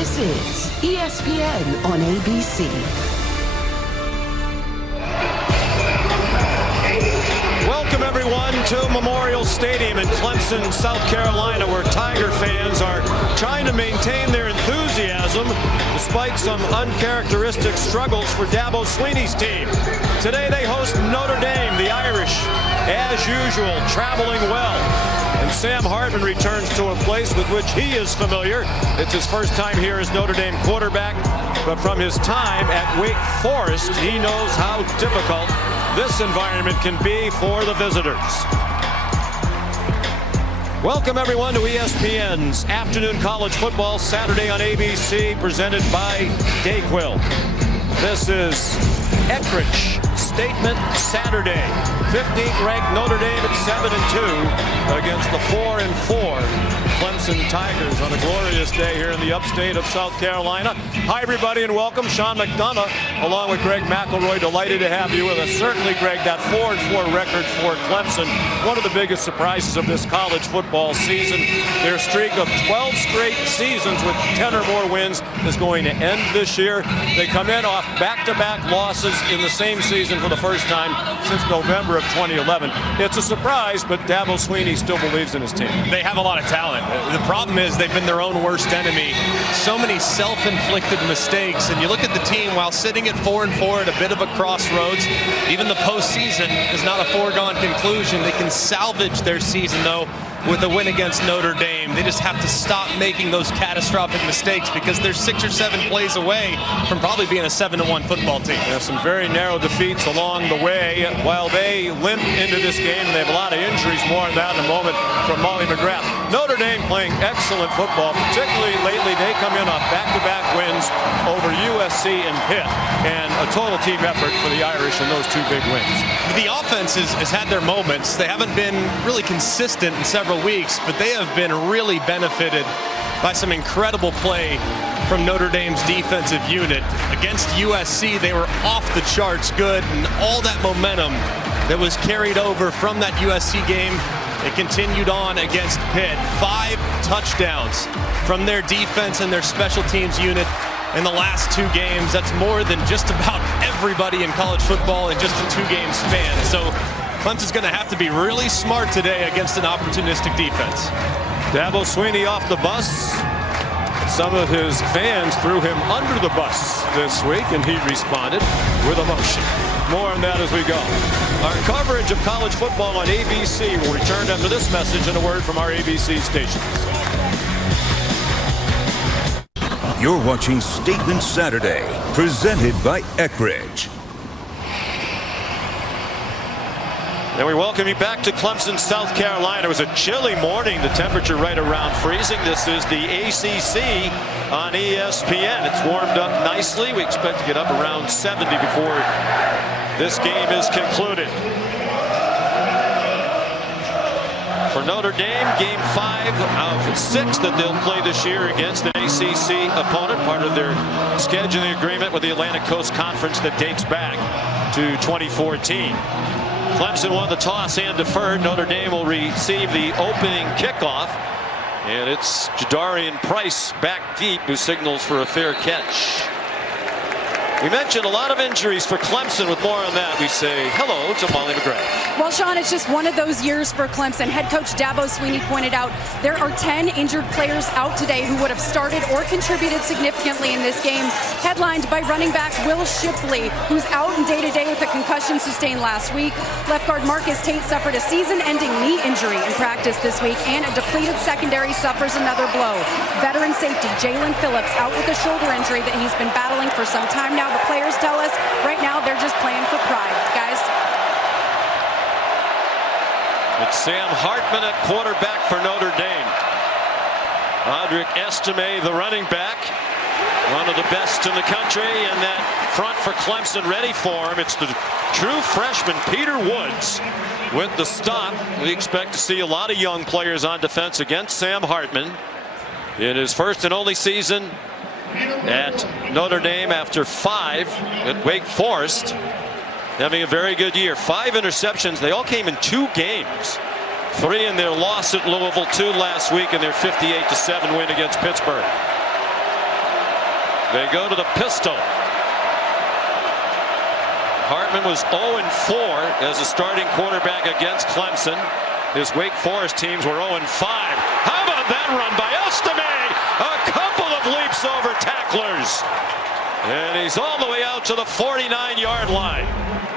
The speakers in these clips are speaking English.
This is ESPN on ABC. Welcome everyone to Memorial Stadium in Clemson, South Carolina, where Tiger fans are trying to maintain their enthusiasm despite some uncharacteristic struggles for Dabo Swinney's team. Today they host Notre Dame, the Irish, as usual, traveling well. And Sam Hartman returns to a place with which he is familiar. It's his first time here as Notre Dame quarterback, but from his time at Wake Forest, he knows how difficult this environment can be for the visitors. Welcome everyone to ESPN's Afternoon College Football Saturday on ABC, presented by Dayquil. This is Eckrich Statement Saturday. 15th ranked Notre Dame at 7-2 against the 4-4 Clemson Tigers on a glorious day here in the upstate of South Carolina. Hi everybody and welcome. Sean McDonough along with Greg McElroy, delighted to have you with us. Certainly, Greg, that 4-4 record for Clemson, one of the biggest surprises of this college football season. Their streak of 12 straight seasons with 10 or more wins is going to end this year. They come in off back-to-back losses in the same season for the first time since November of 2011. It's a surprise, but Dabo Swinney still believes in his team. They have a lot of talent. The problem is they've been their own worst enemy. So many self-inflicted mistakes, and you look at the team while sitting at 4-4 at a bit of a crossroads. Even the postseason is not a foregone conclusion. They can salvage their season, though, with a win against Notre Dame. They just have to stop making those catastrophic mistakes because they're 6 or 7 plays away from probably being a 7-1 football team. There's some very narrow defeats along the way while they limp into this game. They have a lot of injuries. More on that in a moment from Molly McGrath. Notre Dame playing excellent football, particularly lately. They come in off back-to-back wins over USC and Pitt, and a total team effort for the Irish in those 2 big wins. The offense has had their moments. They haven't been really consistent in several weeks, but they have been really benefited by some incredible play from Notre Dame's defensive unit. Against USC, they were off the charts good, and all that momentum that was carried over from that USC game, it continued on against Pitt. 5 touchdowns from their defense and their special teams unit in the last 2 games. That's more than just about everybody in college football in just a 2-game span. So Clemson's going to have to be really smart today against an opportunistic defense. Dabo Swinney off the bus. Some of his fans threw him under the bus this week, and he responded with emotion. More on that as we go. Our coverage of college football on ABC will return after this message and a word from our ABC stations. You're watching Statement Saturday, presented by Eckrich. And we welcome you back to Clemson, South Carolina. It was a chilly morning, the temperature right around freezing. This is the ACC on ESPN. It's warmed up nicely. We expect to get up around 70 before this game is concluded. For Notre Dame, game 5 of 6 that they'll play this year against an ACC opponent, part of their scheduling agreement with the Atlantic Coast Conference that dates back to 2014. Clemson won the toss and deferred. Notre Dame will receive the opening kickoff. And it's Jadarian Price back deep who signals for a fair catch. We mentioned a lot of injuries for Clemson. With more on that, we say hello to Molly McGrath. Well, Sean, it's just one of those years for Clemson. Head coach Dabo Swinney pointed out there are 10 injured players out today who would have started or contributed significantly in this game. Headlined by running back Will Shipley, who's out in day-to-day with a concussion sustained last week. Left guard Marcus Tate suffered a season-ending knee injury in practice this week, and a depleted secondary suffers another blow. Veteran safety Jalen Phillips out with a shoulder injury that he's been battling for some time now. The players tell us right now they're just playing for pride, guys. It's Sam Hartman at quarterback for Notre Dame. Audric Estime, the running back, one of the best in the country, and that front for Clemson ready for him. It's the true freshman Peter Woods with the stop. We expect to see a lot of young players on defense against Sam Hartman in his first and only season at Notre Dame after 5 at Wake Forest. Having a very good year. 5 interceptions. They all came in 2 games. 3 in their loss at Louisville, 2 last week in their 58-7 win against Pittsburgh. They go to the pistol. Hartman was 0-4 as a starting quarterback against Clemson. His Wake Forest teams were 0-5. How about that run by Estime? A couple of leaps over tacklers. And he's all the way out to the 49-yard line.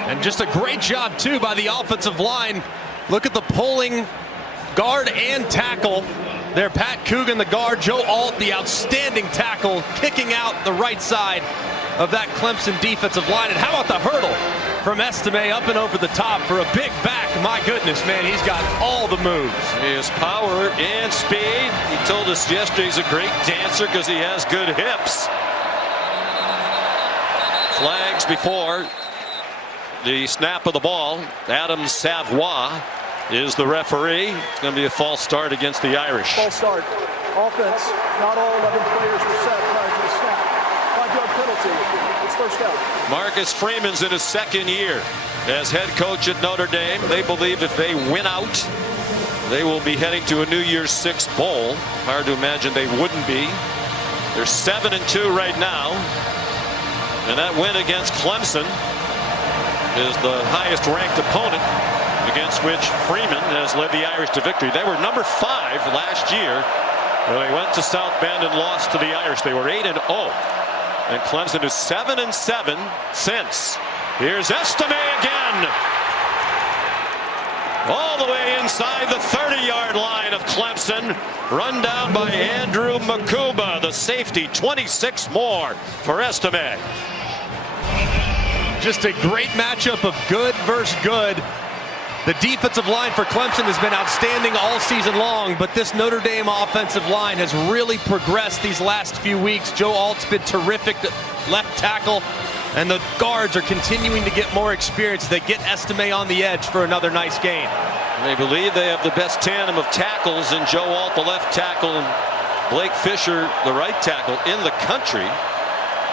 And just a great job, too, by the offensive line. Look at the pulling guard and tackle. There, Pat Coogan, the guard. Joe Alt, the outstanding tackle, kicking out the right side of that Clemson defensive line. And how about the hurdle from Estime up and over the top for a big back? My goodness, man, he's got all the moves. He has power and speed. He told us yesterday he's a great dancer because he has good hips. Flags before the snap of the ball. Adam Savoy is the referee. It's going to be a false start against the Irish. False start. Offense. Not all 11 players were set prior to the snap. 5-yard penalty. It's first down. Marcus Freeman's in his second year as head coach at Notre Dame. They believe if they win out, they will be heading to a New Year's Six bowl. Hard to imagine they wouldn't be. They're 7-2 right now. And that win against Clemson is the highest ranked opponent against which Freeman has led the Irish to victory. They were number 5 last year when they went to South Bend and lost to the Irish. They were 8-0. And Clemson is 7-7 since. Here's Estime again. All the way inside the 30-yard line of Clemson. Run down by Andrew Makuba, the safety. 26 more for Estime. Just a great matchup of good versus good. The defensive line for Clemson has been outstanding all season long, but this Notre Dame offensive line has really progressed these last few weeks. Joe Alt's been terrific at left tackle, and the guards are continuing to get more experience. They get Estime on the edge for another nice game. They believe they have the best tandem of tackles in Joe Alt, the left tackle, and Blake Fisher, the right tackle, in the country.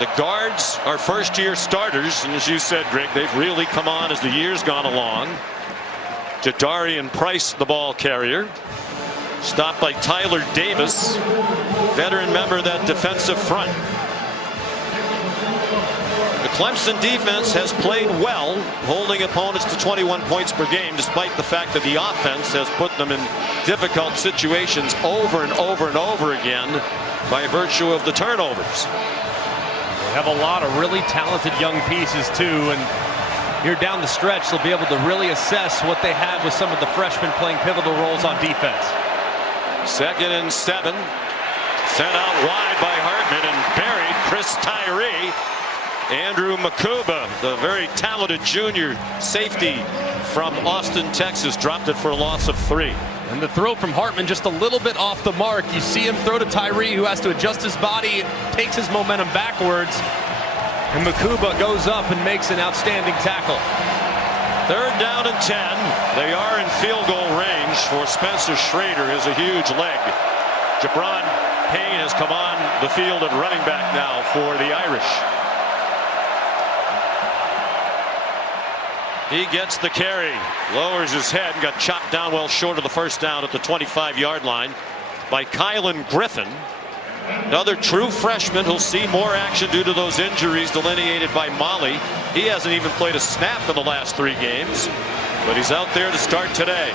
The guards are first-year starters, and as you said, Greg, they've really come on as the year's gone along. Jadarian Price, the ball carrier, stopped by Tyler Davis, veteran member of that defensive front. The Clemson defense has played well, holding opponents to 21 points per game, despite the fact that the offense has put them in difficult situations over and over and over again by virtue of the turnovers. They have a lot of really talented young pieces, too, and here down the stretch, they'll be able to really assess what they have with some of the freshmen playing pivotal roles on defense. 2nd and 7. Sent out wide by Hartman and buried. Chris Tyree. Andrew Makuba, the very talented junior safety from Austin, Texas, dropped it for a loss of 3. And the throw from Hartman just a little bit off the mark. You see him throw to Tyree, who has to adjust his body, takes his momentum backwards. And Makuba goes up and makes an outstanding tackle. 3rd down and 10. They are in field goal range for Spencer Schrader. Has a huge leg. Jabron Payne has come on the field at running back now for the Irish. He gets the carry, lowers his head, and got chopped down well short of the first down at the 25-yard line by Kylan Griffin. Another true freshman who'll see more action due to those injuries delineated by Molly. He hasn't even played a snap in the last 3 games, but he's out there to start today.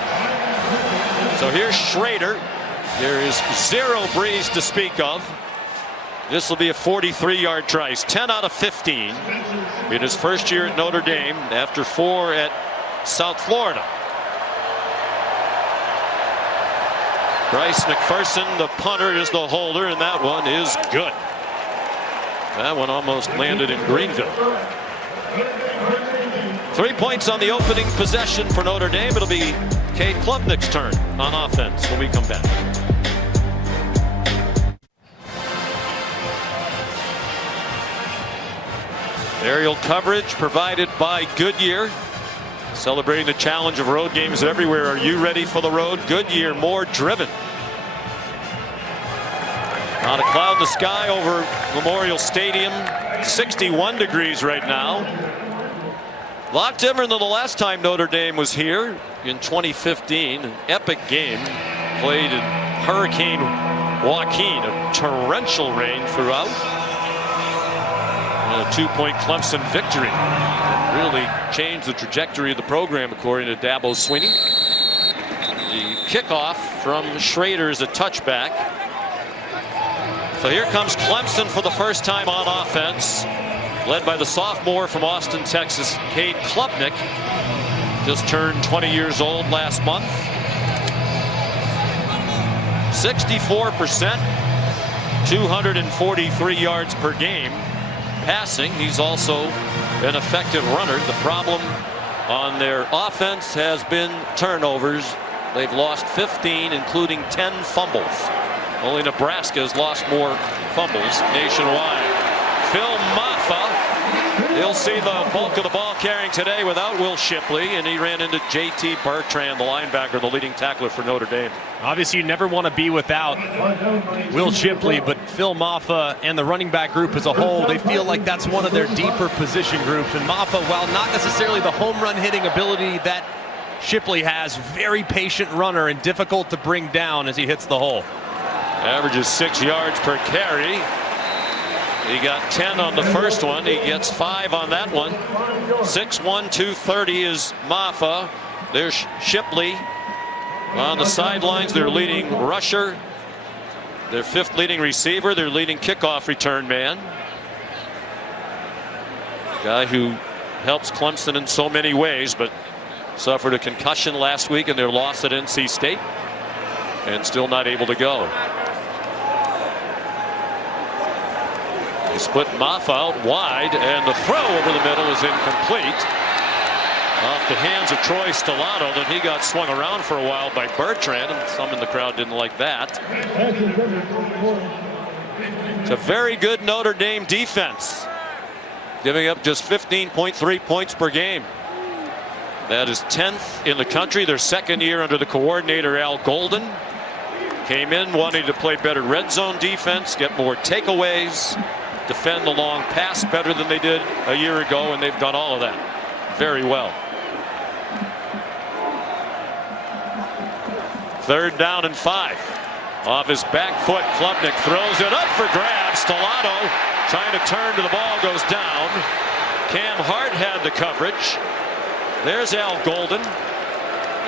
So here's Schrader. There is 0 breeze to speak of. This will be a 43-yard try. He's 10 out of 15 in his first year at Notre Dame after 4 at South Florida. Bryce McPherson, the punter, is the holder, and that one is good. That one almost landed in Greenville. 3 points on the opening possession for Notre Dame. It'll be Cade Klubnik's turn on offense when we come back. Aerial coverage provided by Goodyear. Celebrating the challenge of road games everywhere. Are you ready for the road? Goodyear, more driven. Not a cloud in the sky over Memorial Stadium. 61 degrees right now. A lot different than the last time Notre Dame was here in 2015. An epic game played in Hurricane Joaquin. A torrential rain throughout. A 2-point Clemson victory. That really changed the trajectory of the program, according to Dabo Swinney. The kickoff from Schrader is a touchback. So here comes Clemson for the first time on offense, led by the sophomore from Austin, Texas, Cade Klubnik. Just turned 20 years old last month. 64%, 243 yards per game. Passing, he's also an effective runner. The problem on their offense has been turnovers. They've lost 15, including 10 fumbles. Only Nebraska has lost more fumbles nationwide. Phil Maffa, he'll see the bulk of the ball carrying today without Will Shipley, and he ran into J.T. Bertrand, the linebacker, the leading tackler for Notre Dame. Obviously, you never want to be without Will Shipley, but Phil Maffa and the running back group as a whole, they feel like that's one of their deeper position groups. And Maffa, while not necessarily the home run hitting ability that Shipley has, very patient runner and difficult to bring down as he hits the hole. Averages 6 yards per carry. He got 10 on the first one. He gets 5 on that one. 6'1", 230 is Maffa. There's Shipley on the sidelines. Their leading rusher, their 5th leading receiver, their leading kickoff return man. Guy who helps Clemson in so many ways, but suffered a concussion last week in their loss at NC State and still not able to go. They split Maffa out wide, and the throw over the middle is incomplete. Off the hands of Troy Stellato, then he got swung around for a while by Bertrand, and some in the crowd didn't like that. It's a very good Notre Dame defense, giving up just 15.3 points per game. That is 10th in the country. Their second year under the coordinator Al Golden. Came in wanting to play better red zone defense, get more takeaways, defend the long pass better than they did a year ago, and they've done all of that very well. 3rd down and 5. Off his back foot, Klubnik throws it up for grabs. Stellato trying to turn to the ball, goes down. Cam Hart had the coverage. There's Al Golden,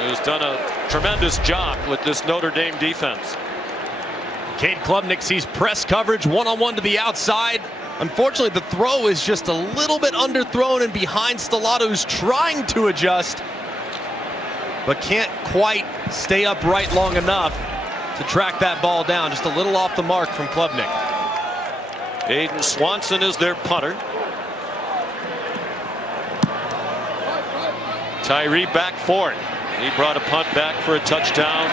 who's done a tremendous job with this Notre Dame defense. Cade Klubnik sees press coverage one-on-one to the outside. Unfortunately, the throw is just a little bit underthrown and behind Stellato, who's trying to adjust, but can't quite stay upright long enough to track that ball down. Just a little off the mark from Klubnik. Aiden Swanson is their punter. Tyree back for it. He brought a punt back for a touchdown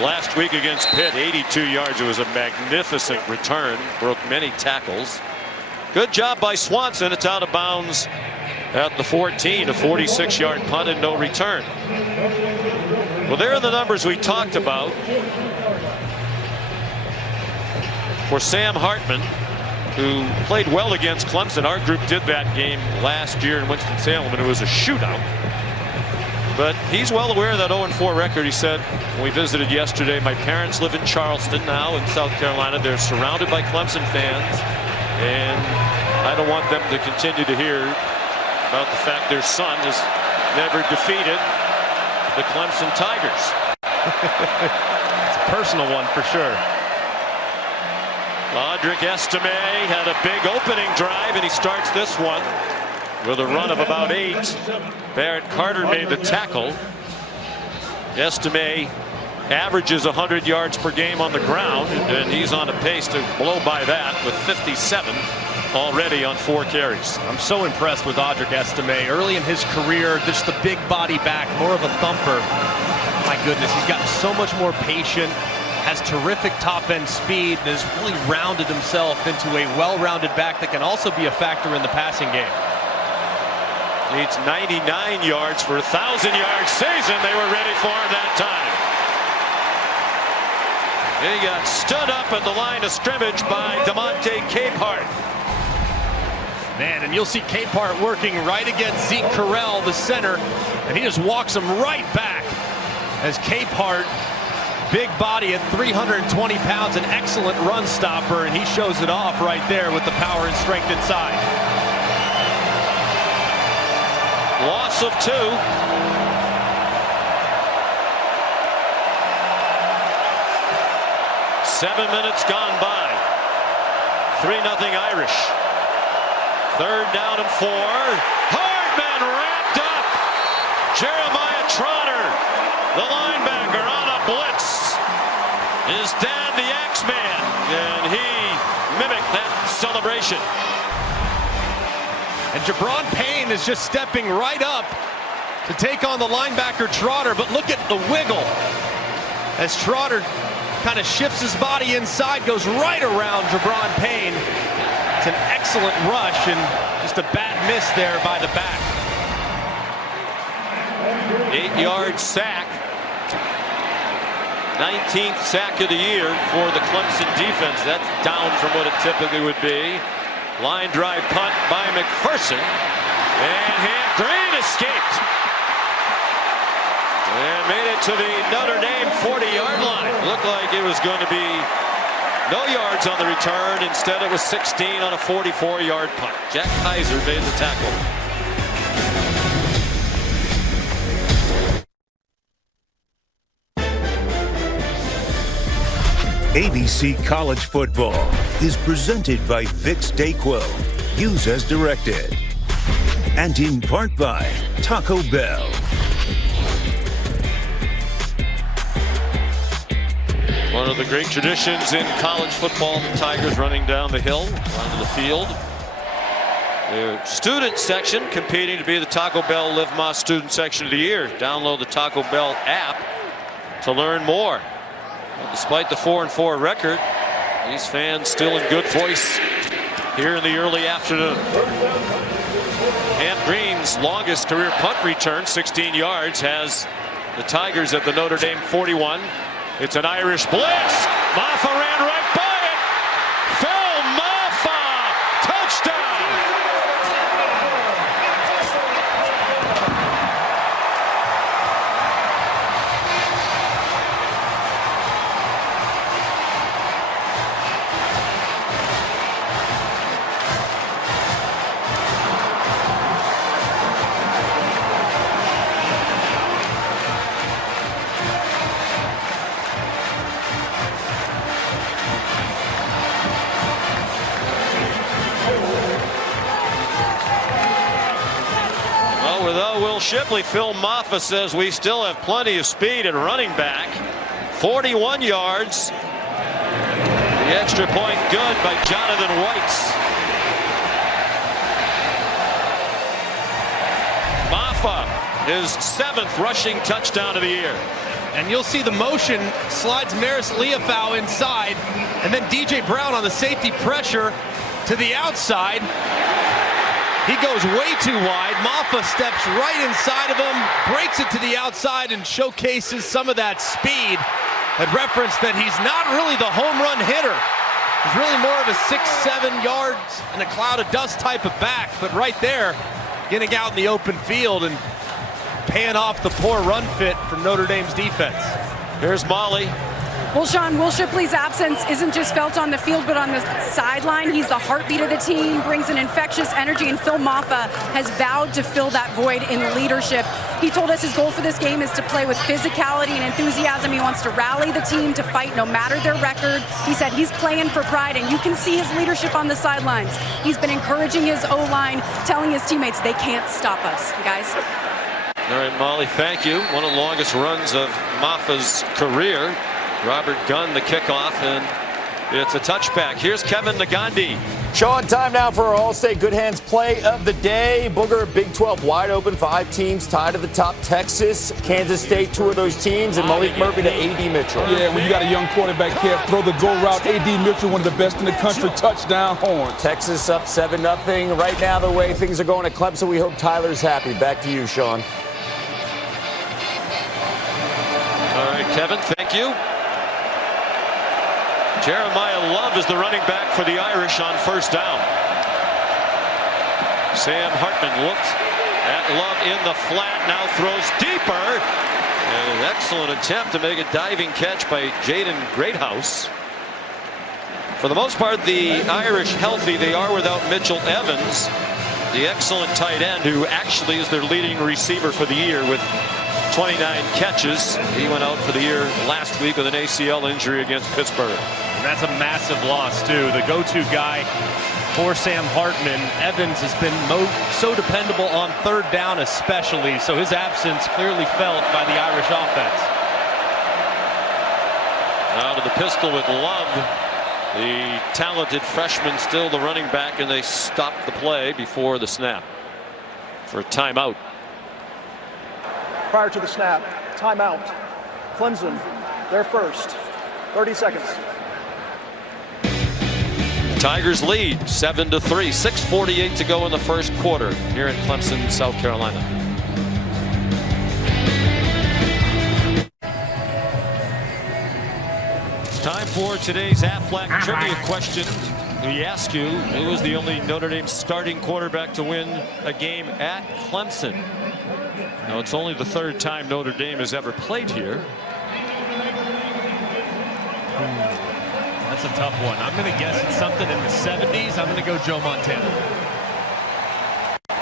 last week against Pitt. 82 yards. It was a magnificent return. Broke many tackles. Good job by Swanson. It's out of bounds at the 14. A 46-yard punt and no return. Well, there are the numbers we talked about for Sam Hartman, who played well against Clemson. Our group did that game last year in Winston-Salem, and it was a shootout. But he's well aware of that 0-4 record. He said when we visited yesterday, my parents live in Charleston now in South Carolina. They're surrounded by Clemson fans, and I don't want them to continue to hear about the fact their son has never defeated the Clemson Tigers. It's a personal one for sure. Audric Estime had a big opening drive, and he starts this one with a run of about 8. Barrett Carter made the tackle. Estime averages 100 yards per game on the ground, and he's on a pace to blow by that with 57 already on 4 carries. I'm so impressed with Audric Estime. Early in his career, just the big body back, more of a thumper. My goodness, he's gotten so much more patient, has terrific top-end speed, and has really rounded himself into a well-rounded back that can also be a factor in the passing game. Needs 99 yards for a 1,000-yard season. They were ready for him that time. He got stood up at the line of scrimmage by DeMonte Capehart. Man, and you'll see Capehart working right against Zeke Correll, the center, and he just walks him right back as Capehart big body at 320 pounds, an excellent run stopper, and he shows it off right there with the power and strength inside. Loss of 2. Seven minutes gone by. 3-0 Irish. 3rd down and 4. Hardman wrapped up. Jeremiah Trotter, the linebacker, on a blitz. His dad, the Axeman, and he mimicked that celebration. And Jabron Payne is just stepping right up to take on the linebacker Trotter, but look at the wiggle as Trotter kind of shifts his body inside, goes right around Jabron Payne. It's an excellent rush and just a bad miss there by the back. 8-yard sack. 19th sack of the year for the Clemson defense. That's down from what it typically would be. Line drive punt by McPherson. And Green escaped. And made it to the Notre Dame 40-yard line. Looked like it was going to be no yards on the return. Instead, it was 16 on a 44-yard punt. Jack Kaiser made the tackle. ABC College Football is presented by Vicks DayQuil. Use as directed. And in part by Taco Bell. One of the great traditions in college football, the Tigers running down the hill, onto the field. The student section competing to be the Taco Bell Live Más Student Section of the Year. Download the Taco Bell app to learn more. Despite the 4-4 record, these fans still in good voice here in the early afternoon. Hamp Green's longest career punt return, 16 yards, has the Tigers at the Notre Dame 41. It's an Irish blitz. Maffa ran right by it. Phil Maffa, touchdown. Shipley, Phil Maffa says we still have plenty of speed at running back. 41 yards. The extra point good by Jonathan Whites. Maffa, his 7th rushing touchdown of the year. And you'll see the motion, slides Maris Leofau inside, and then DJ Brown on the safety pressure to the outside. He goes way too wide. Maffa steps right inside of him, breaks it to the outside, and showcases some of that speed. That reference that he's not really the home run hitter. He's really more of a 6-7 yards in a cloud of dust type of back. But right there, getting out in the open field and paying off the poor run fit from Notre Dame's defense. Here's Molly. Well, Sean, Will Shipley's absence isn't just felt on the field, but on the sideline. He's the heartbeat of the team, brings an infectious energy, and Phil Maffa has vowed to fill that void in leadership. He told us his goal for this game is to play with physicality and enthusiasm. He wants to rally the team to fight no matter their record. He said he's playing for pride, and you can see his leadership on the sidelines. He's been encouraging his O-line, telling his teammates they can't stop us, guys. All right, Molly, thank you. One of the longest runs of Maffa's career. Robert Gunn, the kickoff, and it's a touchback. Here's Kevin Nagandi. Sean, time now for our All-State Good Hands play of the day. Booger, Big 12 wide open, 5 teams tied at the top. Texas, Kansas State, 2 of those teams, and Malik Murphy to A.D. Mitchell. Yeah, when you got a young quarterback, Kev, throw the go route. A.D. Mitchell, one of the best in the country, touchdown horn. Texas up 7-0. Right now, the way things are going at Clemson, we hope Tyler's happy. Back to you, Sean. All right, Kevin, thank you. Jeremiah Love is the running back for the Irish on first down. Sam Hartman looked at Love in the flat, now throws deeper, And an excellent attempt to make a diving catch by Jaden Greathouse. For the most part, the Irish healthy. They are without Mitchell Evans, the excellent tight end, who actually is their leading receiver for the year with 29 catches. He went out for the year last week with an ACL injury against Pittsburgh. And that's a massive loss, too. The go-to guy for Sam Hartman. Evans has been so dependable on third down especially, so his absence clearly felt by the Irish offense. Now to the pistol with Love, the talented freshman, still the running back, and they stopped the play before the snap for a timeout. Prior to the snap, timeout. Clemson, they're first. 30 seconds. Tigers lead 7-3. 6:48 to go in the first quarter here in Clemson, South Carolina. Time for today's Aflac trivia question. We ask you, who was the only Notre Dame starting quarterback to win a game at Clemson? Now, it's only the third time Notre Dame has ever played here. That's a tough one. I'm going to guess it's something in the 70s. I'm going to go Joe Montana.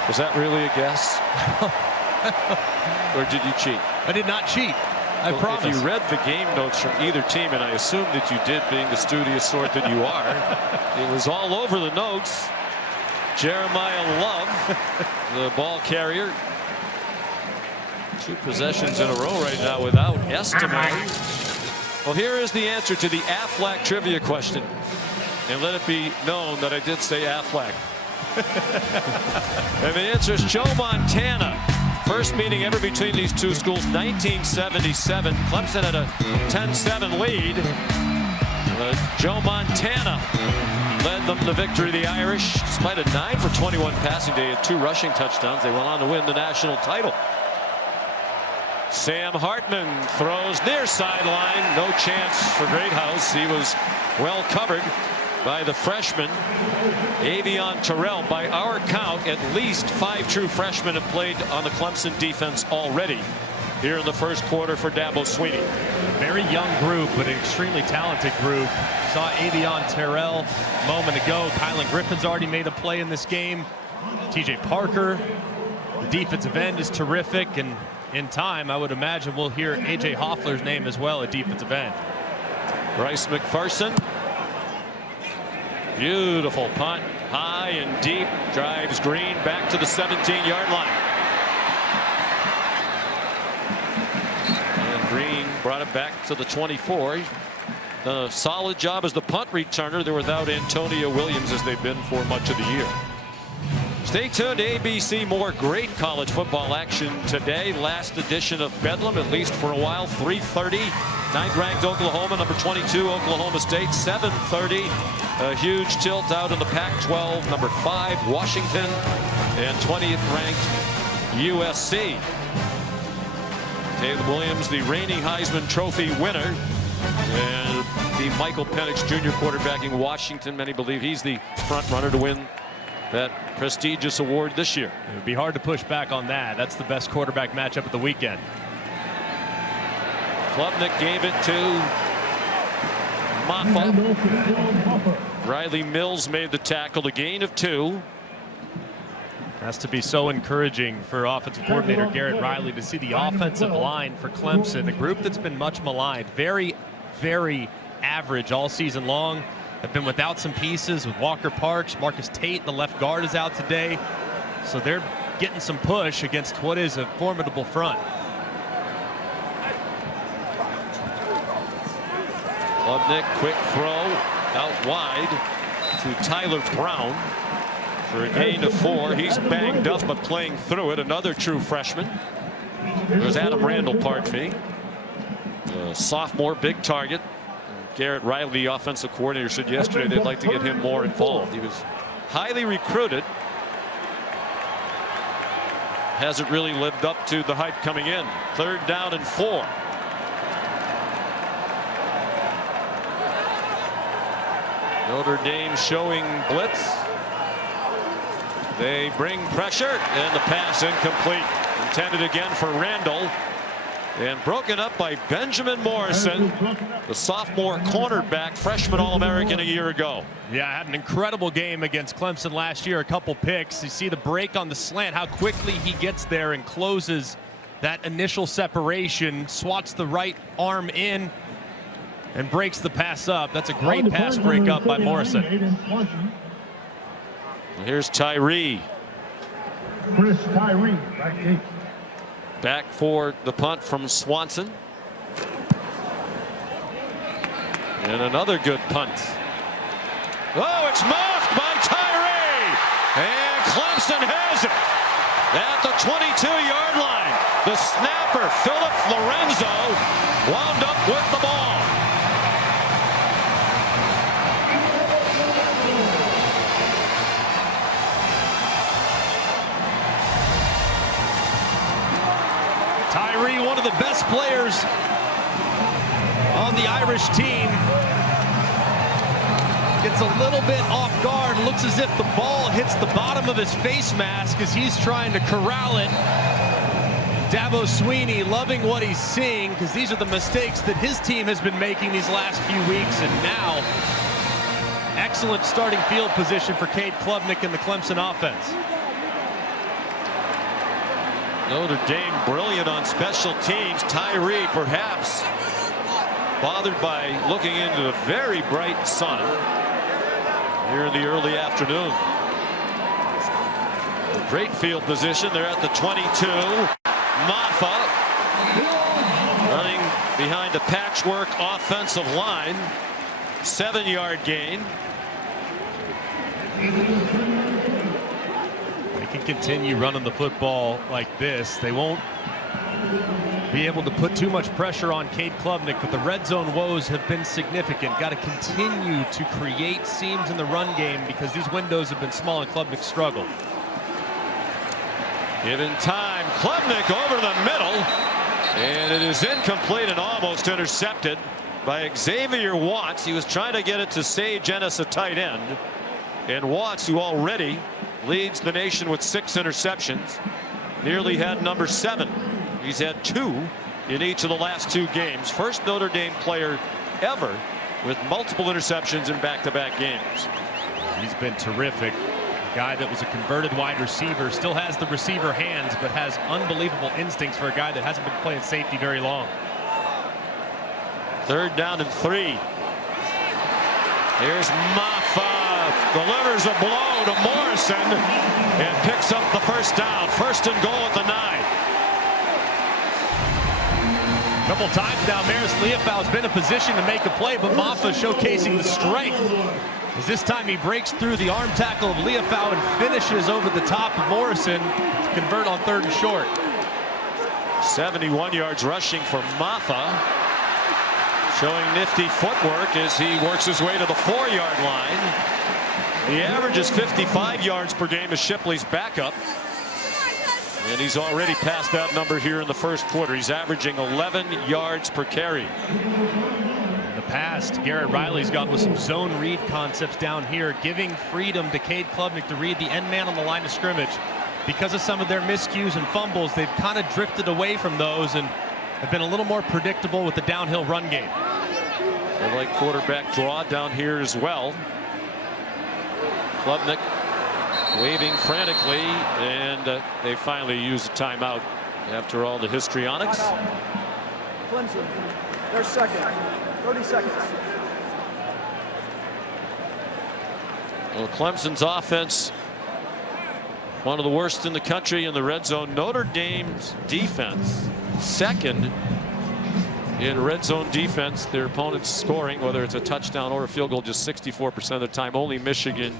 Was that really a guess? Or did you cheat? I did not cheat. I promise. If you read the game notes from either team, and I assume that you did, being the studious sort that you are, it was all over the notes. Jeremiah Love, the ball carrier. 2 possessions in a row right now without Estime. Well, here is the answer to the Aflac trivia question. And let it be known that I did say Aflac. And the answer is Joe Montana. First meeting ever between these two schools, 1977. Clemson had a 10-7 lead. Joe Montana led them to victory. The Irish, despite a 9 for 21 passing day and 2 rushing touchdowns, they went on to win the national title. Sam Hartman throws near sideline. No chance for Greathouse. He was well covered by the freshman Avion Terrell. By our count, at least 5 true freshmen have played on the Clemson defense already here in the first quarter for Dabo Swinney. Very young group, but an extremely talented group. Saw Avion Terrell a moment ago. Kylan Griffin's already made a play in this game. TJ Parker, the defensive end, is terrific, and in time I would imagine we'll hear AJ Hoffler's name as well at defensive end. Bryce McPherson, beautiful punt, high and deep, drives Green back to the 17-yard line. And Green brought it back to the 24. Done a solid job as the punt returner. They're without Antonio Williams, as they've been for much of the year. Stay tuned to ABC. More great college football action today. Last edition of Bedlam, at least for a while. 3:30. 9th-ranked Oklahoma, number 22 Oklahoma State. 7:30. A huge tilt out in the Pac-12. Number 5 Washington, and 20th-ranked USC. Caleb Williams, the reigning Heisman Trophy winner, and the Michael Penix Jr. quarterbacking Washington. Many believe he's the front runner to win that prestigious award this year. It would be hard to push back on that. That's the best quarterback matchup of the weekend. Klubnik gave it to Maffa. Riley Mills made the tackle, a gain of 2. Has to be so encouraging for offensive coordinator Garrett Riley to see the offensive line for Clemson, a group that's been much maligned, very, very average all season long. Have been without some pieces with Walker Parks. Marcus Tate, the left guard, is out today. So they're getting some push against what is a formidable front. Klubnik, quick throw out wide to Tyler Brown for a gain of 4. He's banged up but playing through it. Another true freshman. There's Adam Randall, pardon me. Sophomore, big target. Garrett Riley, the offensive coordinator, said yesterday they'd like to get him more involved. He was highly recruited. Hasn't really lived up to the hype coming in. 3rd down and 4. Notre Dame showing blitz. They bring pressure, and the pass incomplete. Intended again for Randall. And broken up by Benjamin Morrison, the sophomore cornerback, freshman All-American a year ago. Yeah, had an incredible game against Clemson last year, a couple picks. You see the break on the slant, how quickly he gets there and closes that initial separation, swats the right arm in, and breaks the pass up. That's a great pass break up by Morrison. Here's Tyree. Back for the punt from Swanson. And another good punt. Oh, it's muffed by Tyree. And Clemson has it at the 22-yard line. The snapper, Philip Lorenzo, wound up with the ball. Tyree, one of the best players on the Irish team, gets a little bit off guard. Looks as if the ball hits the bottom of his face mask as he's trying to corral it. Dabo Swinney loving what he's seeing, because these are the mistakes that his team has been making these last few weeks. And now, excellent starting field position for Cade Klubnik and the Clemson offense. Notre Dame brilliant on special teams. Tyree perhaps bothered by looking into the very bright sun here in the early afternoon. Great field position. They're at the 22. Maffa running behind a patchwork offensive line. 7-yard gain. Can continue running the football like this. They won't be able to put too much pressure on Cade Klubnik, but the red zone woes have been significant. Got to continue to create seams in the run game because these windows have been small and Klubnik struggled. Given time, Klubnik over the middle, and it is incomplete and almost intercepted by Xavier Watts. He was trying to get it to Sage Ennis, a tight end, and Watts, who already leads the nation with 6 interceptions, nearly had number 7. He's had 2 in each of the last 2 games. First Notre Dame player ever with multiple interceptions in back-to-back games. He's been terrific. A guy that was a converted wide receiver, still has the receiver hands, but has unbelievable instincts for a guy that hasn't been playing safety very long. 3rd down and 3. Here's Maffa. Delivers a blow to Morrison and picks up the 1st down. 1st and goal at the 9. A couple times now, Maris Leofau's been in position to make a play, but Maffa showcasing the strength. As this time he breaks through the arm tackle of Leofau and finishes over the top of Morrison to convert on 3rd and short. 71 yards rushing for Maffa. Showing nifty footwork as he works his way to the 4-yard line. The average is 55 yards per game as Shipley's backup. And he's already passed that number here in the 1st quarter. He's averaging 11 yards per carry. In the past, Garrett Riley's gone with some zone read concepts down here, giving freedom to Cade Klubnik to read the end man on the line of scrimmage. Because of some of their miscues and fumbles, they've kind of drifted away from those and have been a little more predictable with the downhill run game. They like quarterback draw down here as well. Klubnik waving frantically, and they finally use a timeout after all the histrionics. Clemson, their 2nd. 30 seconds. Well, Clemson's offense, one of the worst in the country in the red zone. Notre Dame's defense, 2nd in red zone defense. Their opponents scoring, whether it's a touchdown or a field goal, just 64% of the time. Only Michigan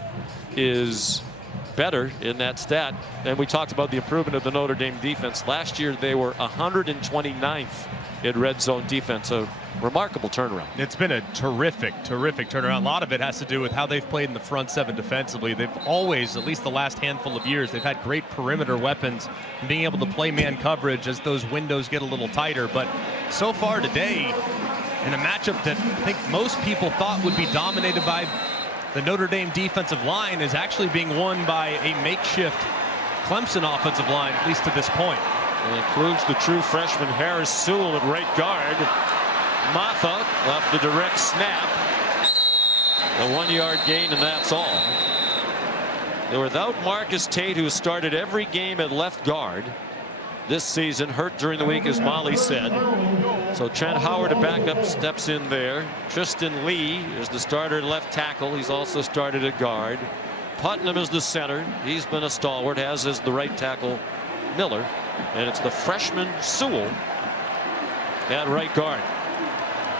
is better in that stat. And we talked about the improvement of the Notre Dame defense. Last year they were 129th in red zone defense. A remarkable turnaround. It's been a terrific turnaround. A lot of it has to do with how they've played in the front 7 defensively. They've always, at least the last handful of years, they've had great perimeter weapons and being able to play man coverage as those windows get a little tighter. But so far today, in a matchup that I think most people thought would be dominated by the Notre Dame defensive line, is actually being won by a makeshift Clemson offensive line, at least to this point. It includes the true freshman Harris Sewell at right guard. Matha left the direct snap. A 1-yard gain, and that's all. They're without Marcus Tate, who started every game at left guard this season, hurt during the week, as Molly said. So Trent Howard, a backup, steps in there. Tristan Lee is the starter at left tackle. He's also started at guard. Putnam is the center. He's been a stalwart, as is the right tackle Miller. And it's the freshman Sewell at right guard.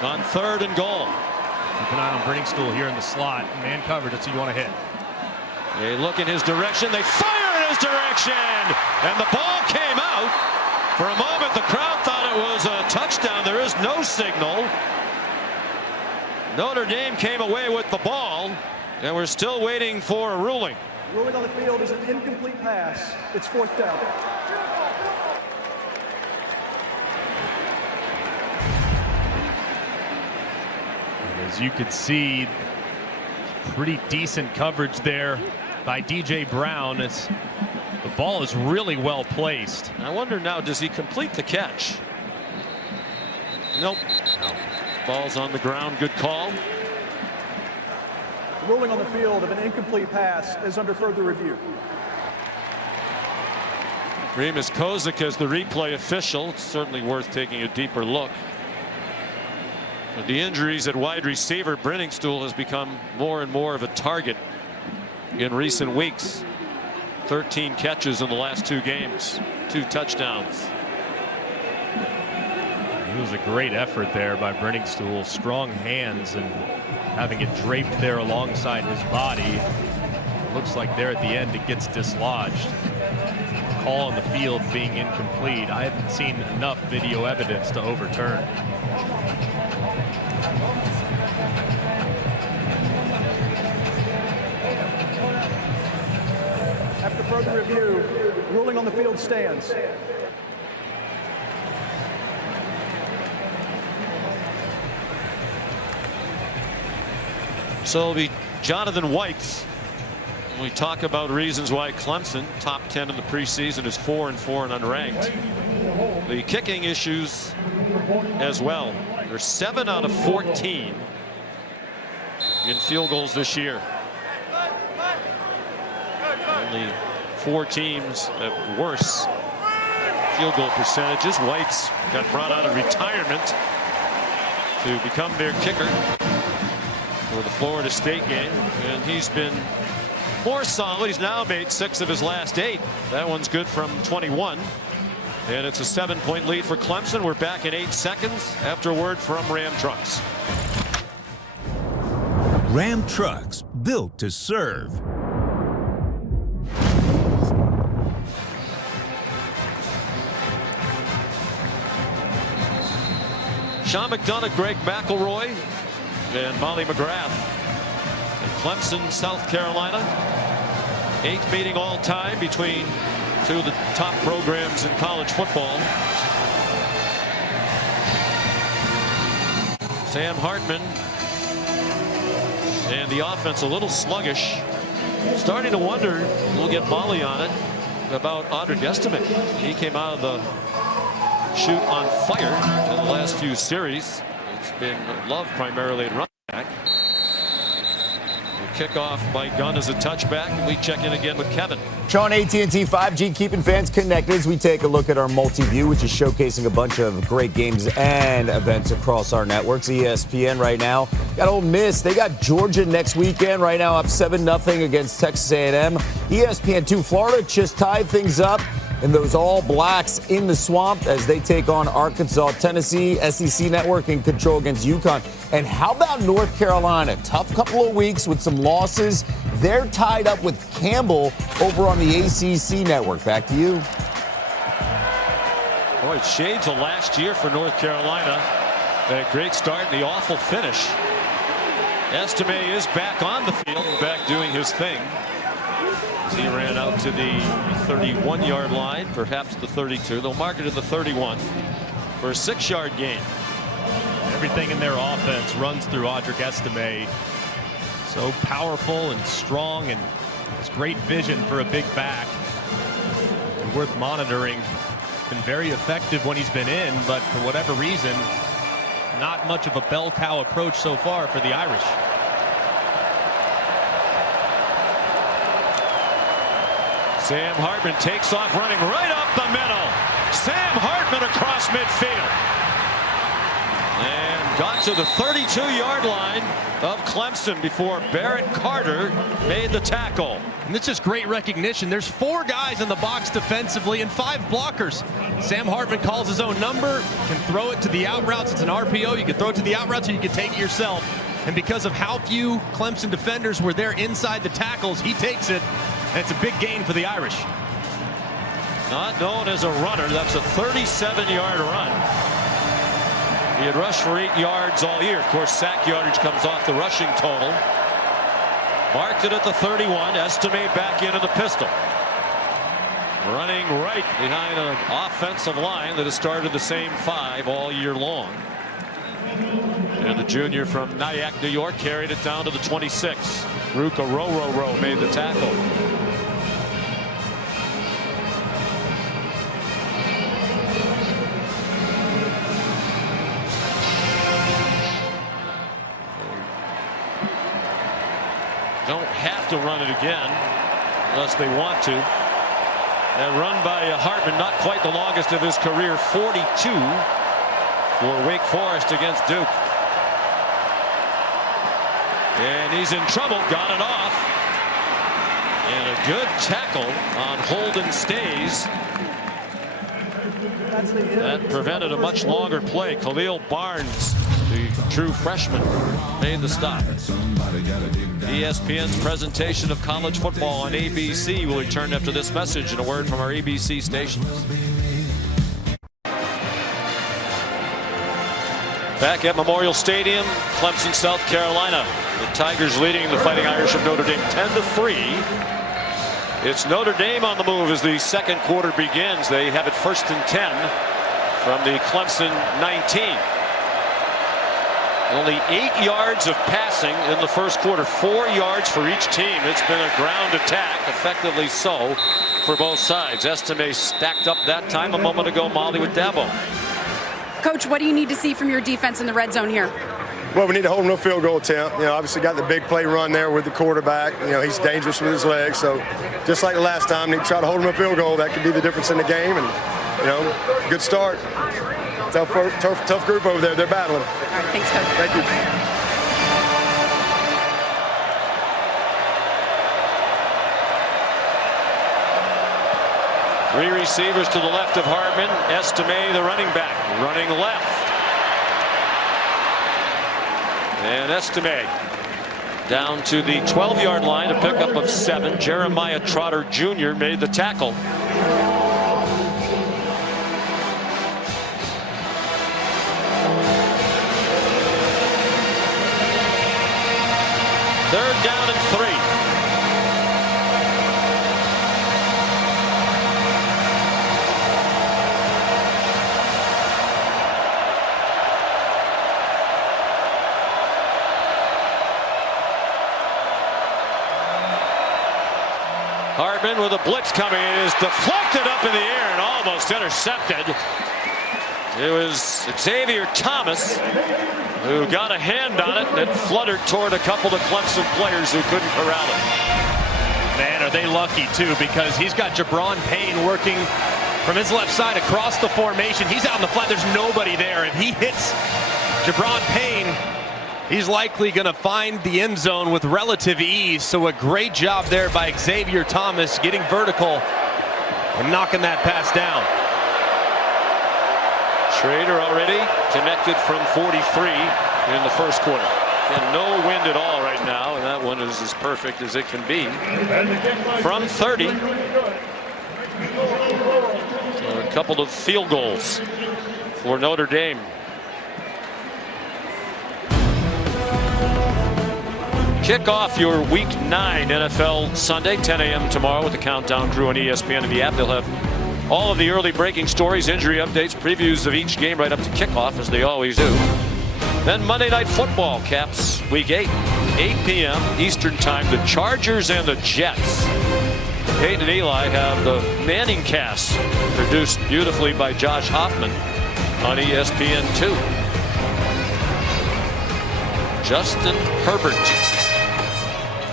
On 3rd and goal. Keep an eye on Briningstool here in the slot. Man covered, that's who you want to hit. They look in his direction. They fire in his direction. And the ball came out. For a moment, the crowd thought it was a touchdown. There is no signal. Notre Dame came away with the ball, and we're still waiting for a ruling. Ruling on the field is an incomplete pass. It's 4th down. As you could see, pretty decent coverage there by DJ Brown. The ball is really well placed. I wonder now, does he complete the catch? Nope. No. Ball's on the ground. Good call. Ruling on the field of an incomplete pass is under further review. Remus Kozik is the replay official. It's certainly worth taking a deeper look. With the injuries at wide receiver, Briningstool has become more and more of a target in recent weeks. 13 catches in the last 2 games, 2 touchdowns. It was a great effort there by Briningstool. Strong hands and having it draped there alongside his body. It looks like there at the end it gets dislodged. Call on the field being incomplete. I haven't seen enough video evidence to overturn. After further review, ruling on the field stands. So it'll be Jonathan White. When we talk about reasons why Clemson, top 10 in the preseason, is 4-4 and unranked. The kicking issues as well. They're 7 out of 14 in field goals this year. Only 4 teams have worse field goal percentages. White's got brought out of retirement to become their kicker for the Florida State game, and he's been more solid. He's now made 6 of his last 8. That one's good from 21. And it's a 7-point lead for Clemson. We're back in 8 seconds after a word from Ram Trucks. Ram Trucks, built to serve. Sean McDonough, Greg McElroy, and Molly McGrath in Clemson, South Carolina. 8th meeting all time between 2 of the top programs in college football. Sam Hartman and the offense a little sluggish. Starting to wonder, we'll get Molly on it, about Audric Estime. He came out of the chute on fire in the last few series. It's been loved primarily at running back. Kickoff by Gunn as a touchback, and we check in again with Kevin. Sean, AT&T 5G keeping fans connected as we take a look at our multi-view, which is showcasing a bunch of great games and events across our networks. ESPN right now got Ole Miss. They got Georgia next weekend. Right now up 7-0 against Texas A&M. ESPN 2 Florida just tied things up. And those All Blacks in the swamp as they take on Arkansas, Tennessee, SEC Network in control against UConn. And how about North Carolina? Tough couple of weeks with some losses. They're tied up with Campbell over on the ACC Network. Back to you. Boy, it's shades of last year for North Carolina. A great start and the awful finish. Estime is back on the field, back doing his thing. He ran out to the 31-yard line, perhaps the 32. They'll mark it at the 31 for a 6-yard gain. Everything in their offense runs through Audric Estime. So powerful and strong, and has great vision for a big back. And worth monitoring Been very effective when he's been in, but for whatever reason, not much of a bell cow approach so far for the Irish. Sam Hartman takes off running right up the middle. Sam Hartman across midfield. And got to the 32-yard line of Clemson before Barrett Carter made the tackle. And this is great recognition. There's 4 guys in the box defensively and 5 blockers. Sam Hartman calls his own number, can throw it to the out routes. It's an RPO. You can throw it to the out routes or you can take it yourself. And because of how few Clemson defenders were there inside the tackles, he takes it. And it's a big gain for the Irish. Not known as a runner. That's a 37-yard run. He had rushed for 8 yards all year. Of course, sack yardage comes off the rushing total. Marked it at the 31. Estime back into the pistol. Running right behind an offensive line that has started the same 5 all year long. And the junior from Nyack, New York, carried it down to the 26. Ruka Row made the tackle. Don't have to run it again unless they want to. That run by Hartman, not quite the longest of his career, 42 for Wake Forest against Duke. And he's in trouble, got it off. And a good tackle on Holden Stays. That prevented a much longer play. Khalil Barnes, the true freshman, made the stop. ESPN's presentation of college football on ABC will return after this message and a word from our ABC stations. Back at Memorial Stadium, Clemson, South Carolina. The Tigers leading the Fighting Irish of Notre Dame 10-3. It's Notre Dame on the move as the second quarter begins. They have it 1st and 10 from the Clemson 19. Only 8 yards of passing in the first quarter, 4 yards for each team. It's been a ground attack, effectively so, for both sides. Estime stacked up that time a moment ago. Molly with Dabo. Coach, what do you need to see from your defense in the red zone here? Well, we need to hold no field goal attempt. Obviously got the big play run there with the quarterback. He's dangerous with his legs. So just like the last time, need to try to hold him a field goal. That could be the difference in the game. And, good start. Tough group over there. They're battling. All right, thanks, Coach. Thank you. Three receivers to the left of Hartman. Estime, the running back, running left. And Estime down to the 12-yard line, a pickup of 7. Jeremiah Trotter Jr. made the tackle. Third down and 3. Hartman with a blitz coming. It is deflected up in the air and almost intercepted. It was Xavier Thomas who got a hand on it and fluttered toward a couple of Clemson players who couldn't corral it. Man, are they lucky too, because he's got Jabron Payne working from his left side across the formation. He's out in the flat. There's nobody there. If he hits Jabron Payne, he's likely going to find the end zone with relative ease. So a great job there by Xavier Thomas getting vertical and knocking that pass down. Schrader already connected from 43 in the first quarter. And no wind at all right now, and that one is as perfect as it can be. From 30. So a couple of field goals for Notre Dame. Kick off your Week 9 NFL Sunday, 10 a.m. tomorrow with the Countdown crew on ESPN and the app. They'll have all of the early breaking stories, injury updates, previews of each game right up to kickoff, as they always do. Then Monday Night Football caps Week 8, 8 p.m. Eastern Time. The Chargers and the Jets. Peyton and Eli have the Manning cast produced beautifully by Josh Hoffman on ESPN2. Justin Herbert.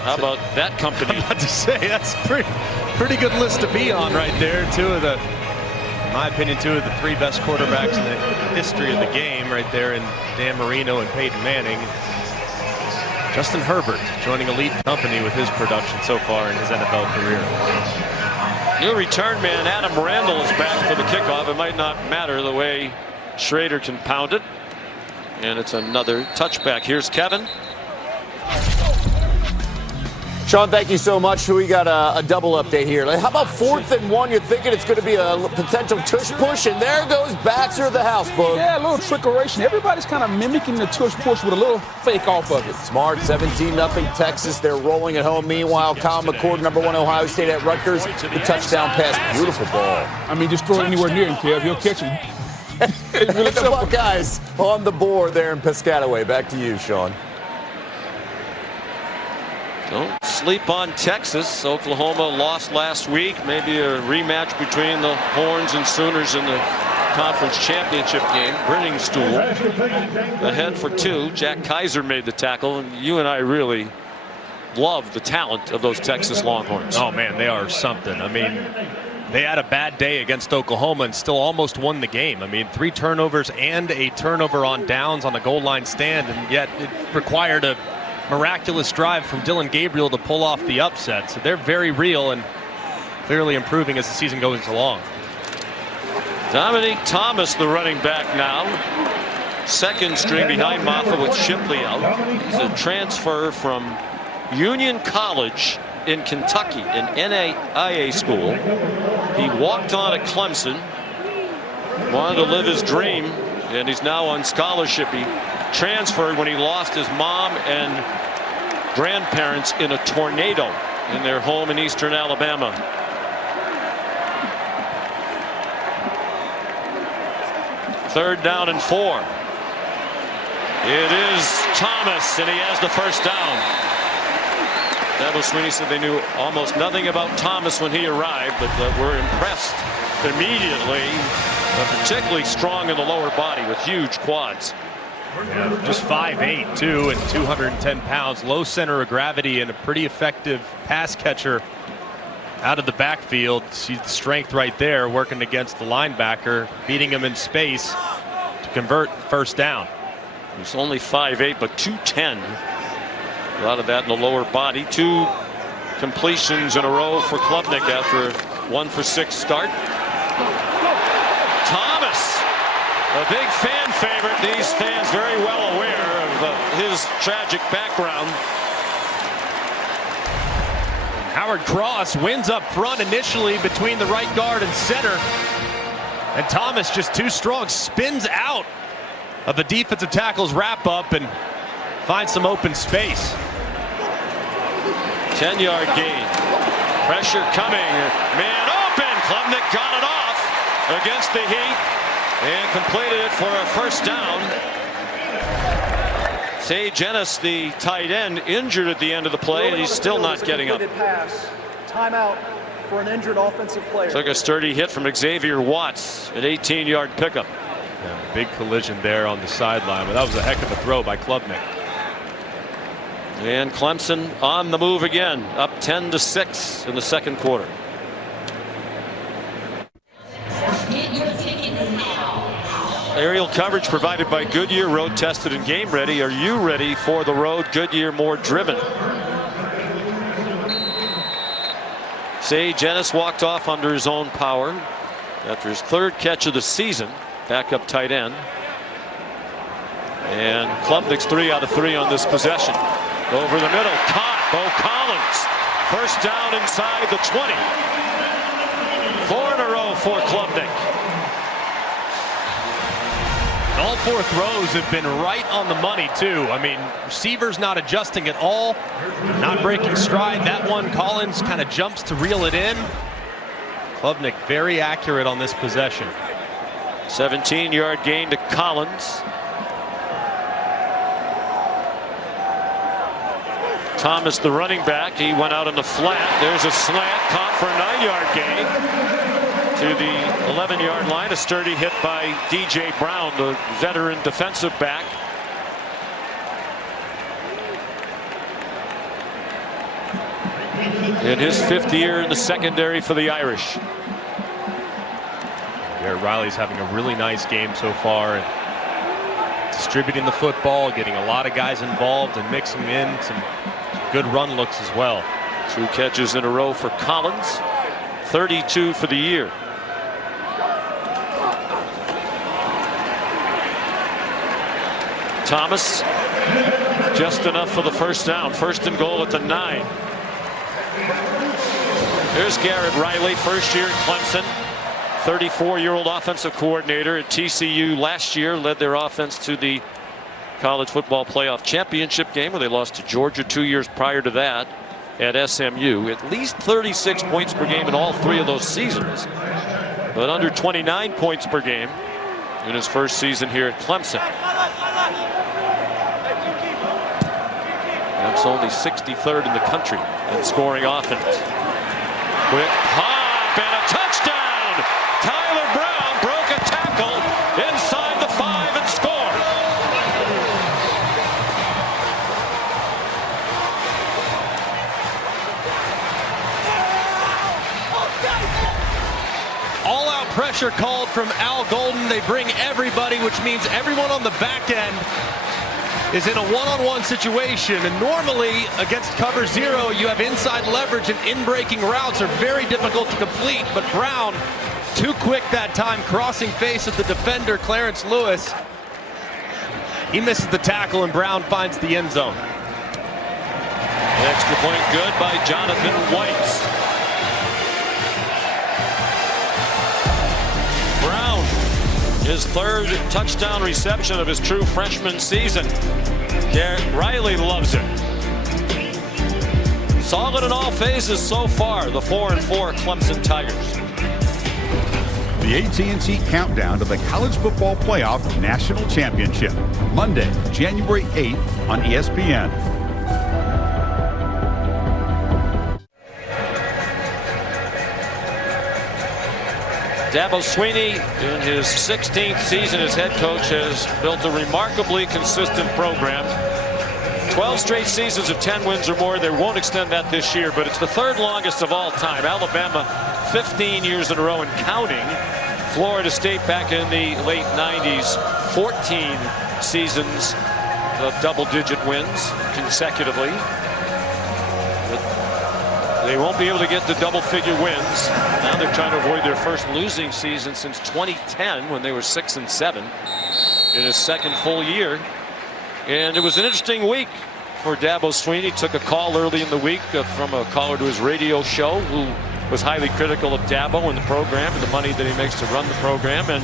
How about that company? I'm about to say, that's pretty good list to be on right there. In my opinion, two of the three best quarterbacks in the history of the game right there in Dan Marino and Peyton Manning. Justin Herbert joining elite company with his production so far in his NFL career. New return man Adam Randall is back for the kickoff. It might not matter the way Schrader can pound it. And it's another touchback. Here's Kevin. Sean, thank you so much. We got a double update here. How about 4th and 1? You're thinking it's going to be a potential tush push, and there goes Baxter, the house book. Yeah, a little trickeration. Everybody's kind of mimicking the tush push with a little fake off of it. Smart, 17-0 Texas. They're rolling at home. Meanwhile, Kyle McCord, number 1 Ohio State at Rutgers. The touchdown pass. Beautiful ball. I mean, just throw it anywhere near him, Kev. He'll catch it. Really the Buckeyes on the board there in Piscataway. Back to you, Sean. Don't sleep on Texas. Oklahoma lost last week. Maybe a rematch between the Horns and Sooners in the conference championship game. Grinning stool. Ahead for 2. Jack Kaiser made the tackle, and you and I really love the talent of those Texas Longhorns. Oh man, they are something. I mean, they had a bad day against Oklahoma and still almost won the game. I mean, 3 turnovers and a turnover on downs on the goal line stand, and yet it required a miraculous drive from Dylan Gabriel to pull off the upset. So they're very real and clearly improving as the season goes along. Dominique Thomas, the running back now. Second string behind Maffa with Shipley out. He's a transfer from Union College in Kentucky, an NAIA school. He walked on at Clemson, wanted to live his dream, and he's now on scholarship. He transferred when he lost his mom and grandparents in a tornado in their home in eastern Alabama. Third down and 4. It is Thomas, and he has the first down. Dabo Swinney said they knew almost nothing about Thomas when he arrived, but were impressed immediately. Particularly strong in the lower body with huge quads. Yeah, just 5'8", too, and 210 pounds. Low center of gravity and a pretty effective pass catcher out of the backfield. See the strength right there, working against the linebacker, beating him in space to convert first down. He's only 5'8", but 210. A lot of that in the lower body. 2 completions in a row for Klubnik after a 1-for-6 start. Thomas, a big fan favorite. These fans very well aware of his tragic background. Howard Cross wins up front initially between the right guard and center. And Thomas, just too strong, spins out of the defensive tackle's wrap up and finds some open space. 10-yard gain. Pressure coming. Man open. Klubnik got it off against the heat and completed it for a first down. Sage Ennis, the tight end, injured at the end of the play, and he's still not getting up. Timeout for an injured offensive player. Took a sturdy hit from Xavier Watts, an 18-yard pickup. Yeah, big collision there on the sideline, but that was a heck of a throw by Klubnik. And Clemson on the move again, up 10-6 in the second quarter. Aerial coverage provided by Goodyear, road tested and game ready. Are you ready for the road? Goodyear, more driven. Sage Ennis walked off under his own power after his 3rd catch of the season. Backup tight end. And Klubnik's 3 out of 3 on this possession. Over the middle, caught. Bo Collins. First down inside the 20. 4 in a row for Klubnik. All 4 throws have been right on the money, too. I mean, receivers not adjusting at all, not breaking stride. That one, Collins kind of jumps to reel it in. Klubnik very accurate on this possession. 17-yard gain to Collins. Thomas, the running back, he went out on the flat. There's a slant, caught for a 9-yard gain to the 11-yard line. A sturdy hit by DJ Brown, the veteran defensive back. In his 5th year in the secondary for the Irish. Garrett Riley's having a really nice game so far, and distributing the football, getting a lot of guys involved, and mixing in some good run looks as well. 2 catches in a row for Collins, 32 for the year. Thomas, just enough for the first down. 1st and goal at the 9. There's Garrett Riley, first year at Clemson. 34-year-old offensive coordinator at TCU last year, led their offense to the college football playoff championship game where they lost to Georgia 2 years prior to that at SMU. At least 36 points per game in all 3 of those seasons, but under 29 points per game in his first season here at Clemson. That's only 63rd in the country in scoring offense. Quick pop and a touchdown! Tyler Brown broke a tackle inside the 5 and scored. All-out pressure called from Al Golden. They bring everybody, which means everyone on the back end is in a one-on-one situation, and normally against cover 0 you have inside leverage, and in-breaking routes are very difficult to complete, but Brown too quick that time, crossing face of the defender Clarence Lewis. He misses the tackle and Brown finds the end zone. The extra point good by Jonathan White. Brown, his 3rd touchdown reception of his true freshman season. Garrett Riley loves it. Solid in all phases so far, the 4-4 Clemson Tigers. The AT&T Countdown to the College Football Playoff National Championship, Monday, January 8th on ESPN. Dabo Swinney, in his 16th season as head coach, has built a remarkably consistent program. 12 straight seasons of 10 wins or more. They won't extend that this year, but it's the 3rd longest of all time. Alabama, 15 years in a row and counting. Florida State back in the late 90s, 14 seasons of double-digit wins consecutively. They won't be able to get to double-figure wins. Now they're trying to avoid their first losing season since 2010 when they were 6-7 in his 2nd full year. And it was an interesting week for Dabo Swinney. Took a call early in the week from a caller to his radio show who was highly critical of Dabo and the program and the money that he makes to run the program. And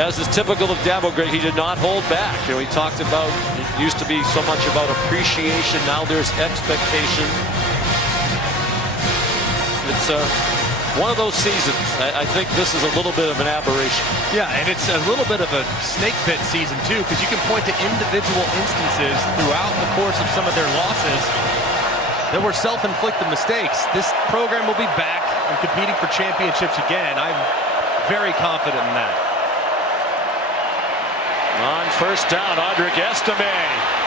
as is typical of Dabo, Greg, he did not hold back. You know, he talked about, it used to be so much about appreciation. Now there's expectation. It's one of those seasons. I think this is a little bit of an aberration. Yeah, and it's a little bit of a snake pit season too, because you can point to individual instances throughout the course of some of their losses that were self-inflicted mistakes. This program will be back and competing for championships again. I'm very confident in that. On 1st down, Audric Estime,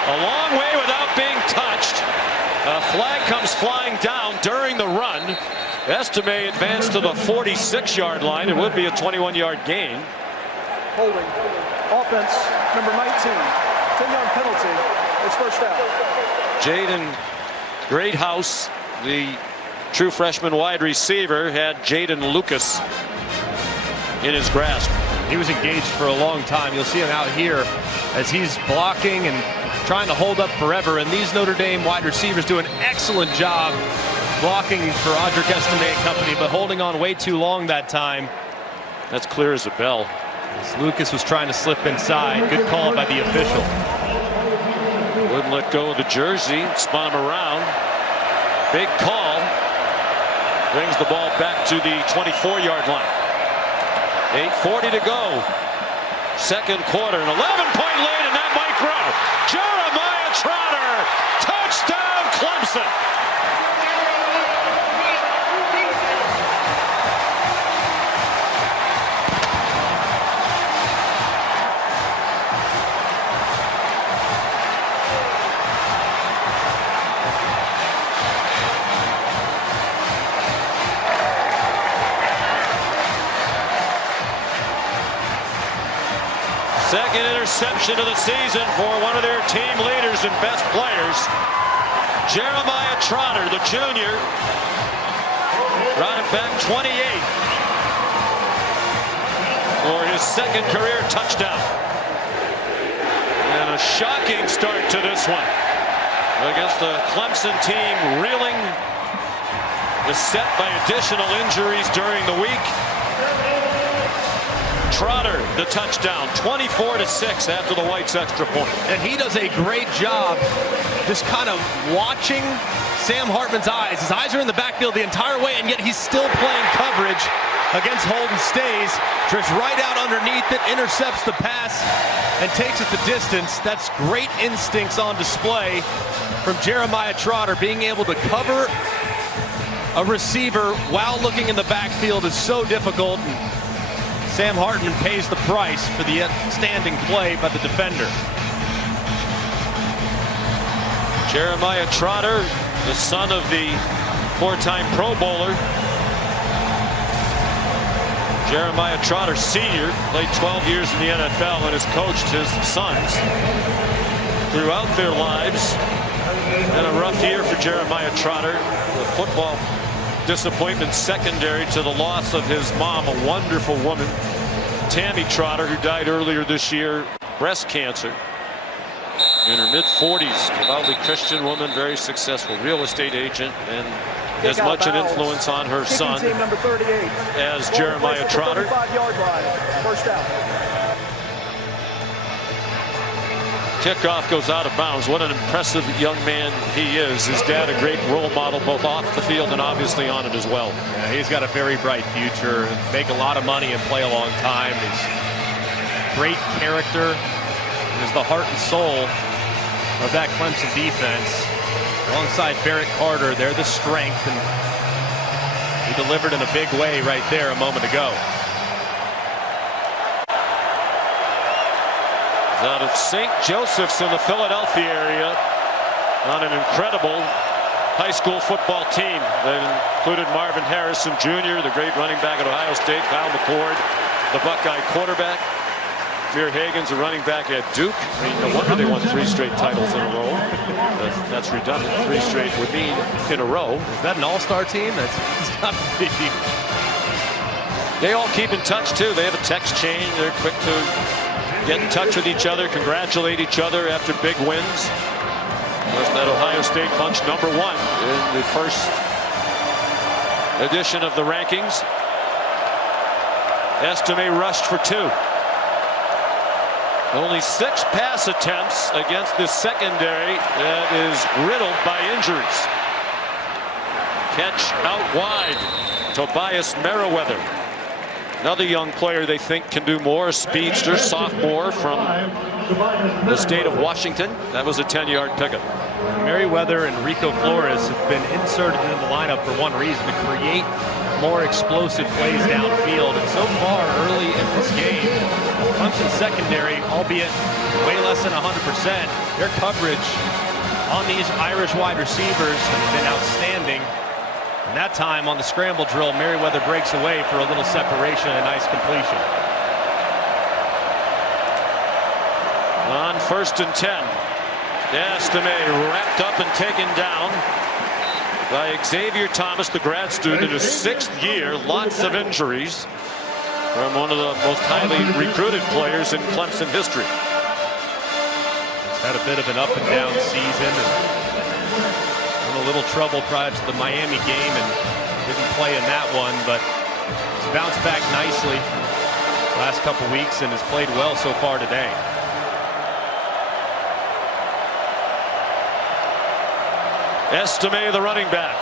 a long way without being touched. A flag comes flying down during the run. Estime advanced to the 46-yard line. It would be a 21-yard gain. Holding. Offense, number 19. 10-yard penalty. It's 1st down. Jaden Greathouse, the true freshman wide receiver, had Jaden Lucas in his grasp. He was engaged for a long time. You'll see him out here as he's blocking and trying to hold up forever. And these Notre Dame wide receivers do an excellent job blocking for Audric Estime and company, but holding on way too long that time. That's clear as a bell. As Lucas was trying to slip inside. Good call by the official. Wouldn't let go of the jersey. Spun him around. Big call. Brings the ball back to the 24-yard line. 8:40 to go. 2nd quarter. An 11-point lead, and that might grow. Jeremiah Trotter. Touchdown, Second interception of the season for one of their team leaders and best players. Jeremiah Trotter, the junior, running back 28 for his second career touchdown. And a shocking start to this one against the Clemson team reeling, beset by additional injuries during the week. Trotter, the touchdown, 24-6 after the Whites' extra point. And he does a great job just kind of watching Sam Hartman's eyes. His eyes are in the backfield the entire way, and yet he's still playing coverage against Holden Stays. Drifts right out underneath it, intercepts the pass, and takes it the distance. That's great instincts on display from Jeremiah Trotter. Being able to cover a receiver while looking in the backfield is so difficult. And Sam Hartman pays the price for the outstanding play by the defender. Jeremiah Trotter, the son of the four-time Pro Bowler. Jeremiah Trotter, senior, played 12 years in the NFL and has coached his sons throughout their lives. And a rough year for Jeremiah Trotter. The football disappointment secondary to the loss of his mom, a wonderful woman, Tammy Trotter, who died earlier this year, breast cancer. In her mid-40s, devoutly Christian woman, very successful real estate agent, and as much an influence on her son number 38. as Jeremiah Trotter. 35-yard line. First down. Kickoff goes out of bounds. What an impressive young man he is. His dad, a great role model, both off the field and obviously on it as well. Yeah, he's got a very bright future. Make a lot of money and play a long time. He's great character. He's the heart and soul of that Clemson defense. Alongside Barrett Carter, they're the strength, and he delivered in a big way right there a moment ago. Out of St. Joseph's in the Philadelphia area on an incredible high school football team that included Marvin Harrison Jr., the great running back at Ohio State, Kyle McCord, the Buckeye quarterback. Veer Hagen's a running back at Duke. I mean, no wonder they won 3 straight titles in a row. That's redundant. 3 straight would mean in a row. Is that an all-star team? That's got to be. They all keep in touch too. They have a text chain. They're quick to get in touch with each other, congratulate each other after big wins. There's that Ohio State bunch, number 1 in the first edition of the rankings. Estime rushed for 2. Only 6 pass attempts against this secondary that is riddled by injuries. Catch out wide. Tobias Merriweather, another young player they think can do more, a speedster, sophomore from the state of Washington. That was a 10-yard pickup. Merriweather and Rico Flores have been inserted in the lineup for one reason, to create more explosive plays downfield. And so far early in this game, Clemson secondary, albeit way less than 100%, their coverage on these Irish wide receivers has been outstanding. And that time on the scramble drill, Merriweather breaks away for a little separation and a nice completion. On 1st and 10, Estime wrapped up and taken down by Xavier Thomas, the grad student in his 6th year. Lots of injuries from one of the most highly recruited players in Clemson history. He's had a bit of an up and down season. A little trouble prior to the Miami game and didn't play in that one, but he's bounced back nicely last couple weeks and has played well so far today. Estime, the running back,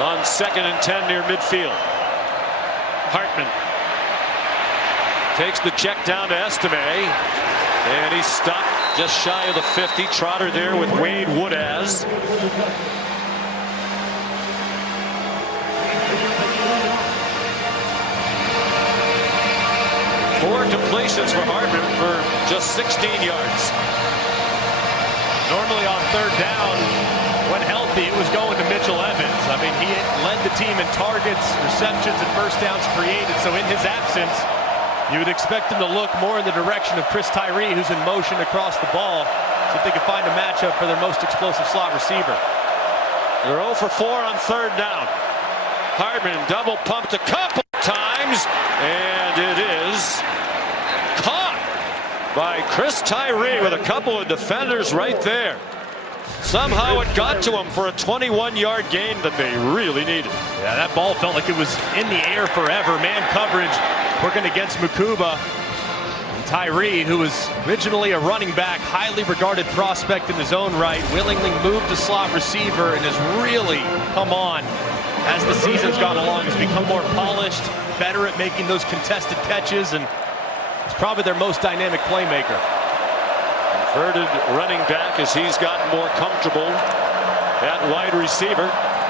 on 2nd and 10 near midfield. Hartman takes the check down to Estime, and he's stopped just shy of the 50. Trotter there with Wade Woodaz. 4 completions for Hartman for just 16 yards. Normally on 3rd down, when healthy, it was going to Mitchell Evans. I mean, he led the team in targets, receptions, and first downs created. So in his absence, You would expect them to look more in the direction of Chris Tyree, who's in motion across the ball, see if they can find a matchup for their most explosive slot receiver. They're 0 for 4 on third down. Hardman double pumped a couple times, and it is caught by Chris Tyree with a couple of defenders right there. Somehow it got to him for a 21-yard gain that they really needed. Yeah, that ball felt like it was in the air forever. Man coverage working against Mukuba. And Tyree, who was originally a running back, highly regarded prospect in his own right, willingly moved to slot receiver and has really come on as the season's gone along. Has become more polished, better at making those contested catches, and it's probably their most dynamic playmaker. Inverted running back as he's gotten more comfortable at wide receiver.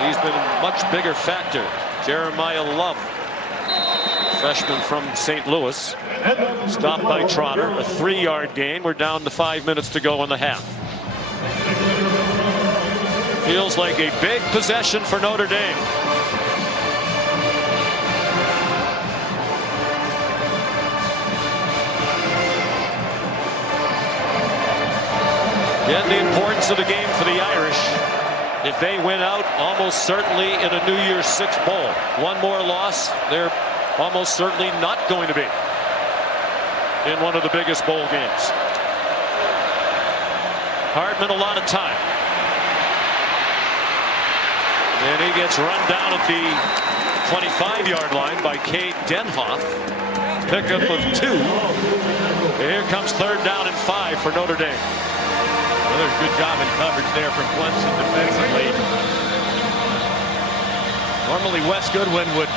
He's been a much bigger factor. Jeremiah Love, freshman from St. Louis, stopped by Trotter. A 3-yard gain. We're down to 5 minutes to go in the half. Feels like a big possession for Notre Dame. Again, the importance of the game for the Irish. If they win out, almost certainly in a New Year's Six bowl. One more loss, they're almost certainly not going to be in one of the biggest bowl games. Hardman a lot of time. And he gets run down at the 25-yard line by Cade Denhoff. Pickup of 2. Here comes third down and 5 for Notre Dame. Another good job in coverage there from Clemson defensively. Normally Wes Goodwin would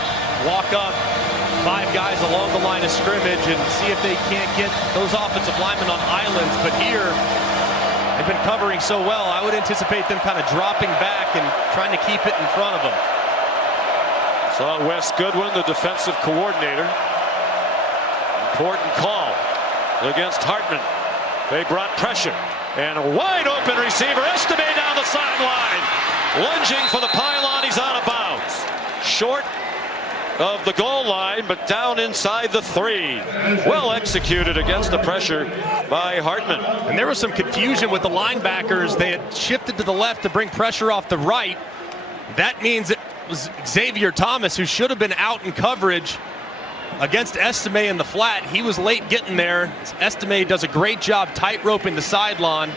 walk up 5 guys along the line of scrimmage and see if they can't get those offensive linemen on islands, but here they've been covering so well, I would anticipate them kind of dropping back and trying to keep it in front of them. So Wes Goodwin, the defensive coordinator. Important call against Hardman. They brought pressure. And a wide open receiver, Estime down the sideline. Lunging for the pylon, he's out of bounds. Short of the goal line, but down inside the 3. Well executed against the pressure by Hardman. And there was some confusion with the linebackers. They had shifted to the left to bring pressure off the right. That means it was Xavier Thomas who should have been out in coverage against Estime in the flat. He was late getting there. Estime does a great job tight-roping the sideline.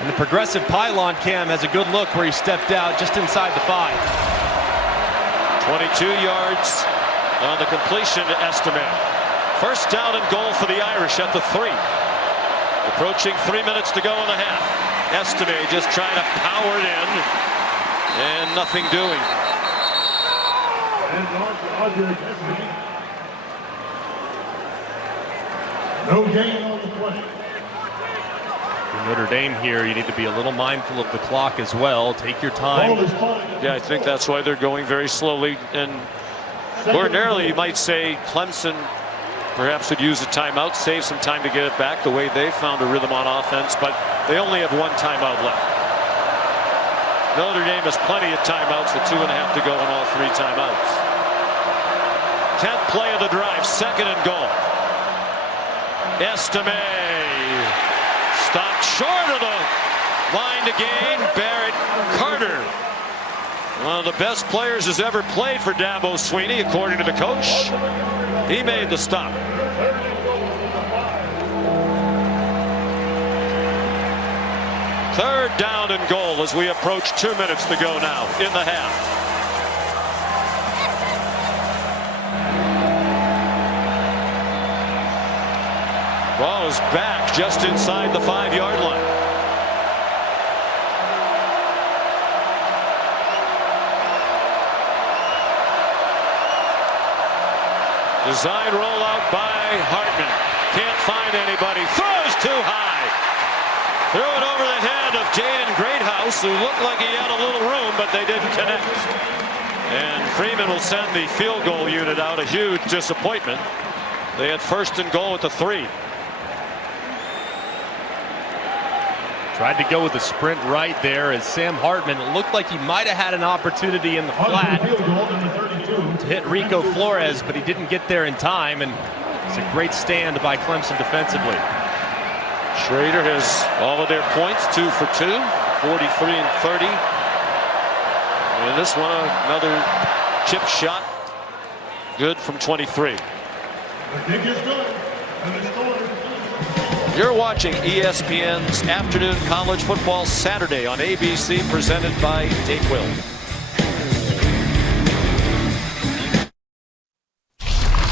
And the progressive pylon cam has a good look where he stepped out just inside the 5. 22 yards on the completion to Estime. First down and goal for the Irish at the 3. Approaching 3 minutes to go in the half. Estime just trying to power it in and nothing doing. No gain on the play. For Notre Dame here, you need to be a little mindful of the clock as well. Take your time. Yeah, I think that's why they're going very slowly. And ordinarily, you might say Clemson perhaps would use a timeout, save some time to get it back the way they found a rhythm on offense, but they only have 1 timeout left. Notre Dame has plenty of timeouts with 2.5 to go on all 3 timeouts. 10th play of the drive, 2nd and goal. Estime stopped short of the line to gain. Barrett Carter, one of the best players has ever played for Dabo Swinney, according to the coach. He made the stop. Third down and goal as we approach 2 minutes to go now in the half. Ball is back just inside the 5-yard line. Design rollout by Hardman. Can't find anybody. Throws too high. Threw it over the head of Jaden Greathouse, who looked like he had a little room, but they didn't connect. And Freeman will send the field goal unit out. A huge disappointment. They had 1st and goal at the 3. Tried to go with a sprint right there as Sam Hartman looked like he might have had an opportunity in the flat. to hit Rico Flores, but he didn't get there in time, and it's a great stand by Clemson defensively. Schrader has all of their points, 2 for 2, 43 and 30. And this one, another chip shot, good from 23. You're watching ESPN's Afternoon College Football Saturday on ABC, presented by DayQuil.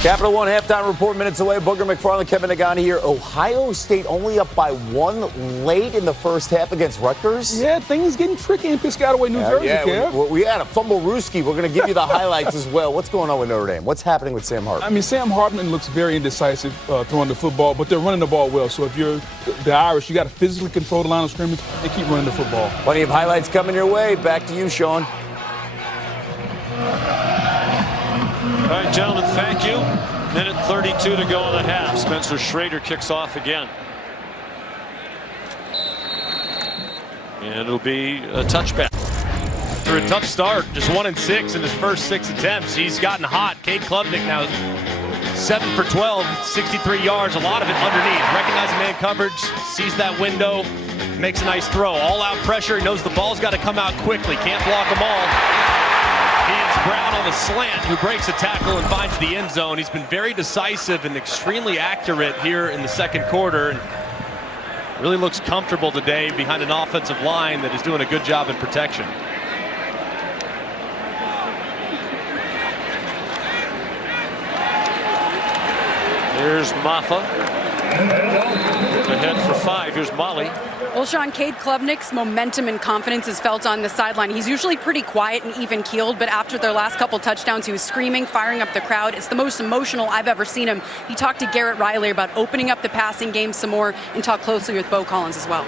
Capital One halftime report minutes away. Booger McFarland, Kevin Nagani here. Ohio State only up by 1 late in the first half against Rutgers. Yeah, things getting tricky in Piscataway, New Jersey. Yeah, we had a fumble Rooski. We're going to give you the highlights as well. What's going on with Notre Dame? What's happening with Sam Hartman? I mean, Sam Hartman looks very indecisive throwing the football, but they're running the ball well. So if you're the Irish, you got to physically control the line of scrimmage and keep running the football. Plenty of highlights coming your way. Back to you, Sean. All right, gentlemen, thank you. Minute 32 to go in the half. Spencer Schrader kicks off again. And it'll be a touchback. For a tough start, just 1 and 6 in his first 6 attempts. He's gotten hot. Cade Klubnik now 7 for 12, 63 yards, a lot of it underneath. Recognizing man coverage, sees that window, makes a nice throw. All out pressure, he knows the ball's got to come out quickly. Can't block them all. It's Brown on the slant, who breaks a tackle and finds the end zone. He's been very decisive and extremely accurate here in the second quarter. And really looks comfortable today behind an offensive line that is doing a good job in protection. Here's Maffa. Ahead for 5. Here's Molly. Well, Sean, Cade Klubnik's momentum and confidence is felt on the sideline. He's usually pretty quiet and even-keeled, but after their last couple touchdowns, he was screaming, firing up the crowd. It's the most emotional I've ever seen him. He talked to Garrett Riley about opening up the passing game some more and talked closely with Bo Collins as well.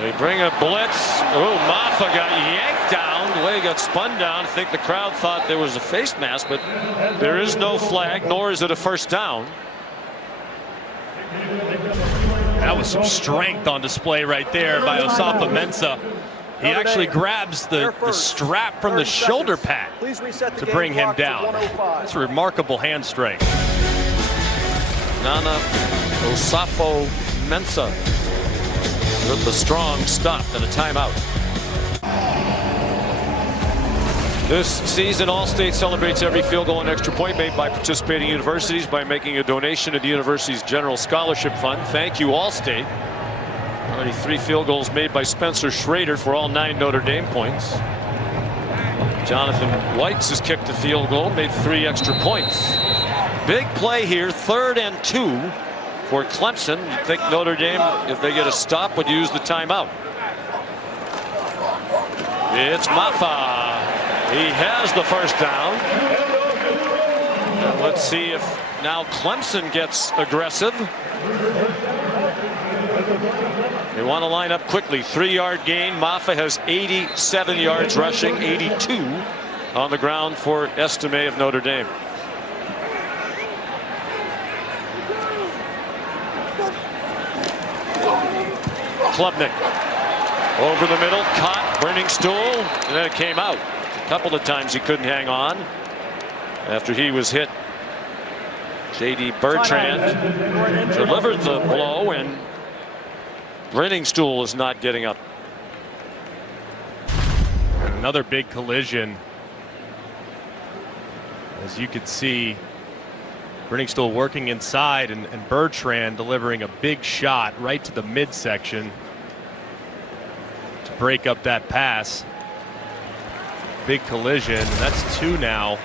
They bring a blitz. Oh, Maffa got yanked down. The way he got spun down. I think the crowd thought there was a face mask, but there is no flag, nor is it a first down. That was some strength on display right there by Osafa Mensah. He actually grabs the strap from the shoulder pad to bring him down. That's a remarkable hand strength. Nana Osafo Mensah with the strong stop and a timeout. This season, All-State celebrates every field goal and extra point made by participating universities by making a donation to the university's general scholarship fund. Thank you, All-State. Already 3 field goals made by Spencer Schrader for all 9 Notre Dame points. Jonathan Whites has kicked a field goal, made 3 extra points. Big play here, 3rd and 2 for Clemson. You'd think Notre Dame, if they get a stop, would use the timeout. It's Maffa. He has the first down. Let's see if now Clemson gets aggressive. They want to line up quickly. 3-yard gain. Maffa has 87 yards rushing, 82 on the ground for Estime of Notre Dame. Klubnik over the middle, caught, burning stool, and then it came out. A couple of times he couldn't hang on after he was hit. J.D. Bertrand delivered the blow, and Brenningstool is not getting up. And another big collision. As you could see, Brenningstool working inside, and Bertrand delivering a big shot right to the midsection to break up that pass. Big collision, and that's 2 now.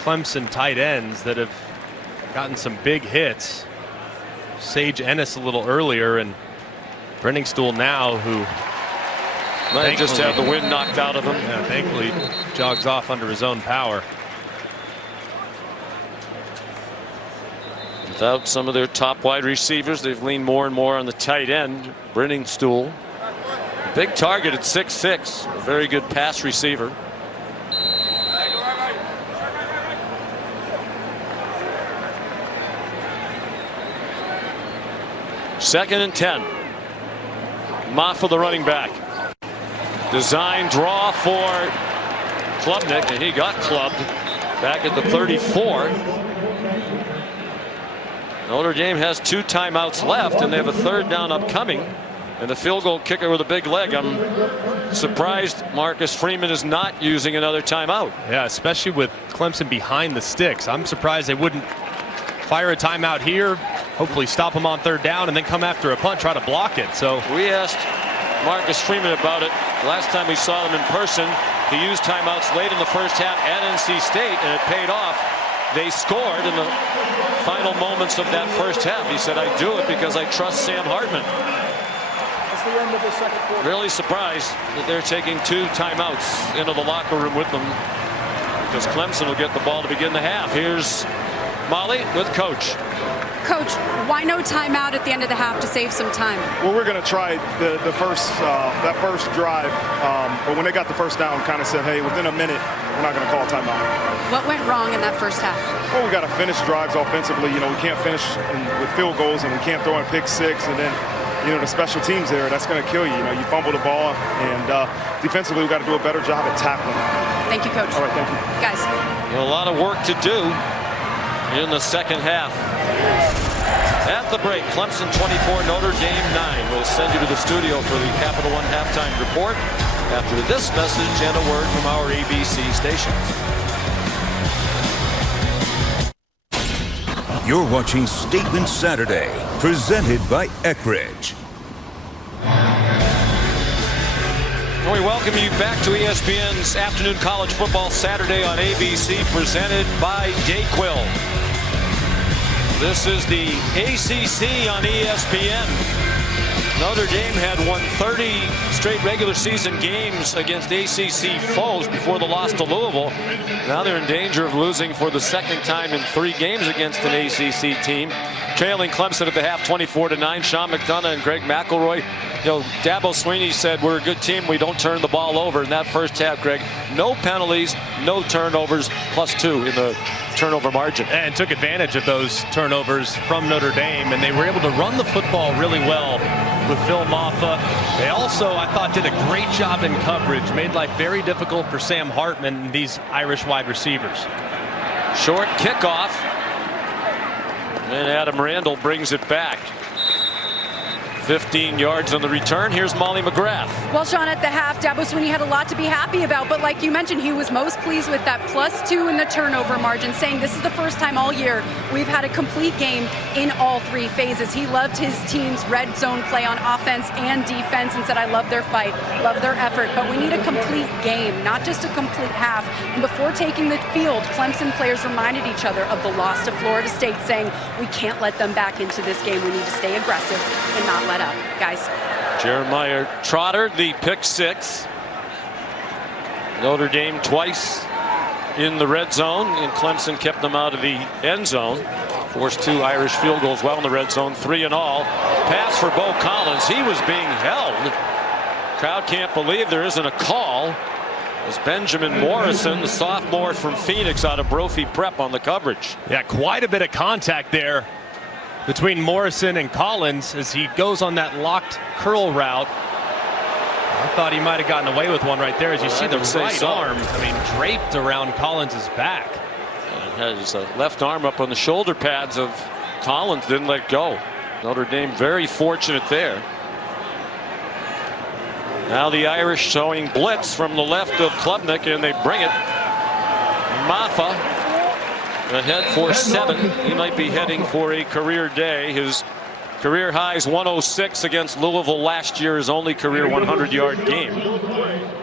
Clemson tight ends that have gotten some big hits. Sage Ennis a little earlier, and Brenningstool now, who might just have the wind knocked out of him. Yeah, thankfully jogs off under his own power. Without some of their top wide receivers, they've leaned more and more on the tight end. Brenningstool, big target at 6'6", a very good pass receiver. Second and 10. Maffa, the running back. Design draw for Klubnik, and he got clubbed. back at the 34. Notre Dame has 2 timeouts left, and they have a 3rd down upcoming. And the field goal kicker with a big leg. I'm surprised Marcus Freeman is not using another timeout. Yeah, especially with Clemson behind the sticks. I'm surprised they wouldn't fire a timeout here, hopefully stop him on 3rd down, and then come after a punt, try to block it. So we asked Marcus Freeman about it last time we saw him in person. He used timeouts late in the first half at NC State, and it paid off. They scored in the final moments of that first half. He said, I do it because I trust Sam Hartman. The end of the second quarter. Really surprised that they're taking 2 timeouts into the locker room with them, because Clemson will get the ball to begin the half. Here's Molly with Coach. Coach, why no timeout at the end of the half to save some time? Well, we're going to try that first drive, but when they got the first down, kind of said, hey, within a minute, we're not going to call timeout. What went wrong in that first half? Well, we got to finish drives offensively. You know, we can't finish with field goals, and we can't throw in pick 6, and then the special teams there, that's going to kill you. You fumble the ball, and defensively, we've got to do a better job at tackling. Thank you, Coach. All right, thank you. Guys. A lot of work to do in the second half. At the break, Clemson 24, Notre Dame 9. We'll send you to the studio for the Capital One halftime report after this message and a word from our ABC stations. You're watching Statement Saturday, presented by Eckridge. We welcome you back to ESPN's Afternoon College Football Saturday on ABC, presented by Dayquil. This is the ACC on ESPN. Notre Dame had won 30 straight regular season games against ACC foes before the loss to Louisville. Now they're in danger of losing for the 2nd time in 3 games against an ACC team. Trailing Clemson at the half 24-9. Sean McDonough and Greg McElroy. Dabo Swinney said we're a good team. We don't turn the ball over. In that first half, Greg, no penalties, no turnovers, +2 in the turnover margin. And took advantage of those turnovers from Notre Dame, and they were able to run the football really well with Phil Maffa. They also, I thought, did a great job in coverage, made life very difficult for Sam Hartman and these Irish wide receivers. Short kickoff, and Adam Randall brings it back. 15 yards on the return. Here's Molly McGrath. Well, Sean, at the half, Dabo Swinney had a lot to be happy about, but like you mentioned, he was most pleased with that +2 in the turnover margin, saying this is the first time all year we've had a complete game in all 3 phases. He loved his team's red zone play on offense and defense and said, I love their fight, love their effort, but we need a complete game, not just a complete half. And before taking the field, Clemson players reminded each other of the loss to Florida State, saying we can't let them back into this game. We need to stay aggressive and not let up. Guys. Jeremiah Trotter, the pick 6. Notre Dame twice in the red zone, and Clemson kept them out of the end zone. Forced 2 Irish field goals well in the red zone, 3 in all. Pass for Bo Collins. He was being held. Crowd can't believe there isn't a call. It was Benjamin Morrison, the sophomore from Phoenix out of Brophy Prep, on the coverage. Yeah, quite a bit of contact there between Morrison and Collins as he goes on that locked curl route. I thought he might have gotten away with one right there. As you see the right arm, draped around Collins' back. And had his left arm up on the shoulder pads of Collins, didn't let go. Notre Dame very fortunate there. Now the Irish showing blitz from the left of Klubnik, and they bring it. Maffa ahead for 7. He might be heading for a career day. His career highs 106 against Louisville last year, his only career 100-yard game.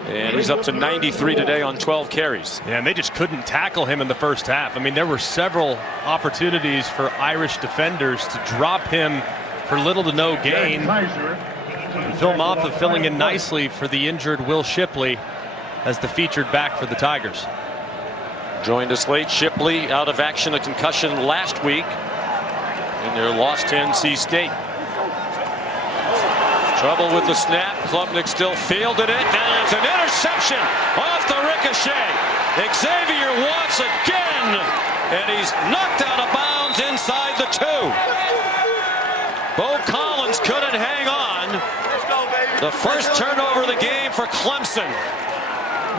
And he's up to 93 today on 12 carries. Yeah, and they just couldn't tackle him in the first half. There were several opportunities for Irish defenders to drop him for little to no gain. And Phil Maffa filling in nicely for the injured Will Shipley as the featured back for the Tigers. Joined us late. Shipley out of action, a concussion last week in their loss to NC State. Trouble with the snap. Klubnik still fielded it, and it's an interception off the ricochet. Xavier Watts again, and he's knocked out of bounds inside the 2. Bo Collins couldn't hang on. The first turnover of the game for Clemson.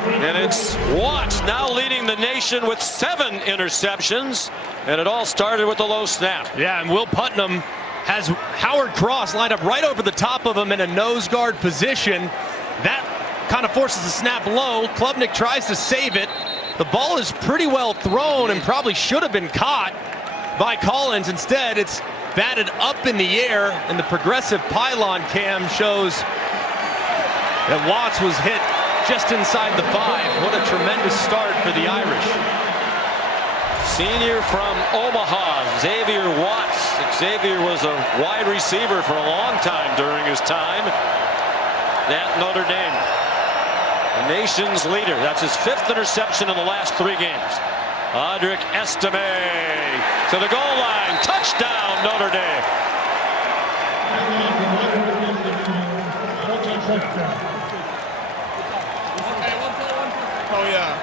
And it's Watts now leading the nation with 7 interceptions. And it all started with a low snap. Yeah, and Will Putnam has Howard Cross lined up right over the top of him in a nose guard position. That kind of forces the snap low. Klubnik tries to save it. The ball is pretty well thrown and probably should have been caught by Collins. Instead, it's batted up in the air, and the progressive pylon cam shows that Watts was hit just inside the 5. What a tremendous start for the Irish. Senior from Omaha, Xavier Watts. Xavier was a wide receiver for a long time during his time at Notre Dame. The nation's leader. That's his 5th interception in the last 3 games. Audric Estime to the goal line. Touchdown, Notre Dame. Oh, yeah.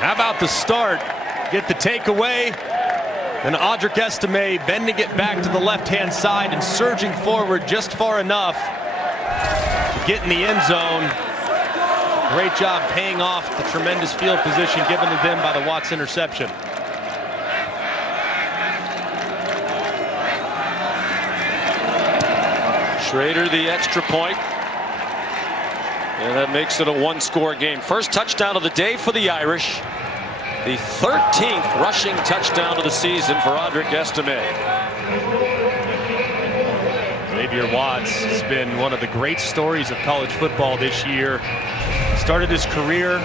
How about the start? Get the takeaway. And Audric Estime bending it back to the left-hand side and surging forward just far enough to get in the end zone. Great job paying off the tremendous field position given to them by the Watts interception. Schrader the extra point. And that makes it a 1-score game. First touchdown of the day for the Irish. The 13th rushing touchdown of the season for Audric Estime. Xavier Watts has been one of the great stories of college football this year. Started his career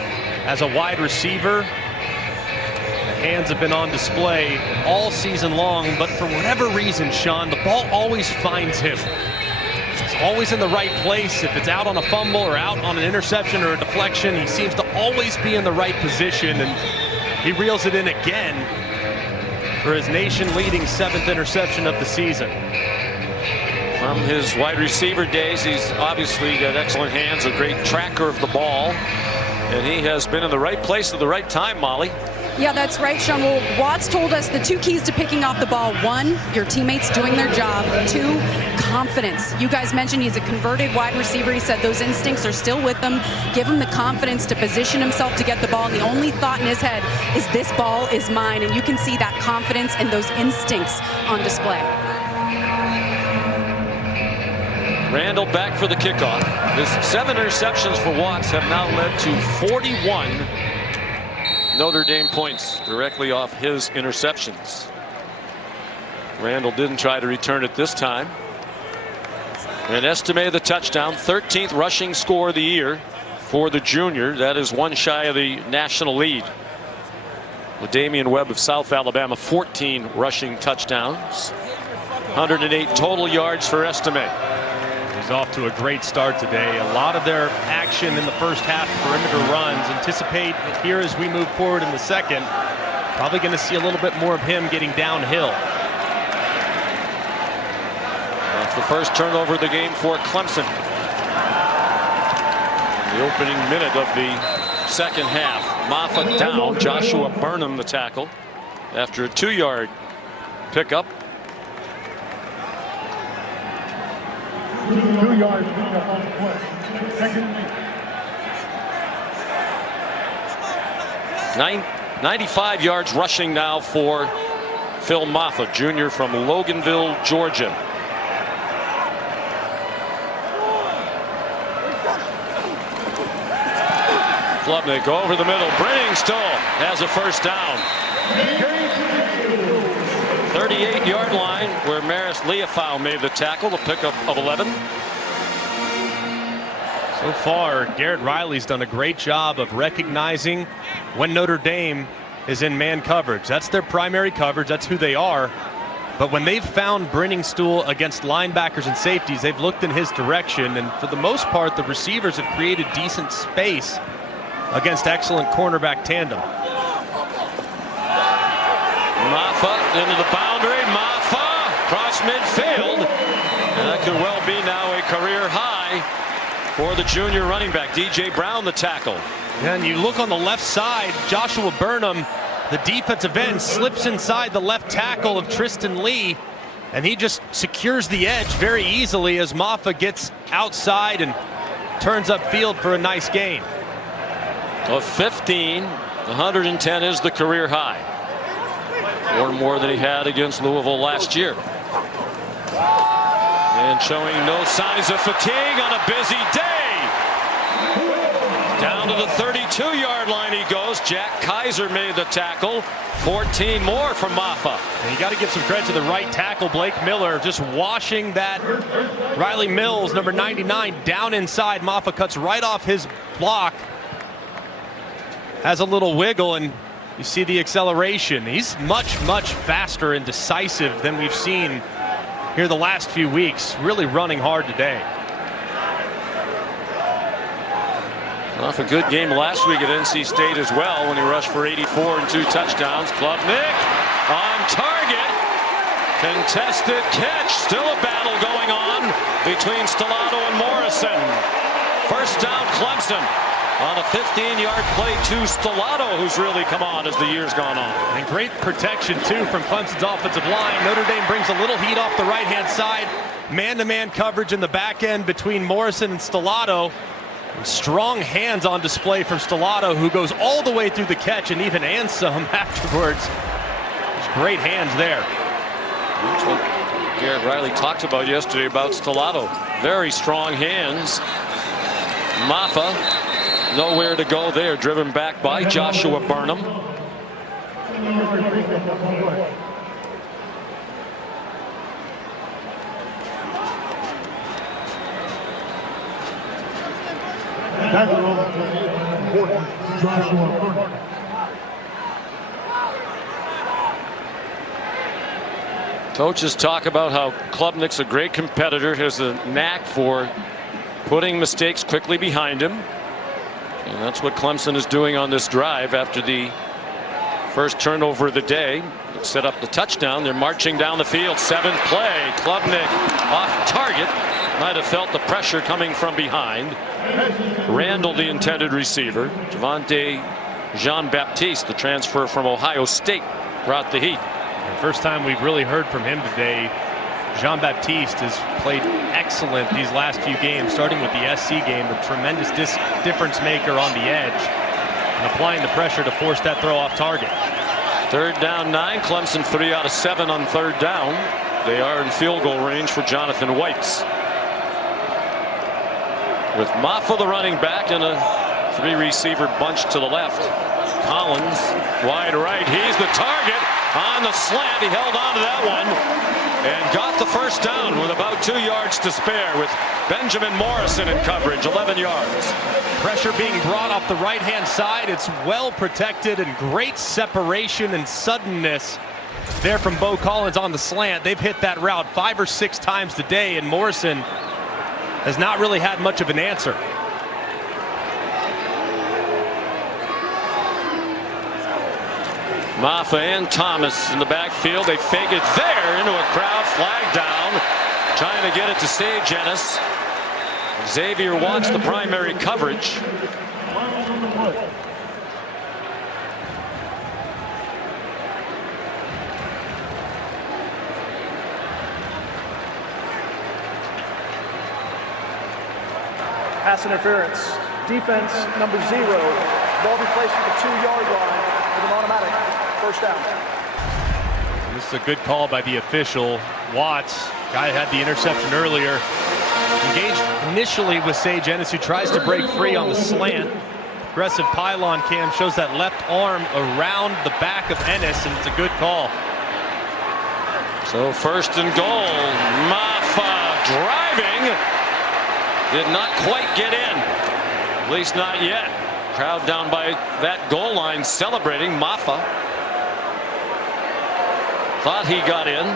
as a wide receiver. The hands have been on display all season long, but for whatever reason, Sean, the ball always finds him. It's always in the right place. If it's out on a fumble or out on an interception or a deflection, he seems to always be in the right position, and he reels it in again for his nation-leading 7th interception of the season. From his wide receiver days, he's obviously got excellent hands, a great tracker of the ball, and he has been in the right place at the right time, Molly. Yeah, that's right, Sean. Well, Watts told us the 2 keys to picking off the ball. 1, your teammates doing their job. 2, confidence. You guys mentioned he's a converted wide receiver. He said those instincts are still with him. Give him the confidence to position himself to get the ball. And the only thought in his head is this ball is mine. And you can see that confidence and those instincts on display. Randall back for the kickoff. His 7 interceptions for Watts have now led to 41 Notre Dame points directly off his interceptions. Randall didn't try to return it this time. And Estime the touchdown, 13th rushing score of the year for the junior. That is 1 shy of the national lead. With Damian Webb of South Alabama, 14 rushing touchdowns. 108 total yards for Estime. He's off to a great start today. A lot of their action in the first half, perimeter runs. Anticipate here as we move forward in the second. Probably going to see a little bit more of him getting downhill. That's the first turnover of the game for Clemson. The opening minute of the second half. Moffitt down. Joshua Burnham the tackle after a 2-yard pickup. 2 yards pickup on the play. 2nd and 8. 95 yards rushing now for Phil Moffitt, junior from Loganville, Georgia. Klubnik over the middle. Brenningstoll has a first down. 38-yard line where Maris Leofau made the tackle, the pickup of 11. So far, Garrett Riley's done a great job of recognizing when Notre Dame is in man coverage. That's their primary coverage. That's who they are. But when they've found Brenningstool against linebackers and safeties, they've looked in his direction. And for the most part, the receivers have created decent space against excellent cornerback tandem. Moffitt into the boundary. Moffitt across midfield. And that could well be now a career high for the junior running back. DJ Brown the tackle. And you look on the left side, Joshua Burnham, the defensive end, slips inside the left tackle of Tristan Lee. And he just secures the edge very easily as Maffa gets outside and turns upfield for a nice gain. Of 15, 110 is the career high. Or more than he had against Louisville last year. And showing no signs of fatigue on a busy day. Down to the 32-yard line he goes. Jack Kaiser made the tackle. 14 more from Maffa. And you got to give some credit to the right tackle, Blake Miller, just washing that Riley Mills, number 99, down inside. Maffa cuts right off his block. Has a little wiggle, and you see the acceleration. He's much, much faster and decisive than we've seen here the last few weeks. Really running hard today. Off a good game last week at NC State as well when he rushed for 84 and 2 touchdowns. Klubnik on target. Contested catch. Still a battle going on between Stellato and Morrison. First down Clemson on a 15-yard play to Stellato, who's really come on as the year's gone on. And great protection too from Clemson's offensive line. Notre Dame brings a little heat off the right-hand side. Man-to-man coverage in the back end between Morrison and Stellato. Strong hands on display from Stellato, who goes all the way through the catch and even and some afterwards. There's great hands there. That's what Garrett Riley talked about yesterday about Stellato. Very strong hands. Maffa nowhere to go there, driven back by Joshua Burnham. Coaches talk about how Klubnik's a great competitor, has a knack for putting mistakes quickly behind him. And that's what Clemson is doing on this drive after the first turnover of the day. Set up the touchdown. They're marching down the field. 7th play. Klubnik off target. Might have felt the pressure coming from behind. Randall, the intended receiver. Javante Jean-Baptiste, the transfer from Ohio State, brought the heat. The first time we've really heard from him today. Jean-Baptiste has played excellent these last few games, starting with the SC game, a tremendous difference maker on the edge and applying the pressure to force that throw off target. 3rd down 9. Clemson 3 out of 7 on 3rd down. They are in field goal range for Jonathan Whites. With Maffa the running back and a 3-receiver bunch to the left. Collins wide right. He's the target on the slant. He held on to that one and got the first down with about 2 yards to spare with Benjamin Morrison in coverage. 11 yards. Pressure being brought off the right-hand side. It's well protected and great separation and suddenness there from Bo Collins on the slant. They've hit that route 5 or 6 times today, and Morrison has not really had much of an answer. Maffa and Thomas in the backfield. They fake it there into a crowd. Flag down. Trying to get it to Sage Ennis. Xavier wants the primary coverage. Pass interference. Defense number 0. Ball be placed at the 2-yard line with an automatic first down. This is a good call by the official. Watts, guy had the interception earlier, engaged initially with Sage Ennis, who tries to break free on the slant. Aggressive pylon cam shows that left arm around the back of Ennis, and it's a good call. So 1st and goal. Maffa driving. Did not quite get in. At least not yet. Crowd down by that goal line celebrating. Maffa thought he got in.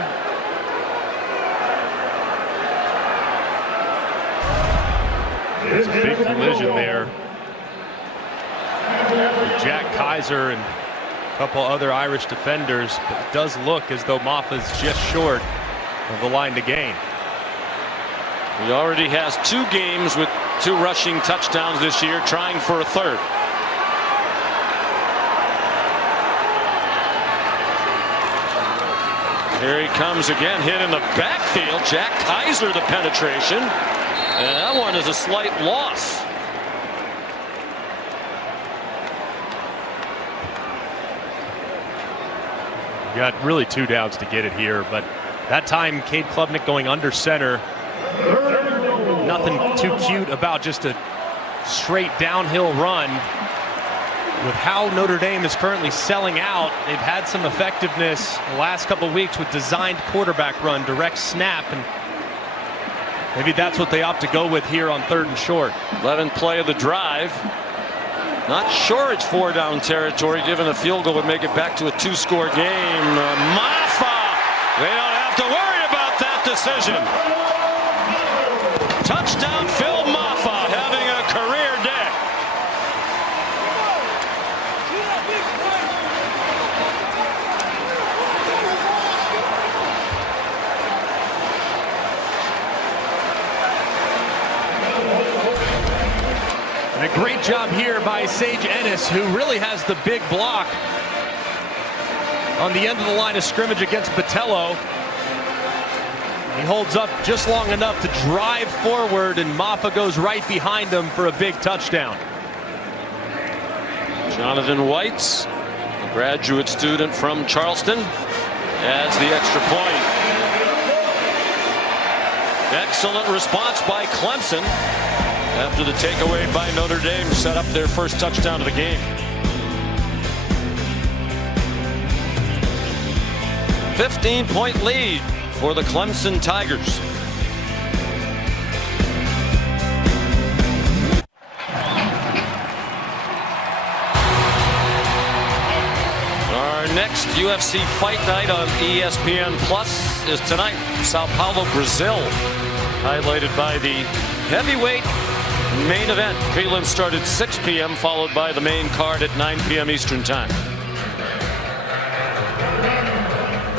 It's a big collision there. Jack Kaiser and a couple other Irish defenders, but it does look as though Maffa's just short of the line to gain. He already has 2 games with 2 rushing touchdowns this year, trying for a 3rd. Here he comes again, hit in the backfield. Jack Kaiser the penetration. And that one is a slight loss. You got really 2 downs to get it here, but that time Cade Klubnik going under center. Nothing too cute about just a straight downhill run. With how Notre Dame is currently selling out, they've had some effectiveness the last couple of weeks with designed quarterback run, direct snap, and maybe that's what they opt to go with here on 3rd and short. 11th play of the drive. Not sure it's 4-down territory, given a field goal would make it back to a 2-score game. Maffa! They don't have to worry about that decision. Touchdown, Phil Maffa, having a career day. And a great job here by Sage Ennis, who really has the big block on the end of the line of scrimmage against Botello. He holds up just long enough to drive forward, and Maffa goes right behind him for a big touchdown. Jonathan Whites, a graduate student from Charleston, adds the extra point. Excellent response by Clemson after the takeaway by Notre Dame set up their first touchdown of the game. 15-point lead for the Clemson Tigers. Our next UFC fight night on ESPN Plus is tonight. Sao Paulo, Brazil, highlighted by the heavyweight main event. Prelims start at 6 p.m. followed by the main card at 9 p.m. Eastern time.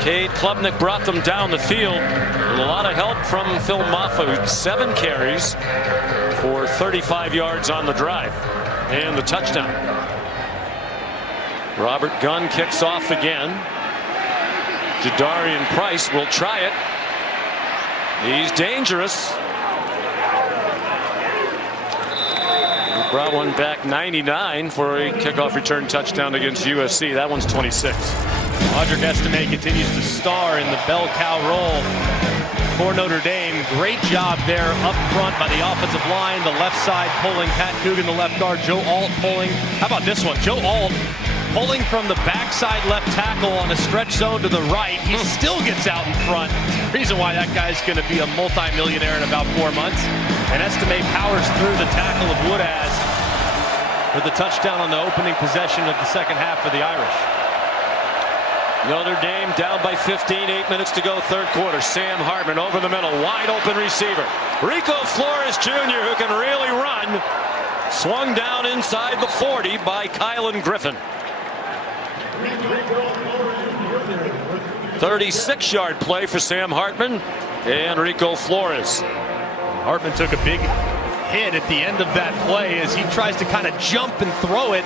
Cade Klubnik brought them down the field with a lot of help from Phil Maffa, who had 7 carries for 35 yards on the drive and the touchdown. Robert Gunn kicks off again. Jadarian Price will try it. He's dangerous. He brought one back 99 for a kickoff return touchdown against USC. That one's 26. Audric Estime continues to star in the bell cow role for Notre Dame. Great job there up front by the offensive line. The left side pulling, Pat Coogan, the left guard, Joe Alt pulling. How about this one? Joe Alt pulling from the backside left tackle on a stretch zone to the right. He still gets out in front. Reason why that guy's going to be a multi-millionaire in about 4 months. And Estime powers through the tackle of GWES with the touchdown on the opening possession of the second half for the Irish. Notre Dame down by 15, 8 minutes to go, third quarter. Sam Hartman over the middle, wide open receiver. Rico Flores Jr., who can really run, swung down inside the 40 by Kylan Griffin. 36-yard play for Sam Hartman and Rico Flores. Hartman took a big hit at the end of that play as he tries to kind of jump and throw it.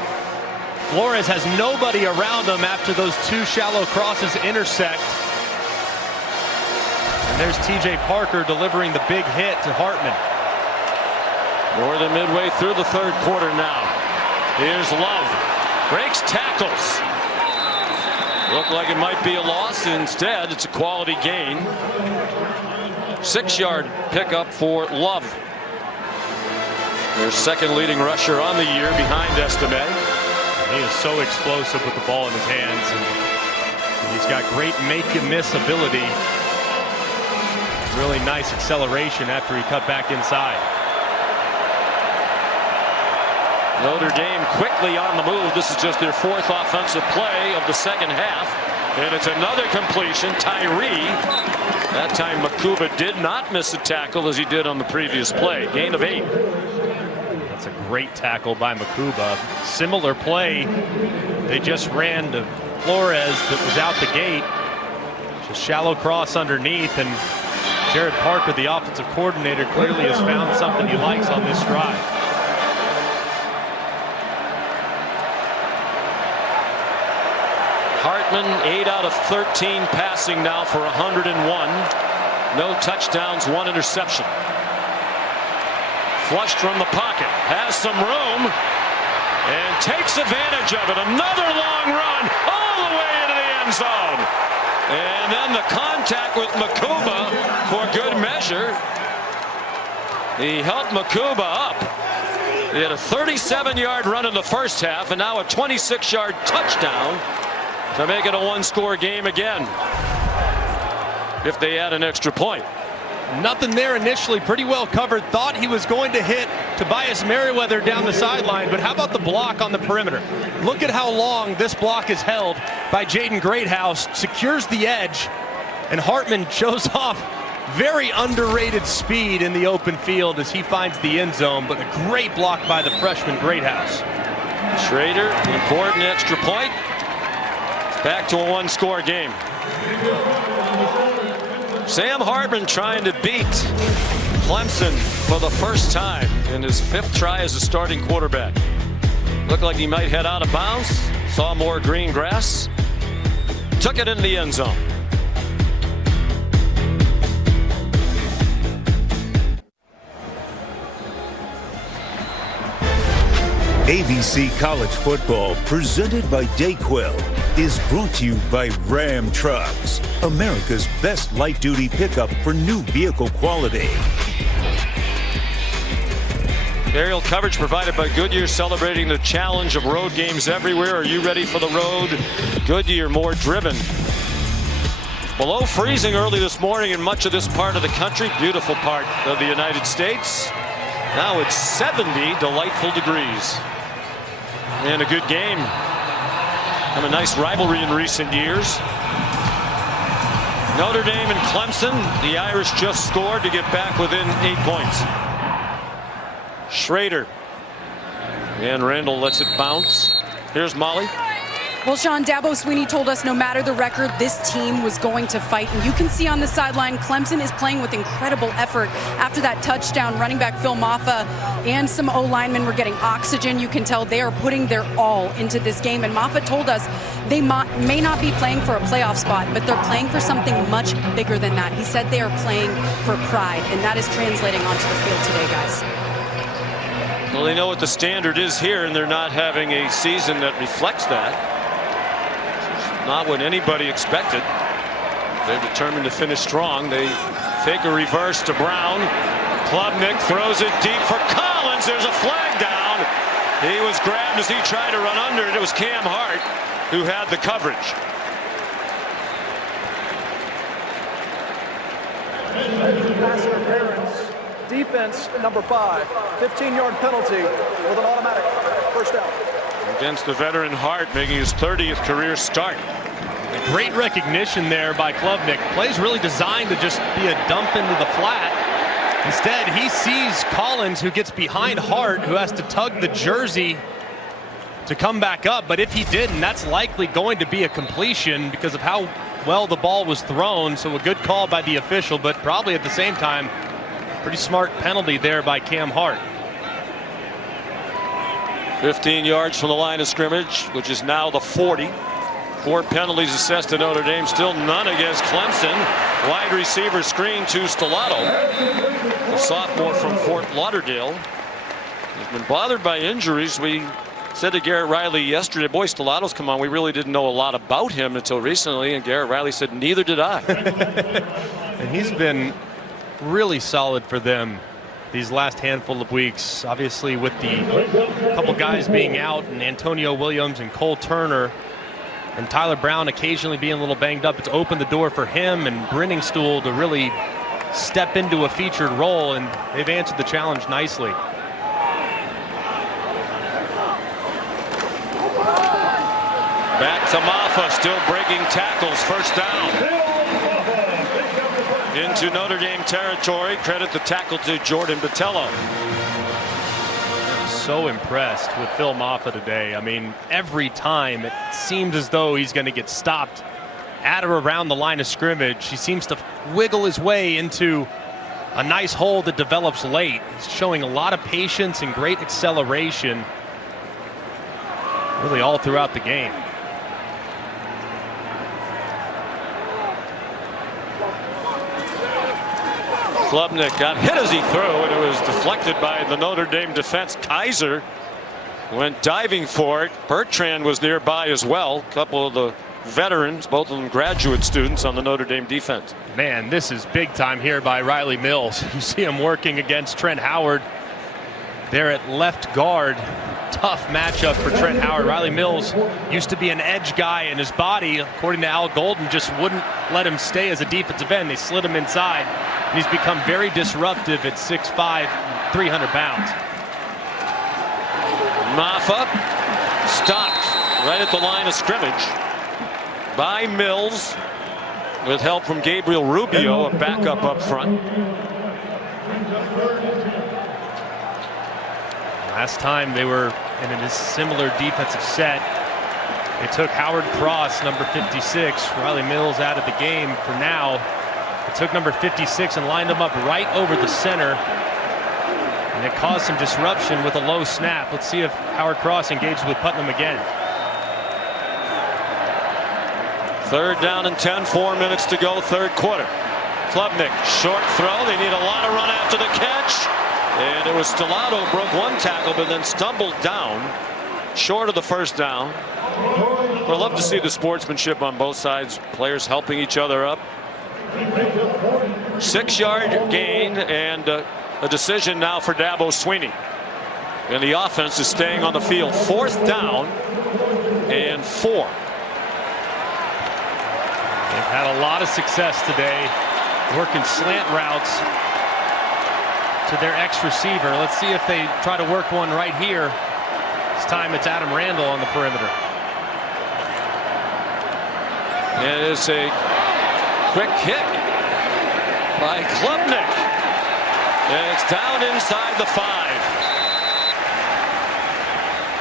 Flores has nobody around him after those 2 shallow crosses intersect. And there's TJ Parker delivering the big hit to Hartman. More than midway through the third quarter now. Here's Love. Breaks tackles. Looked like it might be a loss. Instead, it's a quality gain. 6-yard pickup for Love. Their second leading rusher on the year behind Estime. He is so explosive with the ball in his hands, and he's got great make-and-miss ability. Really nice acceleration after he cut back inside. Notre Dame quickly on the move. This is just their 4th offensive play of the second half. And it's another completion. Tyree. That time Makuba did not miss a tackle as he did on the previous play. Gain of 8. That's a great tackle by Makuba. Similar play they just ran to Flores that was out the gate. Just shallow cross underneath, and Jared Parker, the offensive coordinator, clearly has found something he likes on this drive. Hart Hartman 8 out of 13 passing now for 101. No touchdowns, 1 interception. Flushed from the pocket, has some room, and takes advantage of it. Another long run all the way into the end zone. And then the contact with Makuba for good measure. He helped Makuba up. He had a 37-yard run in the first half, and now a 26-yard touchdown to make it a one-score game again, if they add an extra point. Nothing there initially, pretty well covered. Thought he was going to hit Tobias Merriweather down the sideline, but how about the block on the perimeter? Look at how long this block is held by Jaden Greathouse, secures the edge, and Hartman shows off very underrated speed in the open field as he finds the end zone, but a great block by the freshman Greathouse. Schrader, important extra point. Back to a one-score game. Sam Hartman trying to beat Clemson for the first time in his 5th try as a starting quarterback. Looked like he might head out of bounds. Saw more green grass. Took it in the end zone. ABC College Football, presented by DayQuil, is brought to you by Ram Trucks, America's best light-duty pickup for new vehicle quality. Aerial coverage provided by Goodyear, celebrating the challenge of road games everywhere. Are you ready for the road? Goodyear, more driven. Below freezing early this morning in much of this part of the country. Beautiful part of the United States. Now it's 70 delightful degrees. And a good game. And a nice rivalry in recent years. Notre Dame and Clemson. The Irish just scored to get back within 8 points. Schrader. And Randall lets it bounce. Here's Molly. Well, Sean, Dabo Swinney told us no matter the record, this team was going to fight. And you can see on the sideline, Clemson is playing with incredible effort. After that touchdown, running back Phil Maffa and some O-linemen were getting oxygen. You can tell they are putting their all into this game. And Maffa told us they may not be playing for a playoff spot, but they're playing for something much bigger than that. He said they are playing for pride, and that is translating onto the field today, guys. Well, they know what the standard is here, and they're not having a season that reflects that. Not what anybody expected. They're determined to finish strong. They fake a reverse to Brown. Klubnik throws it deep for Collins. There's a flag down. He was grabbed as he tried to run under it. It was Cam Hart who had the coverage. Pass interference. Defense number 5. 15-yard penalty with an automatic first down. Against the veteran Hart, making his 30th career start. Great recognition there by Klubnik. Play's really designed to just be a dump into the flat. Instead, he sees Collins, who gets behind Hart, who has to tug the jersey to come back up. But if he didn't, that's likely going to be a completion because of how well the ball was thrown. So a good call by the official, but probably at the same time, pretty smart penalty there by Cam Hart. 15 yards from the line of scrimmage, which is now the 40. 4 penalties assessed to Notre Dame, still none against Clemson. Wide receiver screen to Stellato, the sophomore from Fort Lauderdale. He's been bothered by injuries. We said to Garrett Riley yesterday, boy, Stellato's come on. We really didn't know a lot about him until recently, and Garrett Riley said, neither did I. And he's been really solid for them these last handful of weeks. Obviously, with the couple guys being out, and Antonio Williams and Cole Turner, and Tyler Brown occasionally being a little banged up, it's opened the door for him and Brenningstool to really step into a featured role, and they've answered the challenge nicely. Back to Maffa, still breaking tackles, first down. Into Notre Dame territory. Credit the tackle to Jordan Botello. So impressed with Phil Maffa today. I mean, every time it seems as though he's going to get stopped at or around the line of scrimmage. He seems to wiggle his way into a nice hole that develops late. He's showing a lot of patience and great acceleration really all throughout the game. Klubnik got hit as he threw, and it was deflected by the Notre Dame defense. Kaiser went diving for it. Bertrand was nearby as well. A couple of the veterans, both of them graduate students on the Notre Dame defense. Man, this is big time here by Riley Mills. You see him working against Trent Howard there at left guard. Tough matchup for Trent Howard. Riley Mills used to be an edge guy, and his body, according to Al Golden, just wouldn't let him stay as a defensive end. They slid him inside, and he's become very disruptive at 6'5", 300 pounds. Maffa stopped right at the line of scrimmage by Mills with help from Gabriel Rubio, a backup up front. Last time they were in a similar defensive set, they took Howard Cross, number 56, Riley Mills out of the game for now. They took number 56 and lined him up right over the center, and it caused some disruption with a low snap. Let's see if Howard Cross engages with Putnam again. 3rd down and 10, 4 minutes to go, 3rd quarter. Klubnik, short throw. They need a lot of run after the catch. And it was Stellato broke one tackle, but then stumbled down short of the 1st down. I'd love to see the sportsmanship on both sides, players helping each other up. 6-yard gain and a decision now for Dabo Swinney. And the offense is staying on the field. 4th down and 4. They've had a lot of success today working slant routes to their X receiver. Let's see if they try to work one right here. This time it's Adam Randall on the perimeter. And it's a quick kick by Klubnik. And it's down inside the 5.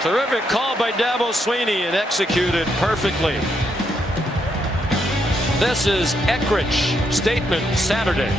Terrific call by Dabo Swinney and executed perfectly. This is Eckrich Statement Saturday.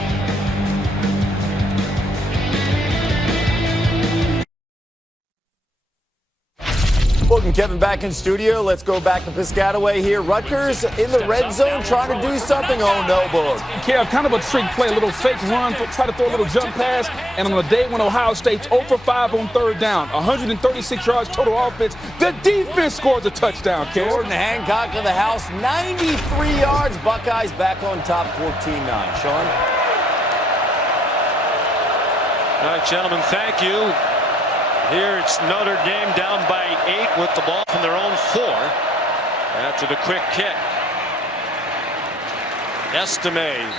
Welcome, Kevin, back in studio. Let's go back to Piscataway here. Rutgers in the red zone trying to do something. Oh, no, Boog. Kev, kind of a trick play, a little fake run, try to throw a little jump pass. And on the day when Ohio State's 0 for 5 on 3rd down, 136 yards total offense, the defense scores a touchdown, Kev. Jordan Hancock to the house, 93 yards. Buckeyes back on top, 14-9. Sean? All right, gentlemen, thank you. Here it's Notre Dame down by 8 with the ball from their own 4 after the quick kick. Estime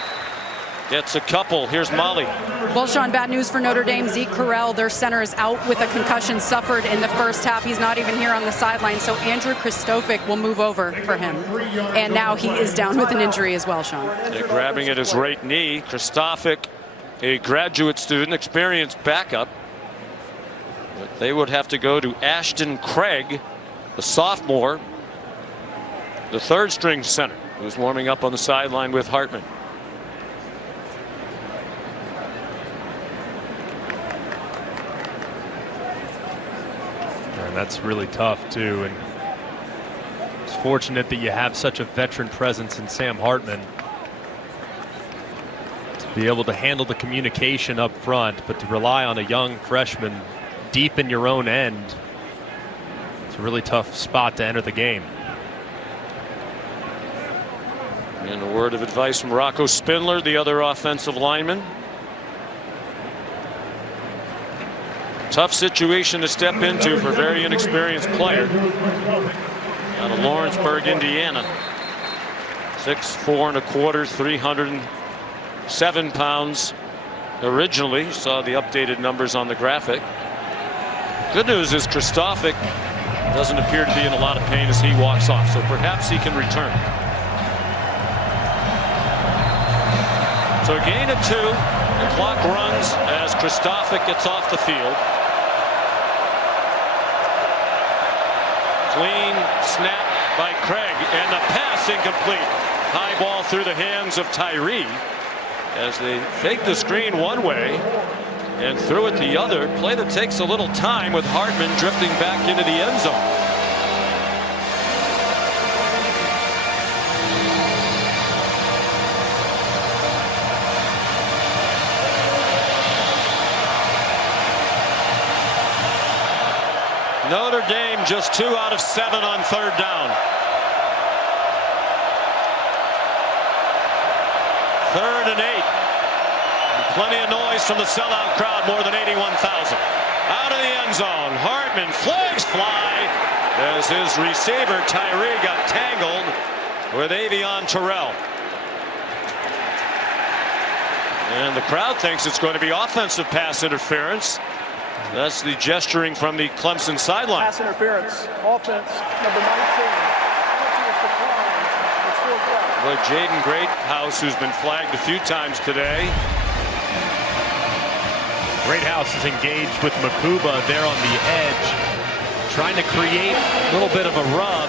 gets a couple. Here's Molly. Well, Sean, bad news for Notre Dame. Zeke Correll, their center, is out with a concussion suffered in the 1st half. He's not even here on the sideline, so Andrew Kristofic will move over for him. And now he is down with an injury as well, Sean. They're grabbing at his right knee. Kristofic, a graduate student, experienced backup. But they would have to go to Ashton Craig, the sophomore, the 3rd string center, who's warming up on the sideline with Hartman. And that's really tough too, and it's fortunate that you have such a veteran presence in Sam Hartman to be able to handle the communication up front, but to rely on a young freshman deep in your own end. It's a really tough spot to enter the game. And a word of advice from Rocco Spindler, the other offensive lineman. Tough situation to step into for a very inexperienced player out of Lawrenceburg, Indiana. 6'4 1/4", 307 pounds originally. You saw the updated numbers on the graphic. Good news is Kristofic doesn't appear to be in a lot of pain as he walks off, so perhaps he can return. So a gain of 2. The clock runs as Kristofic gets off the field. Clean snap by Craig, and the pass incomplete. High ball through the hands of Tyree as they fake the screen one way and threw it the other. Play that takes a little time with Hartman drifting back into the end zone. Notre Dame just 2 out of 7 on 3rd down. 3rd and 8. And plenty of noise from the sellout crowd, more than 81,000. Out of the end zone, Hartman, flags fly as his receiver Tyree got tangled with Avion Terrell. And the crowd thinks it's going to be offensive pass interference. That's the gesturing from the Clemson sideline. Pass interference, offense, number 19. But Jaden Greathouse, who's been flagged a few times today. Greathouse is engaged with Makuba there on the edge, trying to create a little bit of a rub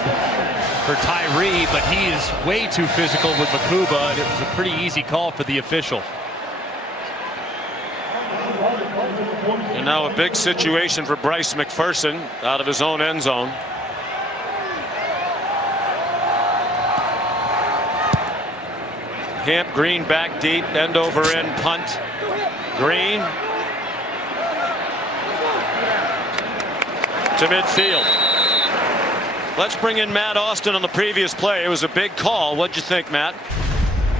for Tyree, but he is way too physical with Makuba, and it was a pretty easy call for the official. And now a big situation for Bryce McPherson out of his own end zone. Camp Green back deep, end over end punt. Green to midfield. Let's bring in Matt Austin on the previous play. It was a big call. What'd you think, Matt?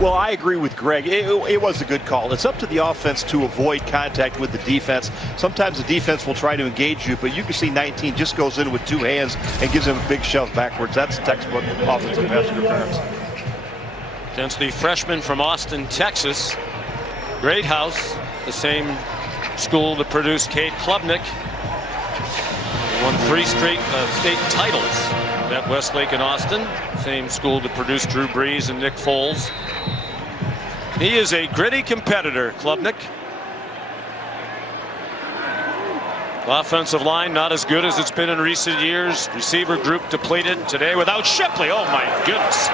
Well, I agree with Greg. It was a good call. It's up to the offense to avoid contact with the defense. Sometimes the defense will try to engage you, but you can see 19 just goes in with 2 hands and gives him a big shove backwards. That's textbook offensive pass interference. Against the freshman from Austin, Texas, Greathouse, the same school that produced Cade Klubnik. Won 3 straight state titles at Westlake and Austin. Same school that produced Drew Brees and Nick Foles. He is a gritty competitor, Klubnik. Offensive line not as good as it's been in recent years. Receiver group depleted today without Shipley. Oh my goodness.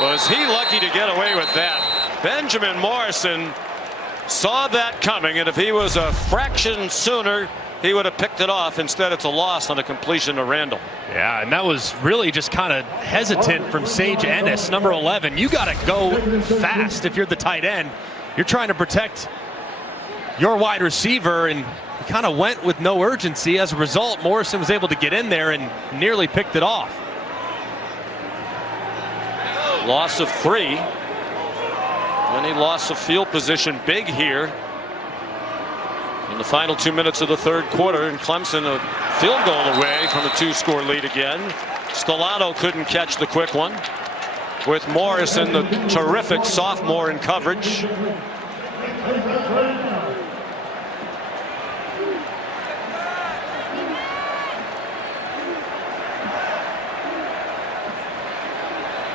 Was he lucky to get away with that? Benjamin Morrison saw that coming, and if he was a fraction sooner, he would have picked it off. Instead, it's a loss on a completion to Randall. Yeah, and that was really just kind of hesitant from Sage Ennis, number 11. You got to go fast if you're the tight end. You're trying to protect your wide receiver, and kind of went with no urgency. As a result, Morrison was able to get in there and nearly picked it off. Loss of 3. Any loss of field position big here in the final 2 minutes of the 3rd quarter, and Clemson a field goal away from a 2-score lead again. Stellato couldn't catch the quick one, with Morrison, the terrific sophomore, in coverage.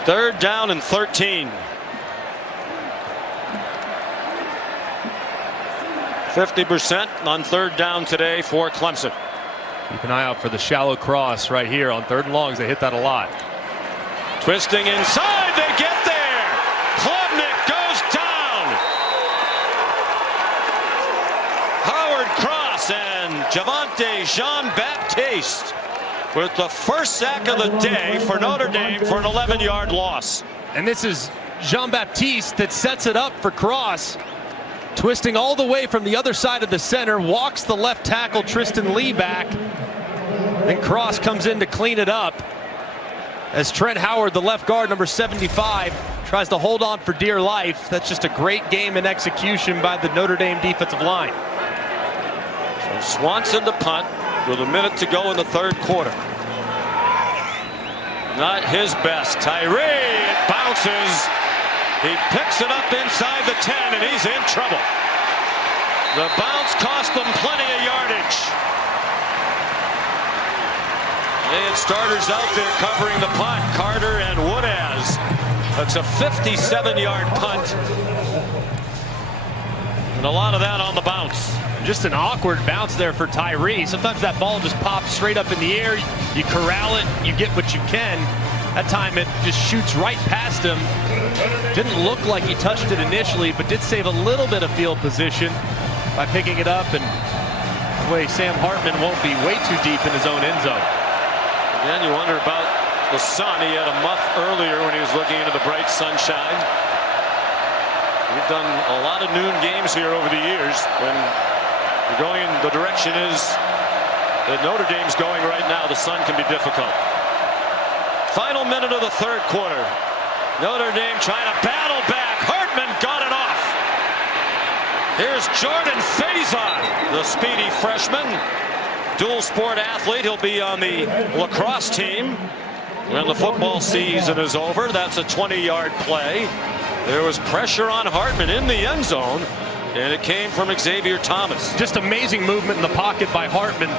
Third down and 13. 50% on 3rd down today for Clemson. Keep an eye out for the shallow cross right here on 3rd and longs. They hit that a lot. Twisting inside, they get there. Klubnik goes down. Howard Cross and Javonte Jean-Baptiste with the first sack of the day for Notre Dame for an 11-yard loss. And this is Jean-Baptiste that sets it up for Cross. Twisting all the way from the other side of the center, walks the left tackle Tristan Lee back. Then Cross comes in to clean it up as Trent Howard, the left guard, number 75, tries to hold on for dear life. That's just a great game in execution by the Notre Dame defensive line. So Swanson to punt with a minute to go in the 3rd quarter. Not his best. Tyree, it bounces. He picks it up inside the 10, and he's in trouble. The bounce cost them plenty of yardage. They had starters out there covering the punt, Carter and Woodaz. That's a 57-yard punt. And a lot of that on the bounce. Just an awkward bounce there for Tyree. Sometimes that ball just pops straight up in the air. You corral it, you get what you can. That time it just shoots right past him. Didn't look like he touched it initially, but did save a little bit of field position by picking it up. And the way Sam Hartman won't be way too deep in his own end zone. Again, you wonder about the sun. He had a muff earlier when he was looking into the bright sunshine. We've done a lot of noon games here over the years when you're going in the direction is that Notre Dame's going right now, the sun can be difficult. Final minute of the third quarter. Notre Dame trying to battle back. Hartman got it off. Here's Jordan Faison, the speedy freshman. Dual sport athlete. He'll be on the lacrosse team when the football season is over. That's a 20-yard play. There was pressure on Hartman in the end zone, and it came from Xavier Thomas. Just amazing movement in the pocket by Hartman.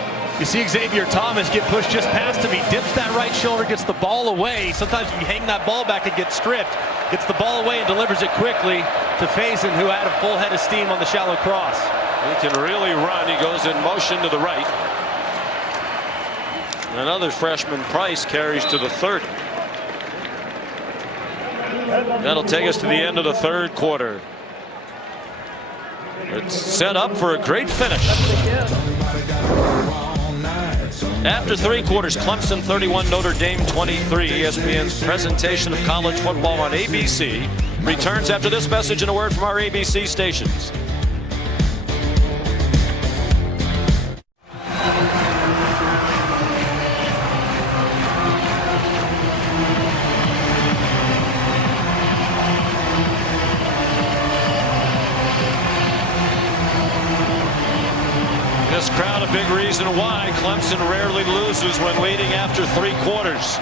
You see Xavier Thomas get pushed just past him. He dips that right shoulder, gets the ball away. Sometimes you hang that ball back and get stripped. Gets the ball away and delivers it quickly to Faison, who had a full head of steam on the shallow cross. He can really run. He goes in motion to the right. Another freshman, Price, carries to the 30. That'll take us to the end of the third quarter. It's set up for a great finish. After three quarters, Clemson 31, Notre Dame 23. ESPN's presentation of college football on ABC returns after this message and a word from our ABC stations. This crowd a big reason why Clemson rarely loses when leading after three quarters.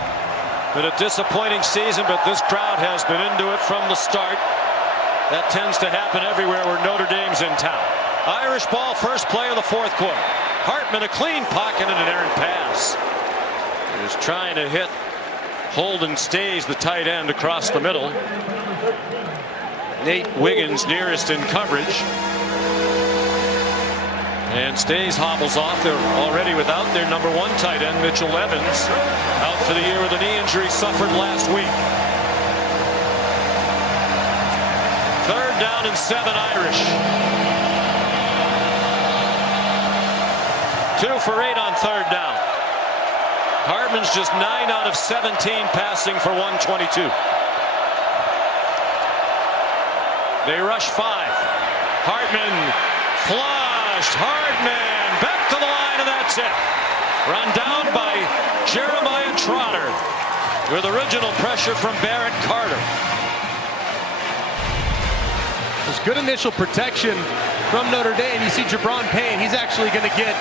Been a disappointing season, but this crowd has been into it from the start. That tends to happen everywhere where Notre Dame's in town. Irish ball, first play of the fourth quarter. Hartman, a clean pocket and an errant pass. He was trying to hit Holden Stays, the tight end, across the middle. Nate Wiggins nearest in coverage. And Stays hobbles off. They're already without their number one tight end, Mitchell Evans, out for the year with a knee injury suffered last week. Third down and 7 Irish. 2 for 8 on third down. Hartman's just 9 out of 17 passing for 122. They rush 5. Hartman flies. Hartman back to the line, and that's it. Run down by Jeremiah Trotter with original pressure from Barrett Carter. There's good initial protection from Notre Dame. You see Jabron Payne. He's actually going to get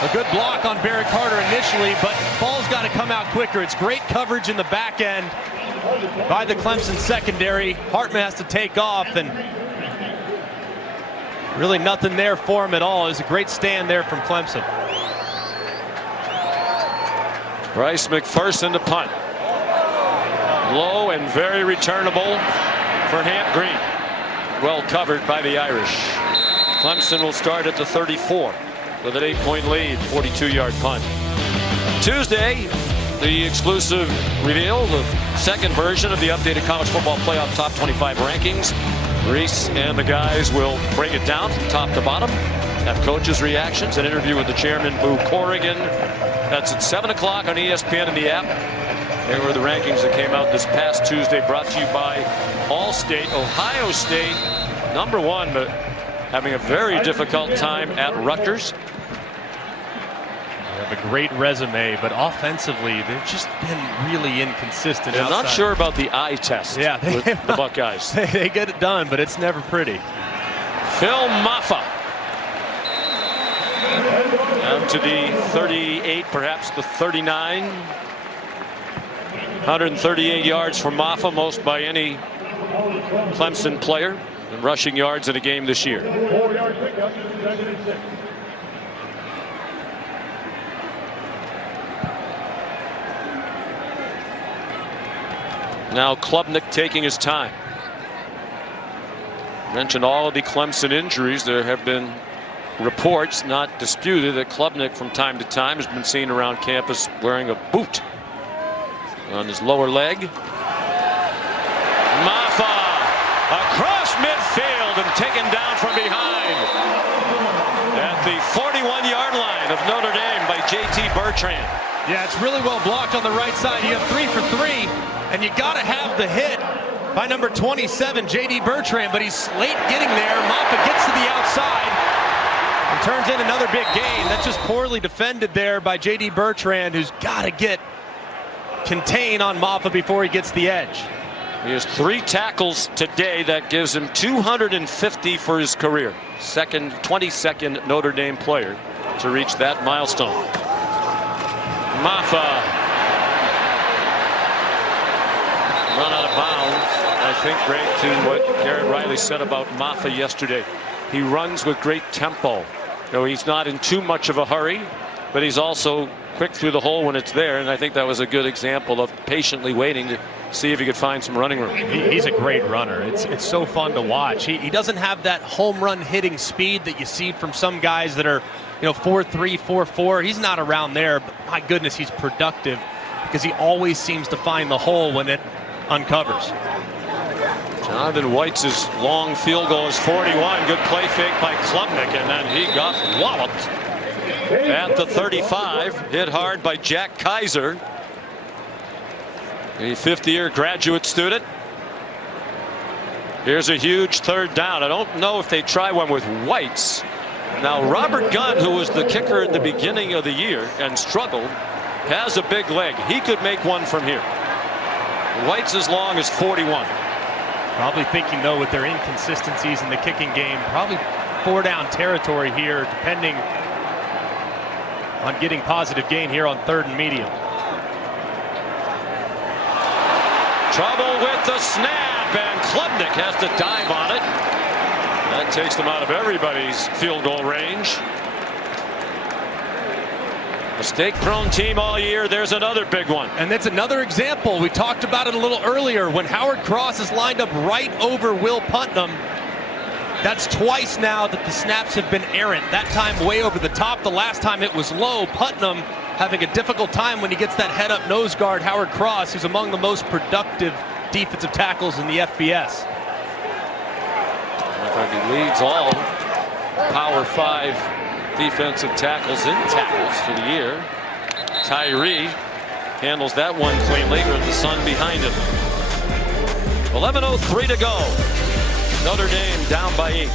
a good block on Barrett Carter initially, but ball's got to come out quicker. It's great coverage in the back end by the Clemson secondary. Hartman has to take off, and really nothing there for him at all. It was a great stand there from Clemson. Bryce McPherson to punt. Low and very returnable for Hamp Green. Well covered by the Irish. Clemson will start at the 34 with an 8-point lead, 42-yard punt. Tuesday, the exclusive reveal, the second version of the updated college football playoff top 25 rankings. Reese and the guys will break it down from top to bottom, have coaches' reactions, an interview with the chairman, Boo Corrigan. That's at 7 o'clock on ESPN and the app. There were the rankings that came out this past Tuesday, brought to you by Allstate. Ohio State, number 1, but having a very difficult time at Rutgers. They have a great resume, but offensively, they've just been really inconsistent. I'm not sure about the eye test with the Buckeyes. They get it done, but it's never pretty. Phil Maffa. Down to the 38, perhaps the 39. 138 yards for Maffa, most by any Clemson player in rushing yards in a game this year. Now Klubnik taking his time. Mentioned all of the Clemson injuries. There have been reports, not disputed, that Klubnik from time to time has been seen around campus wearing a boot on his lower leg. Maffa across midfield and taken down from behind at the 41-yard line of Notre Dame by J.T. Bertrand. Yeah, it's really well blocked on the right side. You have 3 for 3, and you got to have the hit by number 27, J.D. Bertrand, but he's late getting there. Maffa gets to the outside and turns in another big gain. That's just poorly defended there by J.D. Bertrand, who's got to contain on Maffa before he gets the edge. He has 3 tackles today. That gives him 250 for his career. 22nd Notre Dame player to reach that milestone. Maffa run out of bounds. I think, Greg, to what Garrett Riley said about Maffa yesterday. He runs with great tempo. He's not in too much of a hurry, but he's also quick through the hole when it's there, and I think that was a good example of patiently waiting to see if he could find some running room. He's a great runner. It's so fun to watch. He doesn't have that home run hitting speed that you see from some guys that are 4.3, 4.4. He's not around there, but my goodness, he's productive because he always seems to find the hole when it uncovers. Jonathan White's long field goal is 41. Good play fake by Klubnik, and then he got walloped at the 35. Hit hard by Jack Kaiser, a 50-year graduate student. Here's a huge 3rd down. I don't know if they try one with White's. Now, Robert Gunn, who was the kicker at the beginning of the year and struggled, has a big leg. He could make one from here. White's as long as 41. Probably thinking, though, with their inconsistencies in the kicking game, probably 4-down territory here, depending on getting positive gain here on 3rd and medium. Trouble with the snap, and Klubnik has to dive on it. That takes them out of everybody's field goal range. Mistake-prone team all year. There's another big one. And that's another example. We talked about it a little earlier when Howard Cross is lined up right over Will Putnam. That's twice now that the snaps have been errant. That time way over the top. The last time it was low. Putnam having a difficult time when he gets that head-up nose guard. Howard Cross, who's among the most productive defensive tackles in the FBS. He leads all Power 5 defensive tackles in tackles for the year. Tyree handles that one cleanly with the sun behind him. 11:03 to go. Notre Dame down by 8.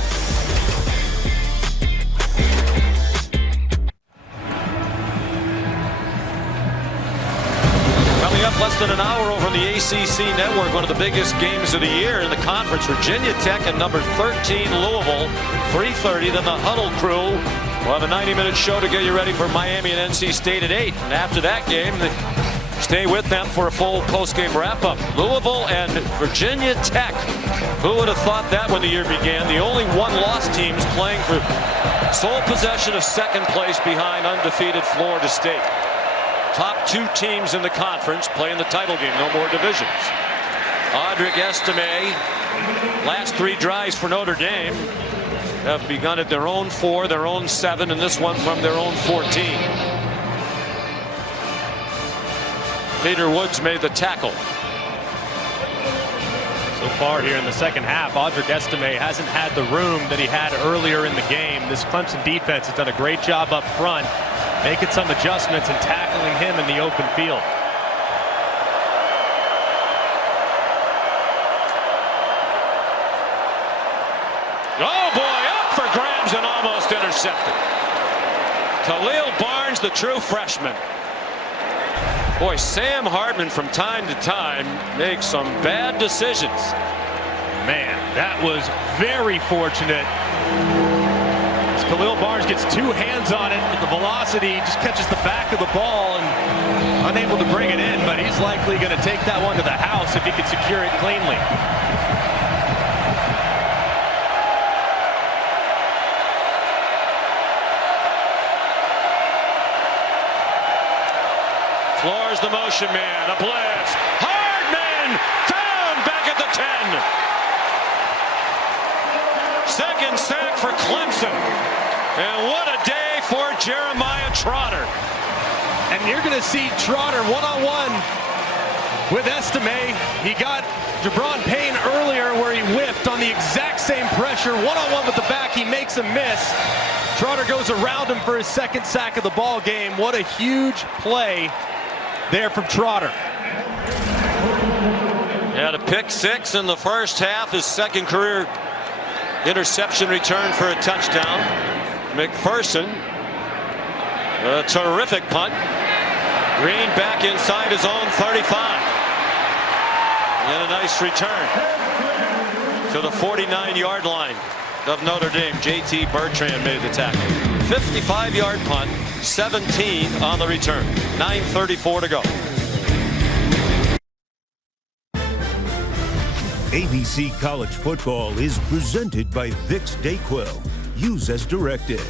Coming up less than an hour over the ACC network, one of the biggest games of the year in the conference. Virginia Tech and number 13 Louisville, 3:30. Then the Huddle crew will have a 90-minute show to get you ready for Miami and NC State at 8. And after that game, stay with them for a full post-game wrap-up. Louisville and Virginia Tech. Who would have thought that when the year began? The only one-loss teams playing for sole possession of 2nd place behind undefeated Florida State. Top 2 teams in the conference playing the title game. No more divisions. Audric Estime, last 3 drives for Notre Dame have begun at their own 4, their own 7, and this one from their own 14. Peter Woods made the tackle. So far here in the second half, Audric Estime hasn't had the room that he had earlier in the game. This Clemson defense has done a great job up front, making some adjustments and tackling him in the open field. Oh boy, up for grabs and almost intercepted. Khalil Barnes, the true freshman. Boy, Sam Hartman from time to time makes some bad decisions. Man, that was very fortunate. As Khalil Barnes gets 2 hands on it with the velocity, just catches the back of the ball and unable to bring it in, but he's likely going to take that one to the house if he can secure it cleanly. Floors the motion man, a blitz. Hardman found back at the 10. Second sack for Clemson. And what a day for Jeremiah Trotter. And you're going to see Trotter one-on-one with Estime. He got Jabron Payne earlier where he whiffed on the exact same pressure. One-on-one with the back, he makes a miss. Trotter goes around him for his 2nd sack of the ball game. What a huge play there from Trotter. Had a pick 6 in the first half, his 2nd career interception return for a touchdown. McPherson, a terrific punt. Green back inside his own 35. And a nice return to the 49-yard line of Notre Dame. J.T. Bertrand made the tackle. 55-yard punt, 17 on the return. 9:34 to go. ABC College Football is presented by Vicks DayQuil. Use as directed.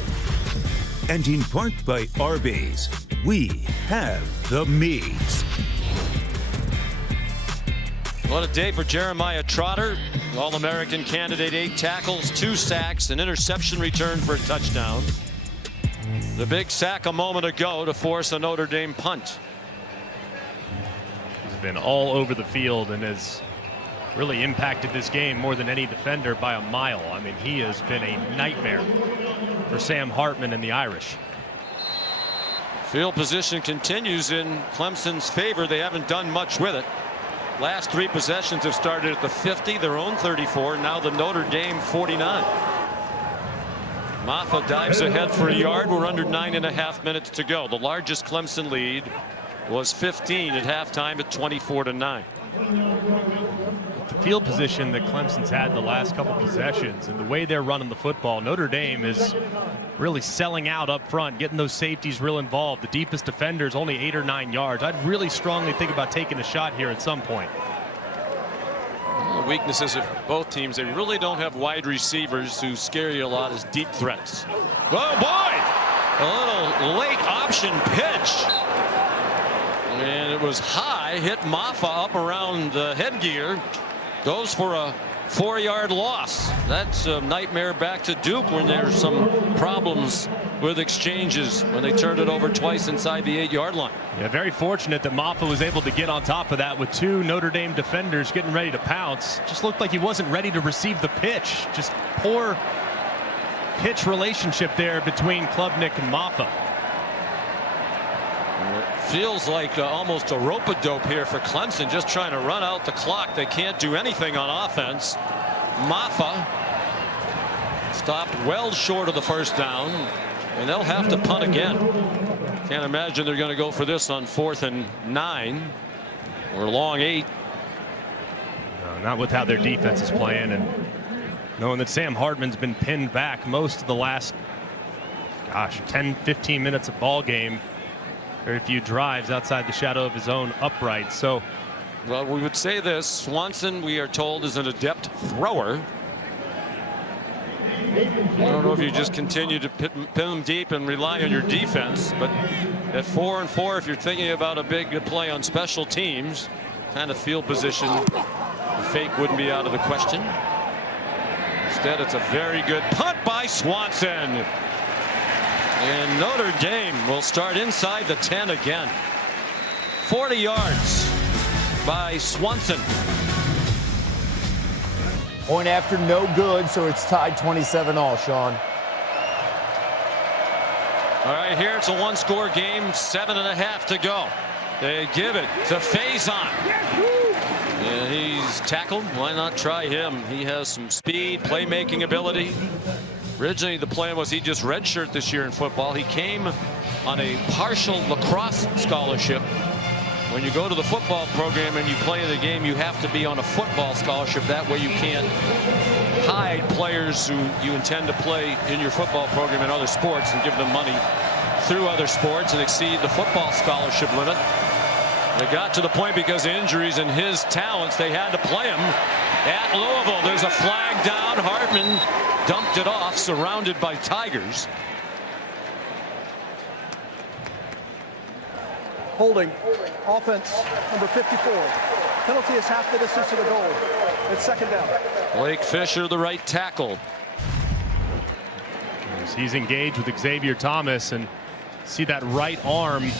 And in part by Arby's. We have the meats. What a day for Jeremiah Trotter. All-American candidate, 8 tackles, 2 sacks, an interception return for a touchdown. The big sack a moment ago to force a Notre Dame punt. He's been all over the field and has really impacted this game more than any defender by a mile. I mean, he has been a nightmare for Sam Hartman and the Irish. Field position continues in Clemson's favor. They haven't done much with it. Last 3 possessions have started at the 50, their own 34, now the Notre Dame 49. Maffa dives ahead for a yard. We're under 9.5 minutes to go. The largest Clemson lead was 15 at halftime at 24-9. The field position that Clemson's had the last couple possessions and the way they're running the football, Notre Dame is really selling out up front, getting those safeties real involved. The deepest defender is only 8 or 9 yards. I'd really strongly think about taking a shot here at some point. The weaknesses of both teams, they really don't have wide receivers who scare you a lot as deep threats. Oh boy, a little late option pitch, and it was high, hit Maffa up around the headgear, goes for a 4-yard loss. That's a nightmare back to Duke when there's some problems with exchanges when they turned it over twice inside the 8-yard line. Yeah, very fortunate that Maffa was able to get on top of that with 2 Notre Dame defenders getting ready to pounce. Just looked like he wasn't ready to receive the pitch. Just poor pitch relationship there between Klubnik and Maffa. It feels like almost a rope-a-dope here for Clemson, just trying to run out the clock. They can't do anything on offense. Maffa stopped well short of the first down, and they'll have to punt again. Can't imagine they're going to go for this on 4th and 9 or long 8. No, not with how their defense is playing, and knowing that Sam Hartman's been pinned back most of the last, 10-15 minutes of ball game. Very few drives outside the shadow of his own upright. So, well, we would say this: Swanson, we are told, is an adept thrower. I don't know if you just continue to pin them deep and rely on your defense, but at 4-4, if you're thinking about a big play on special teams, kind of field position, the fake wouldn't be out of the question. Instead, it's a very good punt by Swanson. And Notre Dame will start inside the 10 again. 40 yards by Swanson. Point after, no good, so it's tied 27-all, Sean. All right, here it's a 1-score game, 7.5 to go. They give it to Faison. And he's tackled. Why not try him? He has some speed, playmaking ability. Originally, the plan was he'd just redshirt this year in football. He came on a partial lacrosse scholarship. When you go to the football program and you play the game, you have to be on a football scholarship. That way you can't hide players who you intend to play in your football program in other sports and give them money through other sports and exceed the football scholarship limit. They got to the point because of injuries and his talents, they had to play him at Louisville. There's a flag down. Hartman dumped it off, surrounded by Tigers. Holding. Offense, number 54. Penalty is half the distance to the goal. It's 2nd down. Blake Fisher, the right tackle. He's engaged with Xavier Thomas, and see that right arm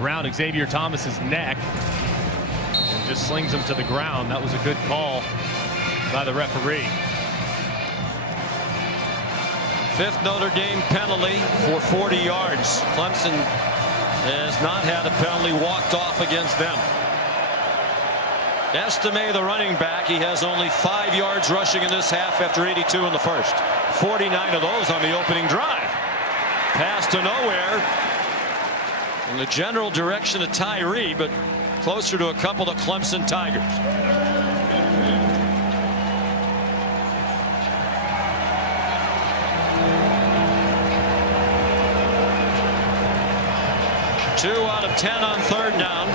around Xavier Thomas's neck and just slings him to the ground. That was a good call by the referee. 5th Notre Dame penalty for 40 yards. Clemson has not had a penalty walked off against them. Estime, the running back, he has only 5 yards rushing in this half after 82 in the first. 49 of those on the opening drive. Pass to nowhere in the general direction of Tyree, but closer to a couple of Clemson Tigers. Two out of 10 on third down.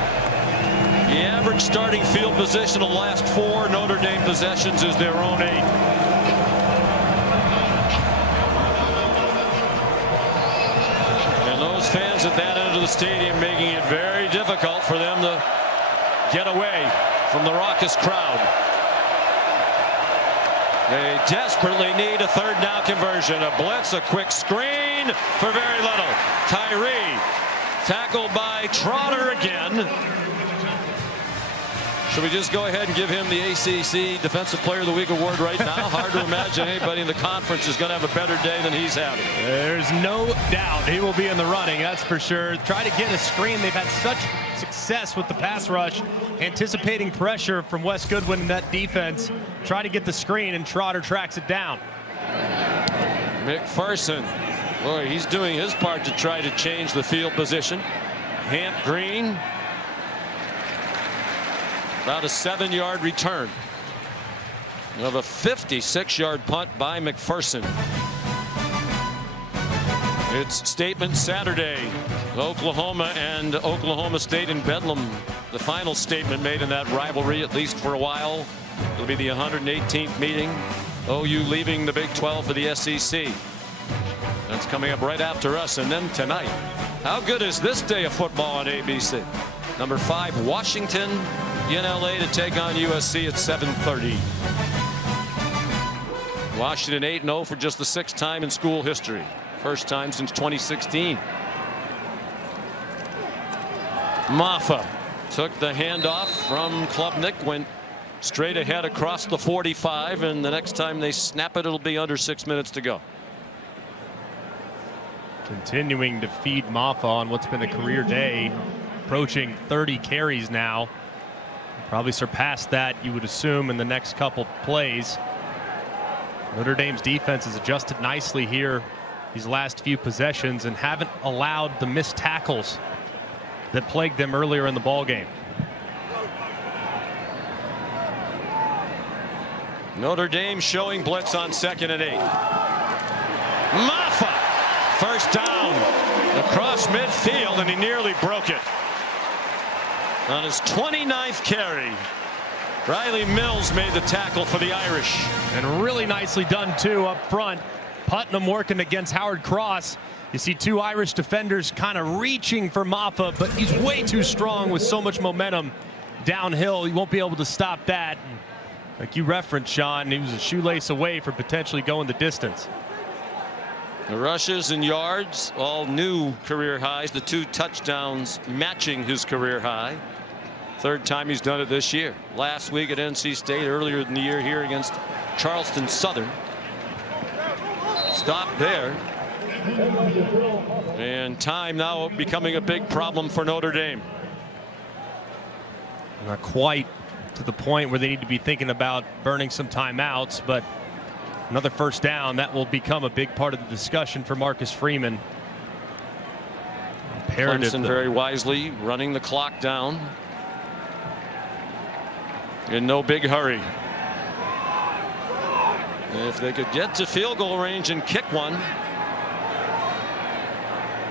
The average starting field position of the last 4 Notre Dame possessions is their own 8. And those fans at that end of the stadium making it very difficult for them to get away from the raucous crowd. They desperately need a third down conversion. A blitz, a quick screen for very little. Tyree tackled by Trotter again. Should we just go ahead and give him the ACC Defensive Player of the Week award right now? Hard to imagine anybody in the conference is going to have a better day than he's having. There's no doubt he will be in the running, that's for sure. Try to get a screen. They've had such success with the pass rush, anticipating pressure from Wes Goodwin and that defense. Try to get the screen, and Trotter tracks it down. McPherson, boy, he's doing his part to try to change the field position. Hamp Green, about a 7-yard return of a 56-yard punt by McPherson. It's Statement Saturday. Oklahoma and Oklahoma State in Bedlam. The final statement made in that rivalry, at least for a while. It'll be the 118th meeting. OU leaving the Big 12 for the SEC. That's coming up right after us. And then tonight, how good is this day of football on ABC? Number 5, Washington in LA to take on USC at 7:30. Washington 8-0 for just the 6th time in school history. First time since 2016. Maffa took the handoff from Klubnik, went straight ahead across the 45, and the next time they snap it, it'll be under 6 minutes to go. Continuing to feed Maffa on what's been a career day, approaching 30 carries now. Probably surpass that, you would assume, in the next couple plays. Notre Dame's defense has adjusted nicely here these last few possessions and haven't allowed the missed tackles that plagued them earlier in the ball game. Notre Dame showing blitz on 2nd and 8. Maffa, first down across midfield, and he nearly broke it. On his 29th carry, Riley Mills made the tackle for the Irish. And really nicely done, too, up front. Putnam working against Howard Cross. You see 2 Irish defenders kind of reaching for Maffa, but he's way too strong with so much momentum downhill. He won't be able to stop that. Like you referenced, Sean, he was a shoelace away from potentially going the distance. The rushes and yards, all new career highs. The 2 touchdowns matching his career high. 3rd time he's done it this year. Last week at NC State, earlier in the year here against Charleston Southern. Stop there. And time now becoming a big problem for Notre Dame. Not quite to the point where they need to be thinking about burning some timeouts, but another first down, that will become a big part of the discussion for Marcus Freeman. Clemson very wisely running the clock down. In no big hurry. If they could get to field goal range and kick one,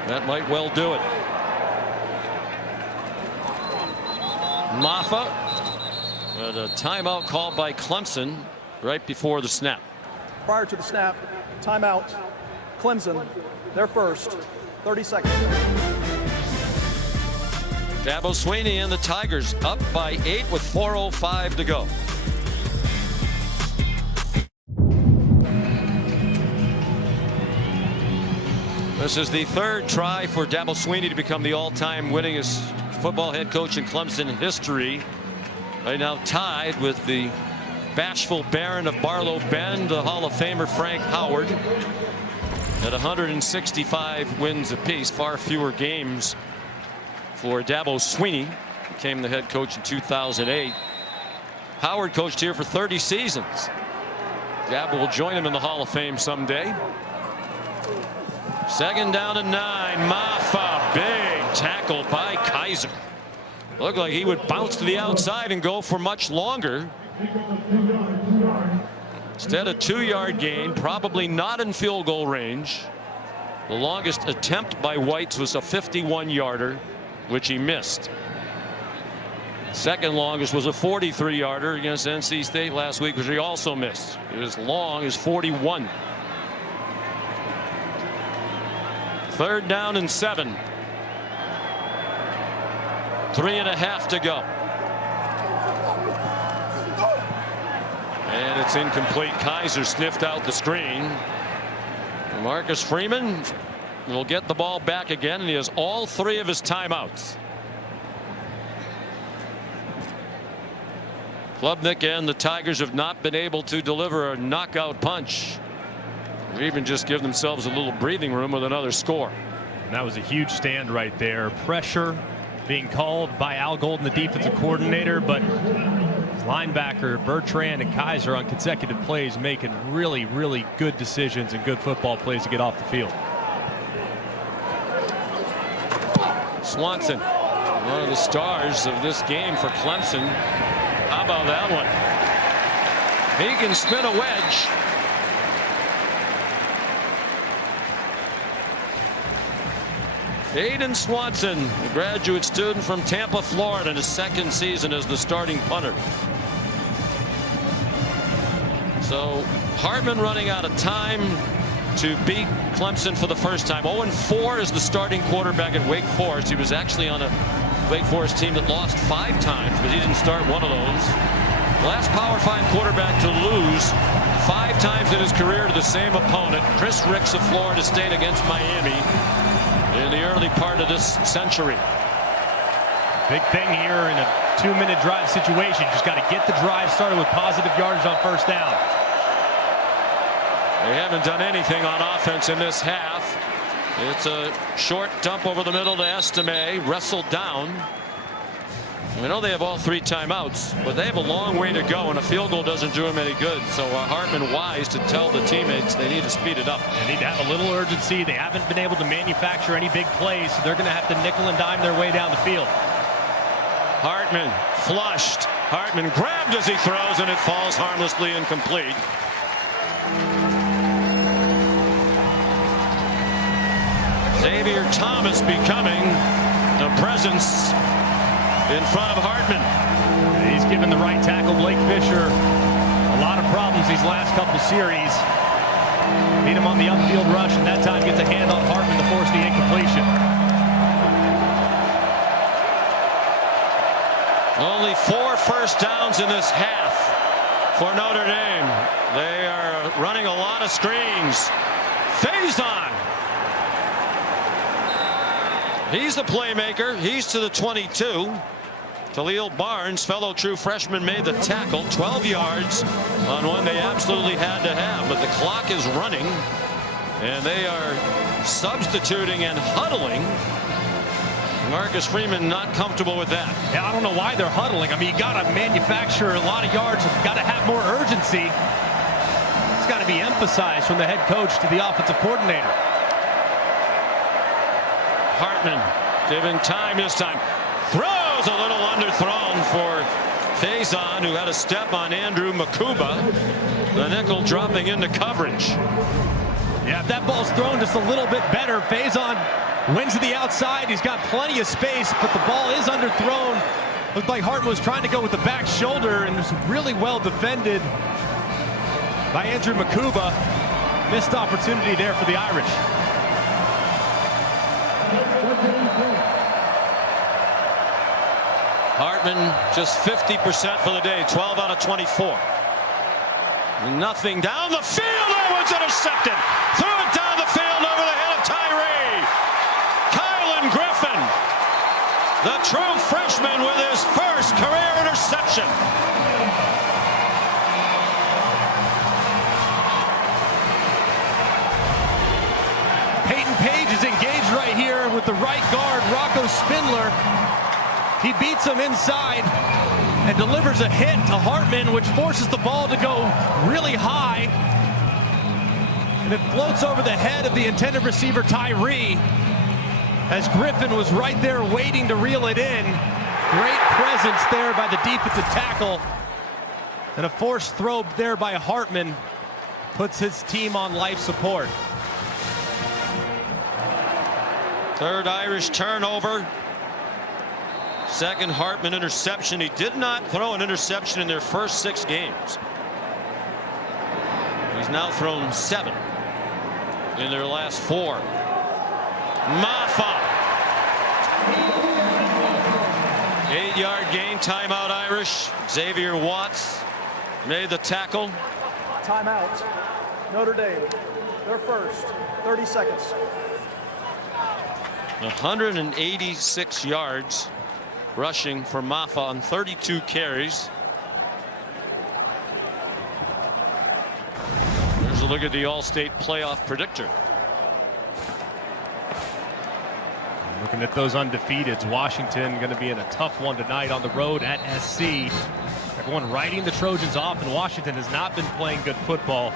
that might well do it. Maffa, but a timeout called by Clemson right before the snap. Prior to the snap, timeout. Clemson, their first. 30 seconds. Dabo Swinney and the Tigers up by 8 with 4:05 to go. This is the 3rd try for Dabo Swinney to become the all-time winningest football head coach in Clemson history. Right now tied with the bashful Baron of Barlow Bend, the Hall of Famer Frank Howard, at 165 wins apiece. Far fewer games for Dabo Swinney. Became the head coach in 2008. Howard coached here for 30 seasons. Dabo will join him in the Hall of Fame someday. 2nd down and 9. Maffa, big tackle by Kaiser. Looked like he would bounce to the outside and go for much longer. Instead, a 2-yard gain, probably not in field goal range. The longest attempt by Whites was a 51-yarder, which he missed. Second longest was a 43-yarder against NC State last week, which he also missed. It was as long as 41. 3rd down and 7. 3.5 to go. And it's incomplete. Kaiser sniffed out the screen. Marcus Freeman will get the ball back again, and he has all 3 of his timeouts. Klubnik and the Tigers have not been able to deliver a knockout punch, or even just give themselves a little breathing room with another score. And that was a huge stand right there. Pressure being called by Al Golden, the defensive coordinator, but linebacker Bertrand and Kaiser on consecutive plays making really, really good decisions and good football plays to get off the field. Swanson, one of the stars of this game for Clemson. How about that one? He can spin a wedge. Aiden Swanson, a graduate student from Tampa, Florida, in his 2nd season as the starting punter. So Hartman running out of time to beat Clemson for the first time. 0-4 as the starting quarterback at Wake Forest. He was actually on a Wake Forest team that lost 5 times, but he didn't start one of those. Last Power 5 quarterback to lose 5 times in his career to the same opponent. Chris Ricks of Florida State against Miami in the early part of this century. Big thing here in a 2-minute drive situation. Just got to get the drive started with positive yardage on 1st down. They haven't done anything on offense in this half. It's a short dump over the middle to Estime, wrestled down. We know they have all 3 timeouts, but they have a long way to go, and a field goal doesn't do them any good. So Hartman wise to tell the teammates they need to speed it up. They need to have a little urgency. They haven't been able to manufacture any big plays, so they're going to have to nickel and dime their way down the field. Hartman flushed. Hartman grabbed as he throws, and it falls harmlessly incomplete. Xavier Thomas becoming a presence in front of Hartman. He's given the right tackle, Blake Fisher, a lot of problems these last couple series. Beat him on the upfield rush, and that time gets a hand on Hartman to force the incompletion. Only 4 first downs in this half for Notre Dame. They are running a lot of screens. Faison. He's the playmaker. He's to the 22. Khalil Barnes, fellow true freshman, made the tackle. 12 yards on one they absolutely had to have. But the clock is running, and they are substituting and huddling. Marcus Freeman not comfortable with that. Yeah, I don't know why they're huddling. I mean, you got to manufacture a lot of yards. You've got to have more urgency. It's got to be emphasized from the head coach to the offensive coordinator. Hartman given time this time. Throws a little underthrown for Faison, who had a step on Andrew Makuba. The nickel dropping into coverage. Yeah, if that ball's thrown just a little bit better, Faison wins to the outside. He's got plenty of space, but the ball is underthrown. Looked like Hartman was trying to go with the back shoulder, and it was really well defended by Andrew Makuba. Missed opportunity there for the Irish. Hartman just 50% for the day, 12 out of 24. Nothing down the field. That one's intercepted. Threw it down the field over the head of Tyree. Kylan Griffin, the true freshman, with his first career interception. Peyton Page is engaged right here with the right guard, Rocco Spindler. He beats him inside, and delivers a hit to Hartman, which forces the ball to go really high. And it floats over the head of the intended receiver, Tyree, as Griffin was right there waiting to reel it in. Great presence there by the defensive tackle. And a forced throw there by Hartman puts his team on life support. Third Irish turnover. Second Hartman interception. He did not throw an interception in their first 6 games. He's now thrown 7 in their last 4. Maffa. 8-yard gain, timeout Irish. Xavier Watts made the tackle. Timeout. Notre Dame, their first. 30 seconds. 186 yards rushing for Maffa on 32 carries. There's a look at the All-State playoff predictor. Looking at those undefeateds, Washington going to be in a tough one tonight on the road at SC. Everyone writing the Trojans off, and Washington has not been playing good football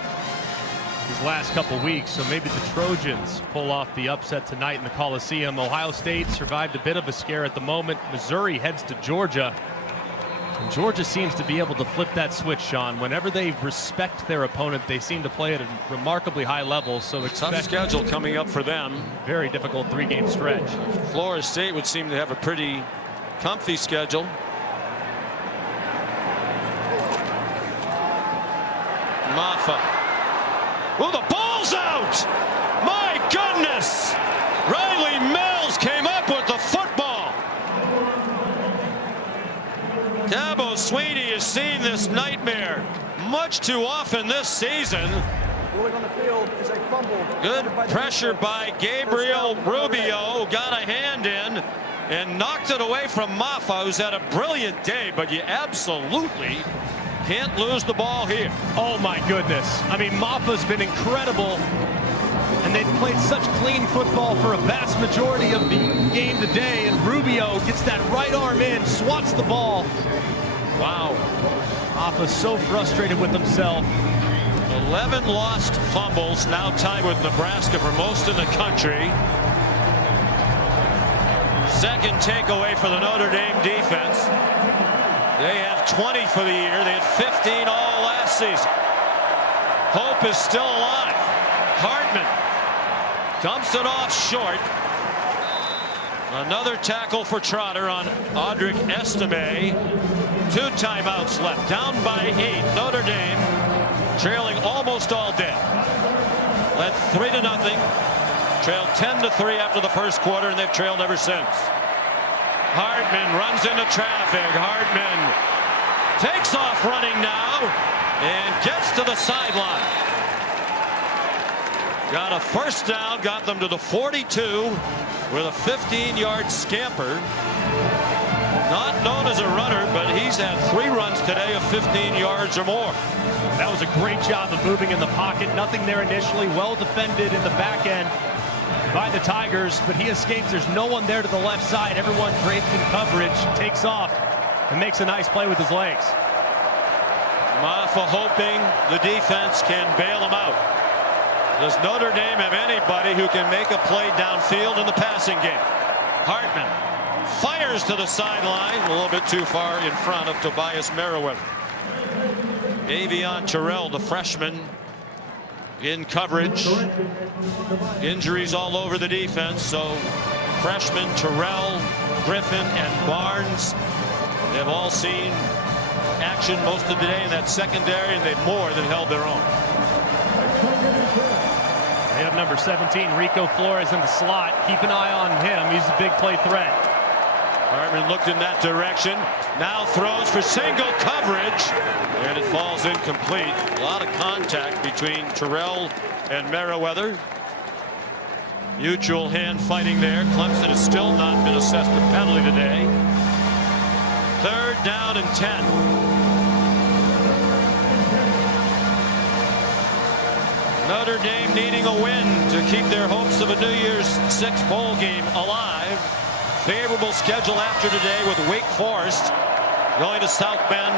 these last couple weeks, so maybe the Trojans pull off the upset tonight in the Coliseum. Ohio State survived a bit of a scare at the moment. Missouri heads to Georgia, and Georgia seems to be able to flip that switch, Sean. Whenever they respect their opponent, they seem to play at a remarkably high level. So tough schedule coming up for them. Very difficult 3-game stretch. Florida State would seem to have a pretty comfy schedule. Maffa. Oh, the ball's out! My goodness! Riley Mills came up with the football. Dabo Swinney has seen this nightmare much too often this season. Ruling on the field is a fumble. Good pressure by Gabriel Rubio. Got a hand in and knocked it away from Maffa, who's had a brilliant day, but you absolutely can't lose the ball here. Oh my goodness. I mean, Maffa's been incredible, and they've played such clean football for a vast majority of the game today, and Rubio gets that right arm in, swats the ball. Wow. Maffa's so frustrated with himself. 11 lost fumbles, now tied with Nebraska for most in the country. Second takeaway for the Notre Dame defense. They have 20 for the year. They had 15 all last season. Hope is still alive. Hartman dumps it off short. Another tackle for Trotter on Audric Estime. 2 timeouts left. Down by 8. Notre Dame trailing almost all day. Led 3-0. Trailed 10-3 after the first quarter, and they've trailed ever since. Hartman runs into traffic. Hartman takes off running now and gets to the sideline. Got a first down, got them to the 42 with a 15-yard scamper. Not known as a runner, but he's had 3 runs today of 15 yards or more. That was a great job of moving in the pocket. Nothing there initially. Well defended in the back end by the Tigers, but he escapes. There's no one there to the left side. Everyone draped in coverage. Takes off and makes a nice play with his legs. Maffa hoping the defense can bail him out. Does Notre Dame have anybody who can make a play downfield in the passing game? Hartman fires to the sideline, a little bit too far in front of Tobias Merriweather. Avion Terrell, the freshman, in coverage. Injuries all over the defense, so freshmen Terrell, Griffin, and Barnes have all seen action most of the day in that secondary, and they've more than held their own. They have number 17, Rico Flores, in the slot. Keep an eye on him. He's a big play threat. Hartman looked in that direction. Now throws for single coverage, and it falls incomplete. A lot of contact between Terrell and Merriweather. Mutual hand fighting there. Clemson has still not been assessed a penalty today. 3rd down and 10. Notre Dame needing a win to keep their hopes of a New Year's Six bowl game alive. Favorable schedule after today with Wake Forest going to South Bend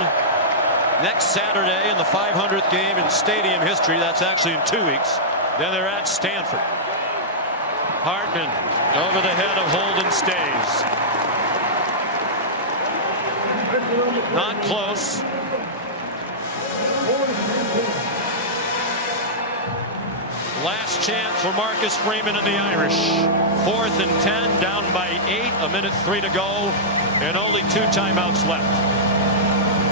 next Saturday in the 500th game in stadium history. That's actually in 2 weeks. Then they're at Stanford. Hartman over the head of Holden Stays. Not close. Last chance for Marcus Freeman and the Irish. 4th and 10, down by 8, 1:03 to go, and only 2 timeouts left.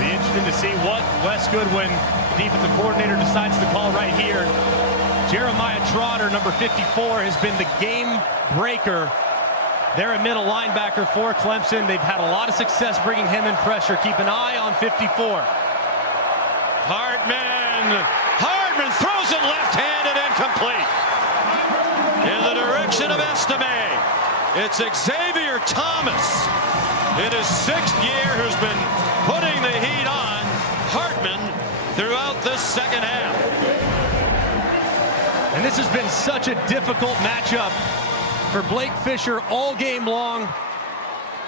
Be interesting to see what Wes Goodwin, defensive coordinator, decides to call right here. Jeremiah Trotter, number 54, has been the game breaker. They're a middle linebacker for Clemson. They've had a lot of success bringing him in pressure. Keep an eye on 54. Hardman throws it left-handed, incomplete. In the direction of Estime. It's Xavier Thomas in his 6th year who's been putting the heat on Hartman throughout this second half. And this has been such a difficult matchup for Blake Fisher all game long.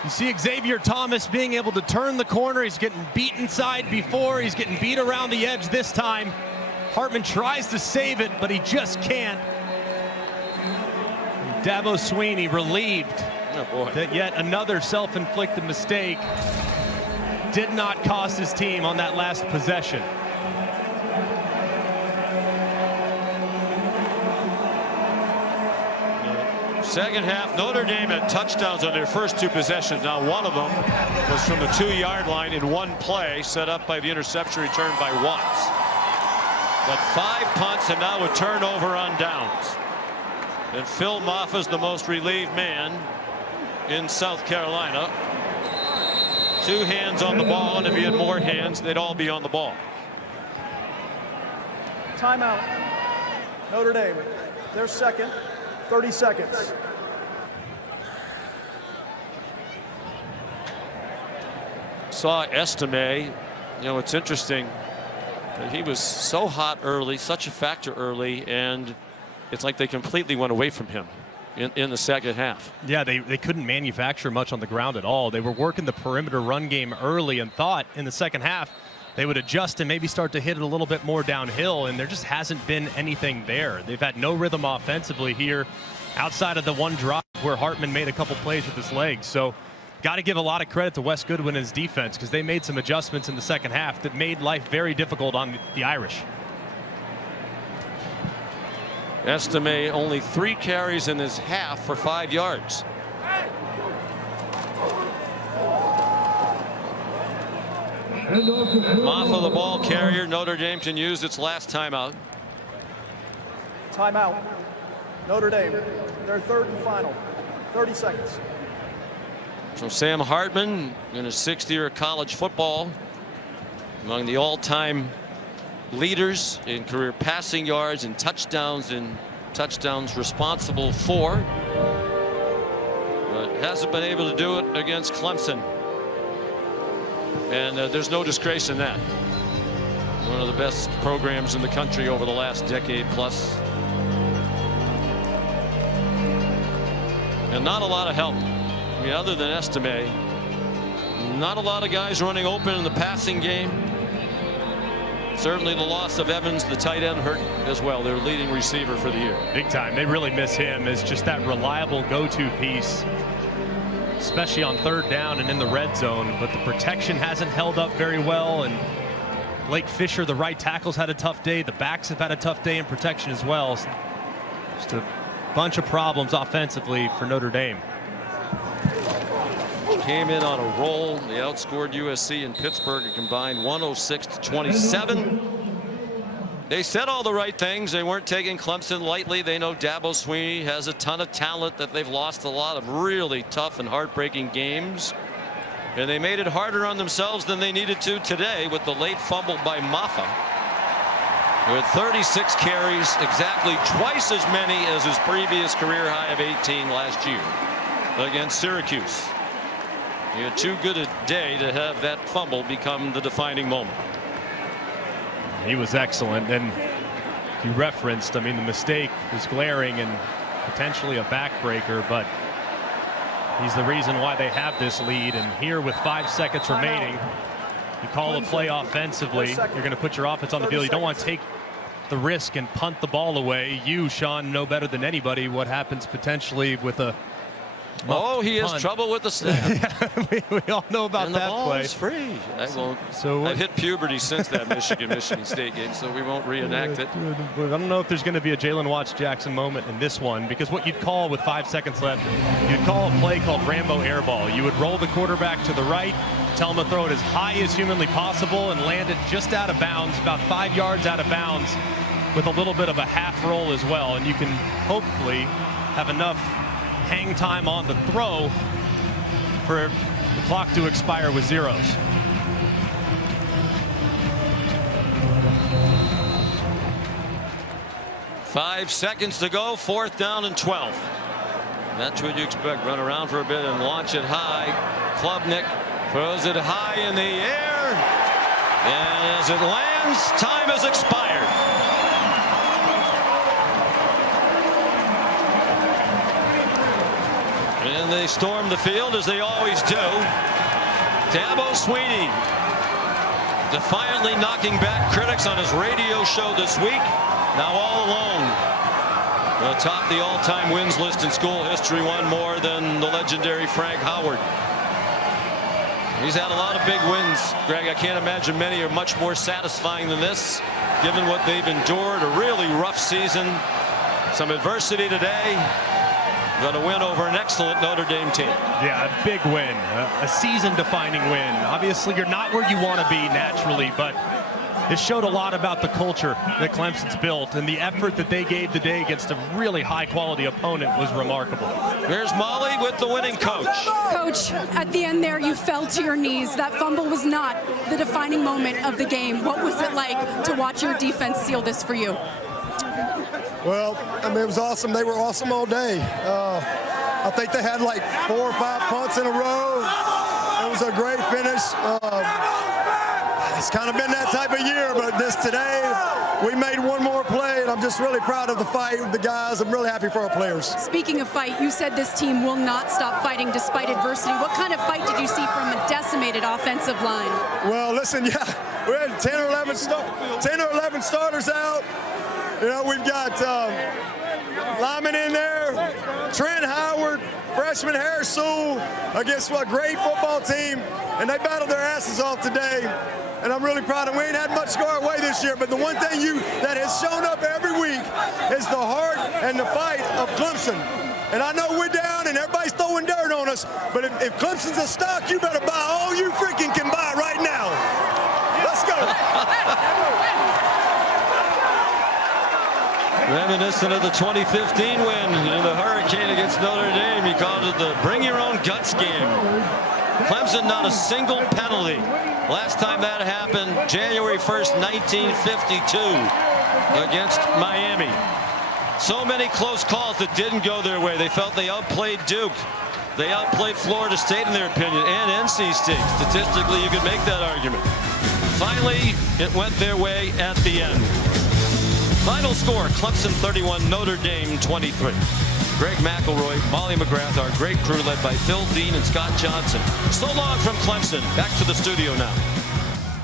You see Xavier Thomas being able to turn the corner. He's getting beat inside before. He's getting beat around the edge this time. Hartman tries to save it, but he just can't. Dabo Swinney relieved that yet another self-inflicted mistake did not cost his team on that last possession. Second half, Notre Dame had touchdowns on their first 2 possessions. Now one of them was from the 2-yard line in one play, set up by the interception return by Watts. But 5 punts and now a turnover on downs. And Phil Moffa's the most relieved man in South Carolina. 2 hands on the ball, and if he had more hands, they'd all be on the ball. Timeout. Notre Dame. Their second. 30 seconds. Saw Estime. You know, it's interesting. He was so hot early, such a factor early, and it's like they completely went away from him in the second half. Yeah, they couldn't manufacture much on the ground at all. They were working the perimeter run game early and thought in the second half they would adjust and maybe start to hit it a little bit more downhill, and there just hasn't been anything there. They've had no rhythm offensively here outside of the one drive where Hartman made a couple plays with his legs. So got to give a lot of credit to Wes Goodwin and his defense, because they made some adjustments in the second half that made life very difficult on the Irish. Estime only 3 carries in his half for 5 yards. Moffa, the ball carrier. Notre Dame can use its last timeout. Timeout. Notre Dame. Their 3rd and final. 30 seconds. So Sam Hartman, in his 6th year of college football, among the all-time leaders in career passing yards and touchdowns responsible for, but hasn't been able to do it against Clemson. And there's no disgrace in that. One of the best programs in the country over the last decade plus. And not a lot of help. I mean, other than Estime, not a lot of guys running open in the passing game. Certainly the loss of Evans, the tight end, hurt as well, their leading receiver for the year. Big time. They really miss him as just that reliable go-to piece, especially on 3rd down and in the red zone. But the protection hasn't held up very well, and Blake Fisher, the right tackle's had a tough day. The backs have had a tough day in protection as well. So just a bunch of problems offensively for Notre Dame. Came in on a roll. They outscored USC and Pittsburgh a combined 106-27. They said all the right things. They weren't taking Clemson lightly. They know Dabo Swinney has a ton of talent, that they've lost a lot of really tough and heartbreaking games. And they made it harder on themselves than they needed to today with the late fumble by Moffa. With 36 carries, exactly twice as many as his previous career high of 18 last year against Syracuse. He had too good a day to have that fumble become the defining moment. He was excellent, and you referenced, I mean, the mistake was glaring and potentially a backbreaker, but he's the reason why they have this lead. And here with 5 seconds remaining, You call a play offensively, you're going to put your offense on the field. You don't want to take the risk and punt the ball away. You, Sean, know better than anybody what happens potentially with a he has trouble with the snap. we all know about and that the ball play. Is free. I've hit puberty since that Michigan State game, so we won't reenact it. I don't know if there's going to be a Jalen Watts-Jackson moment in this one, because what you'd call with 5 seconds left, you'd call a play called Rambo airball. You would roll the quarterback to the right, tell him to throw it as high as humanly possible, and land it just out of bounds, about 5 yards out of bounds, with a little bit of a half roll as well, and you can hopefully have enough hang time on the throw for the clock to expire with zeros. Five seconds to go, 4th down and 12. That's what you expect. Run around for a bit and launch it high. Klubnik throws it high in the air. And as it lands, time has expired. And they storm the field as they always do. Dabo Swinney defiantly knocking back critics on his radio show this week. Now all alone. Atop the all-time wins list in school history, one more than the legendary Frank Howard. He's had a lot of big wins, Greg. I can't imagine many are much more satisfying than this, given what they've endured. A really rough season, some adversity today. Going to win over an excellent Notre Dame team. Yeah, a big win, a season-defining win. Obviously, you're not where you want to be naturally, but it showed a lot about the culture that Clemson's built, and the effort that they gave today against a really high-quality opponent was remarkable. Here's Molly with the winning coach. Coach, at the end there, you fell to your knees. That fumble was not the defining moment of the game. What was it like to watch your defense seal this for you? Well, I mean, it was awesome. They were awesome all day. I think they had like 4 or 5 punts in a row. It was a great finish. It's kind of been that type of year, but today, we made one more play, and I'm just really proud of the fight with the guys. I'm really happy for our players. Speaking of fight, you said this team will not stop fighting despite adversity. What kind of fight did you see from a decimated offensive line? Well, listen, yeah, we had 10 or 11 starters out. You know, we've got Lyman in there, Trent Howard, freshman Harris Sewell against a great football team, and they battled their asses off today. And I'm really proud of them. We ain't had much to go our way this year, but the one thing that has shown up every week is the heart and the fight of Clemson. And I know we're down and everybody's throwing dirt on us, but if Clemson's a stock, you better buy all you freaking can buy right now. Let's go. Reminiscent of the 2015 win in the Hurricane against Notre Dame. He called it the bring your own guts game. Clemson not a single penalty. Last time that happened, January 1st, 1952 against Miami. So many close calls that didn't go their way. They felt they outplayed Duke. They outplayed Florida State in their opinion, and NC State. Statistically, you could make that argument. Finally, it went their way at the end. Final score, Clemson 31, Notre Dame 23. Greg McElroy, Molly McGrath, our great crew led by Phil Dean and Scott Johnson. So long from Clemson. Back to the studio now.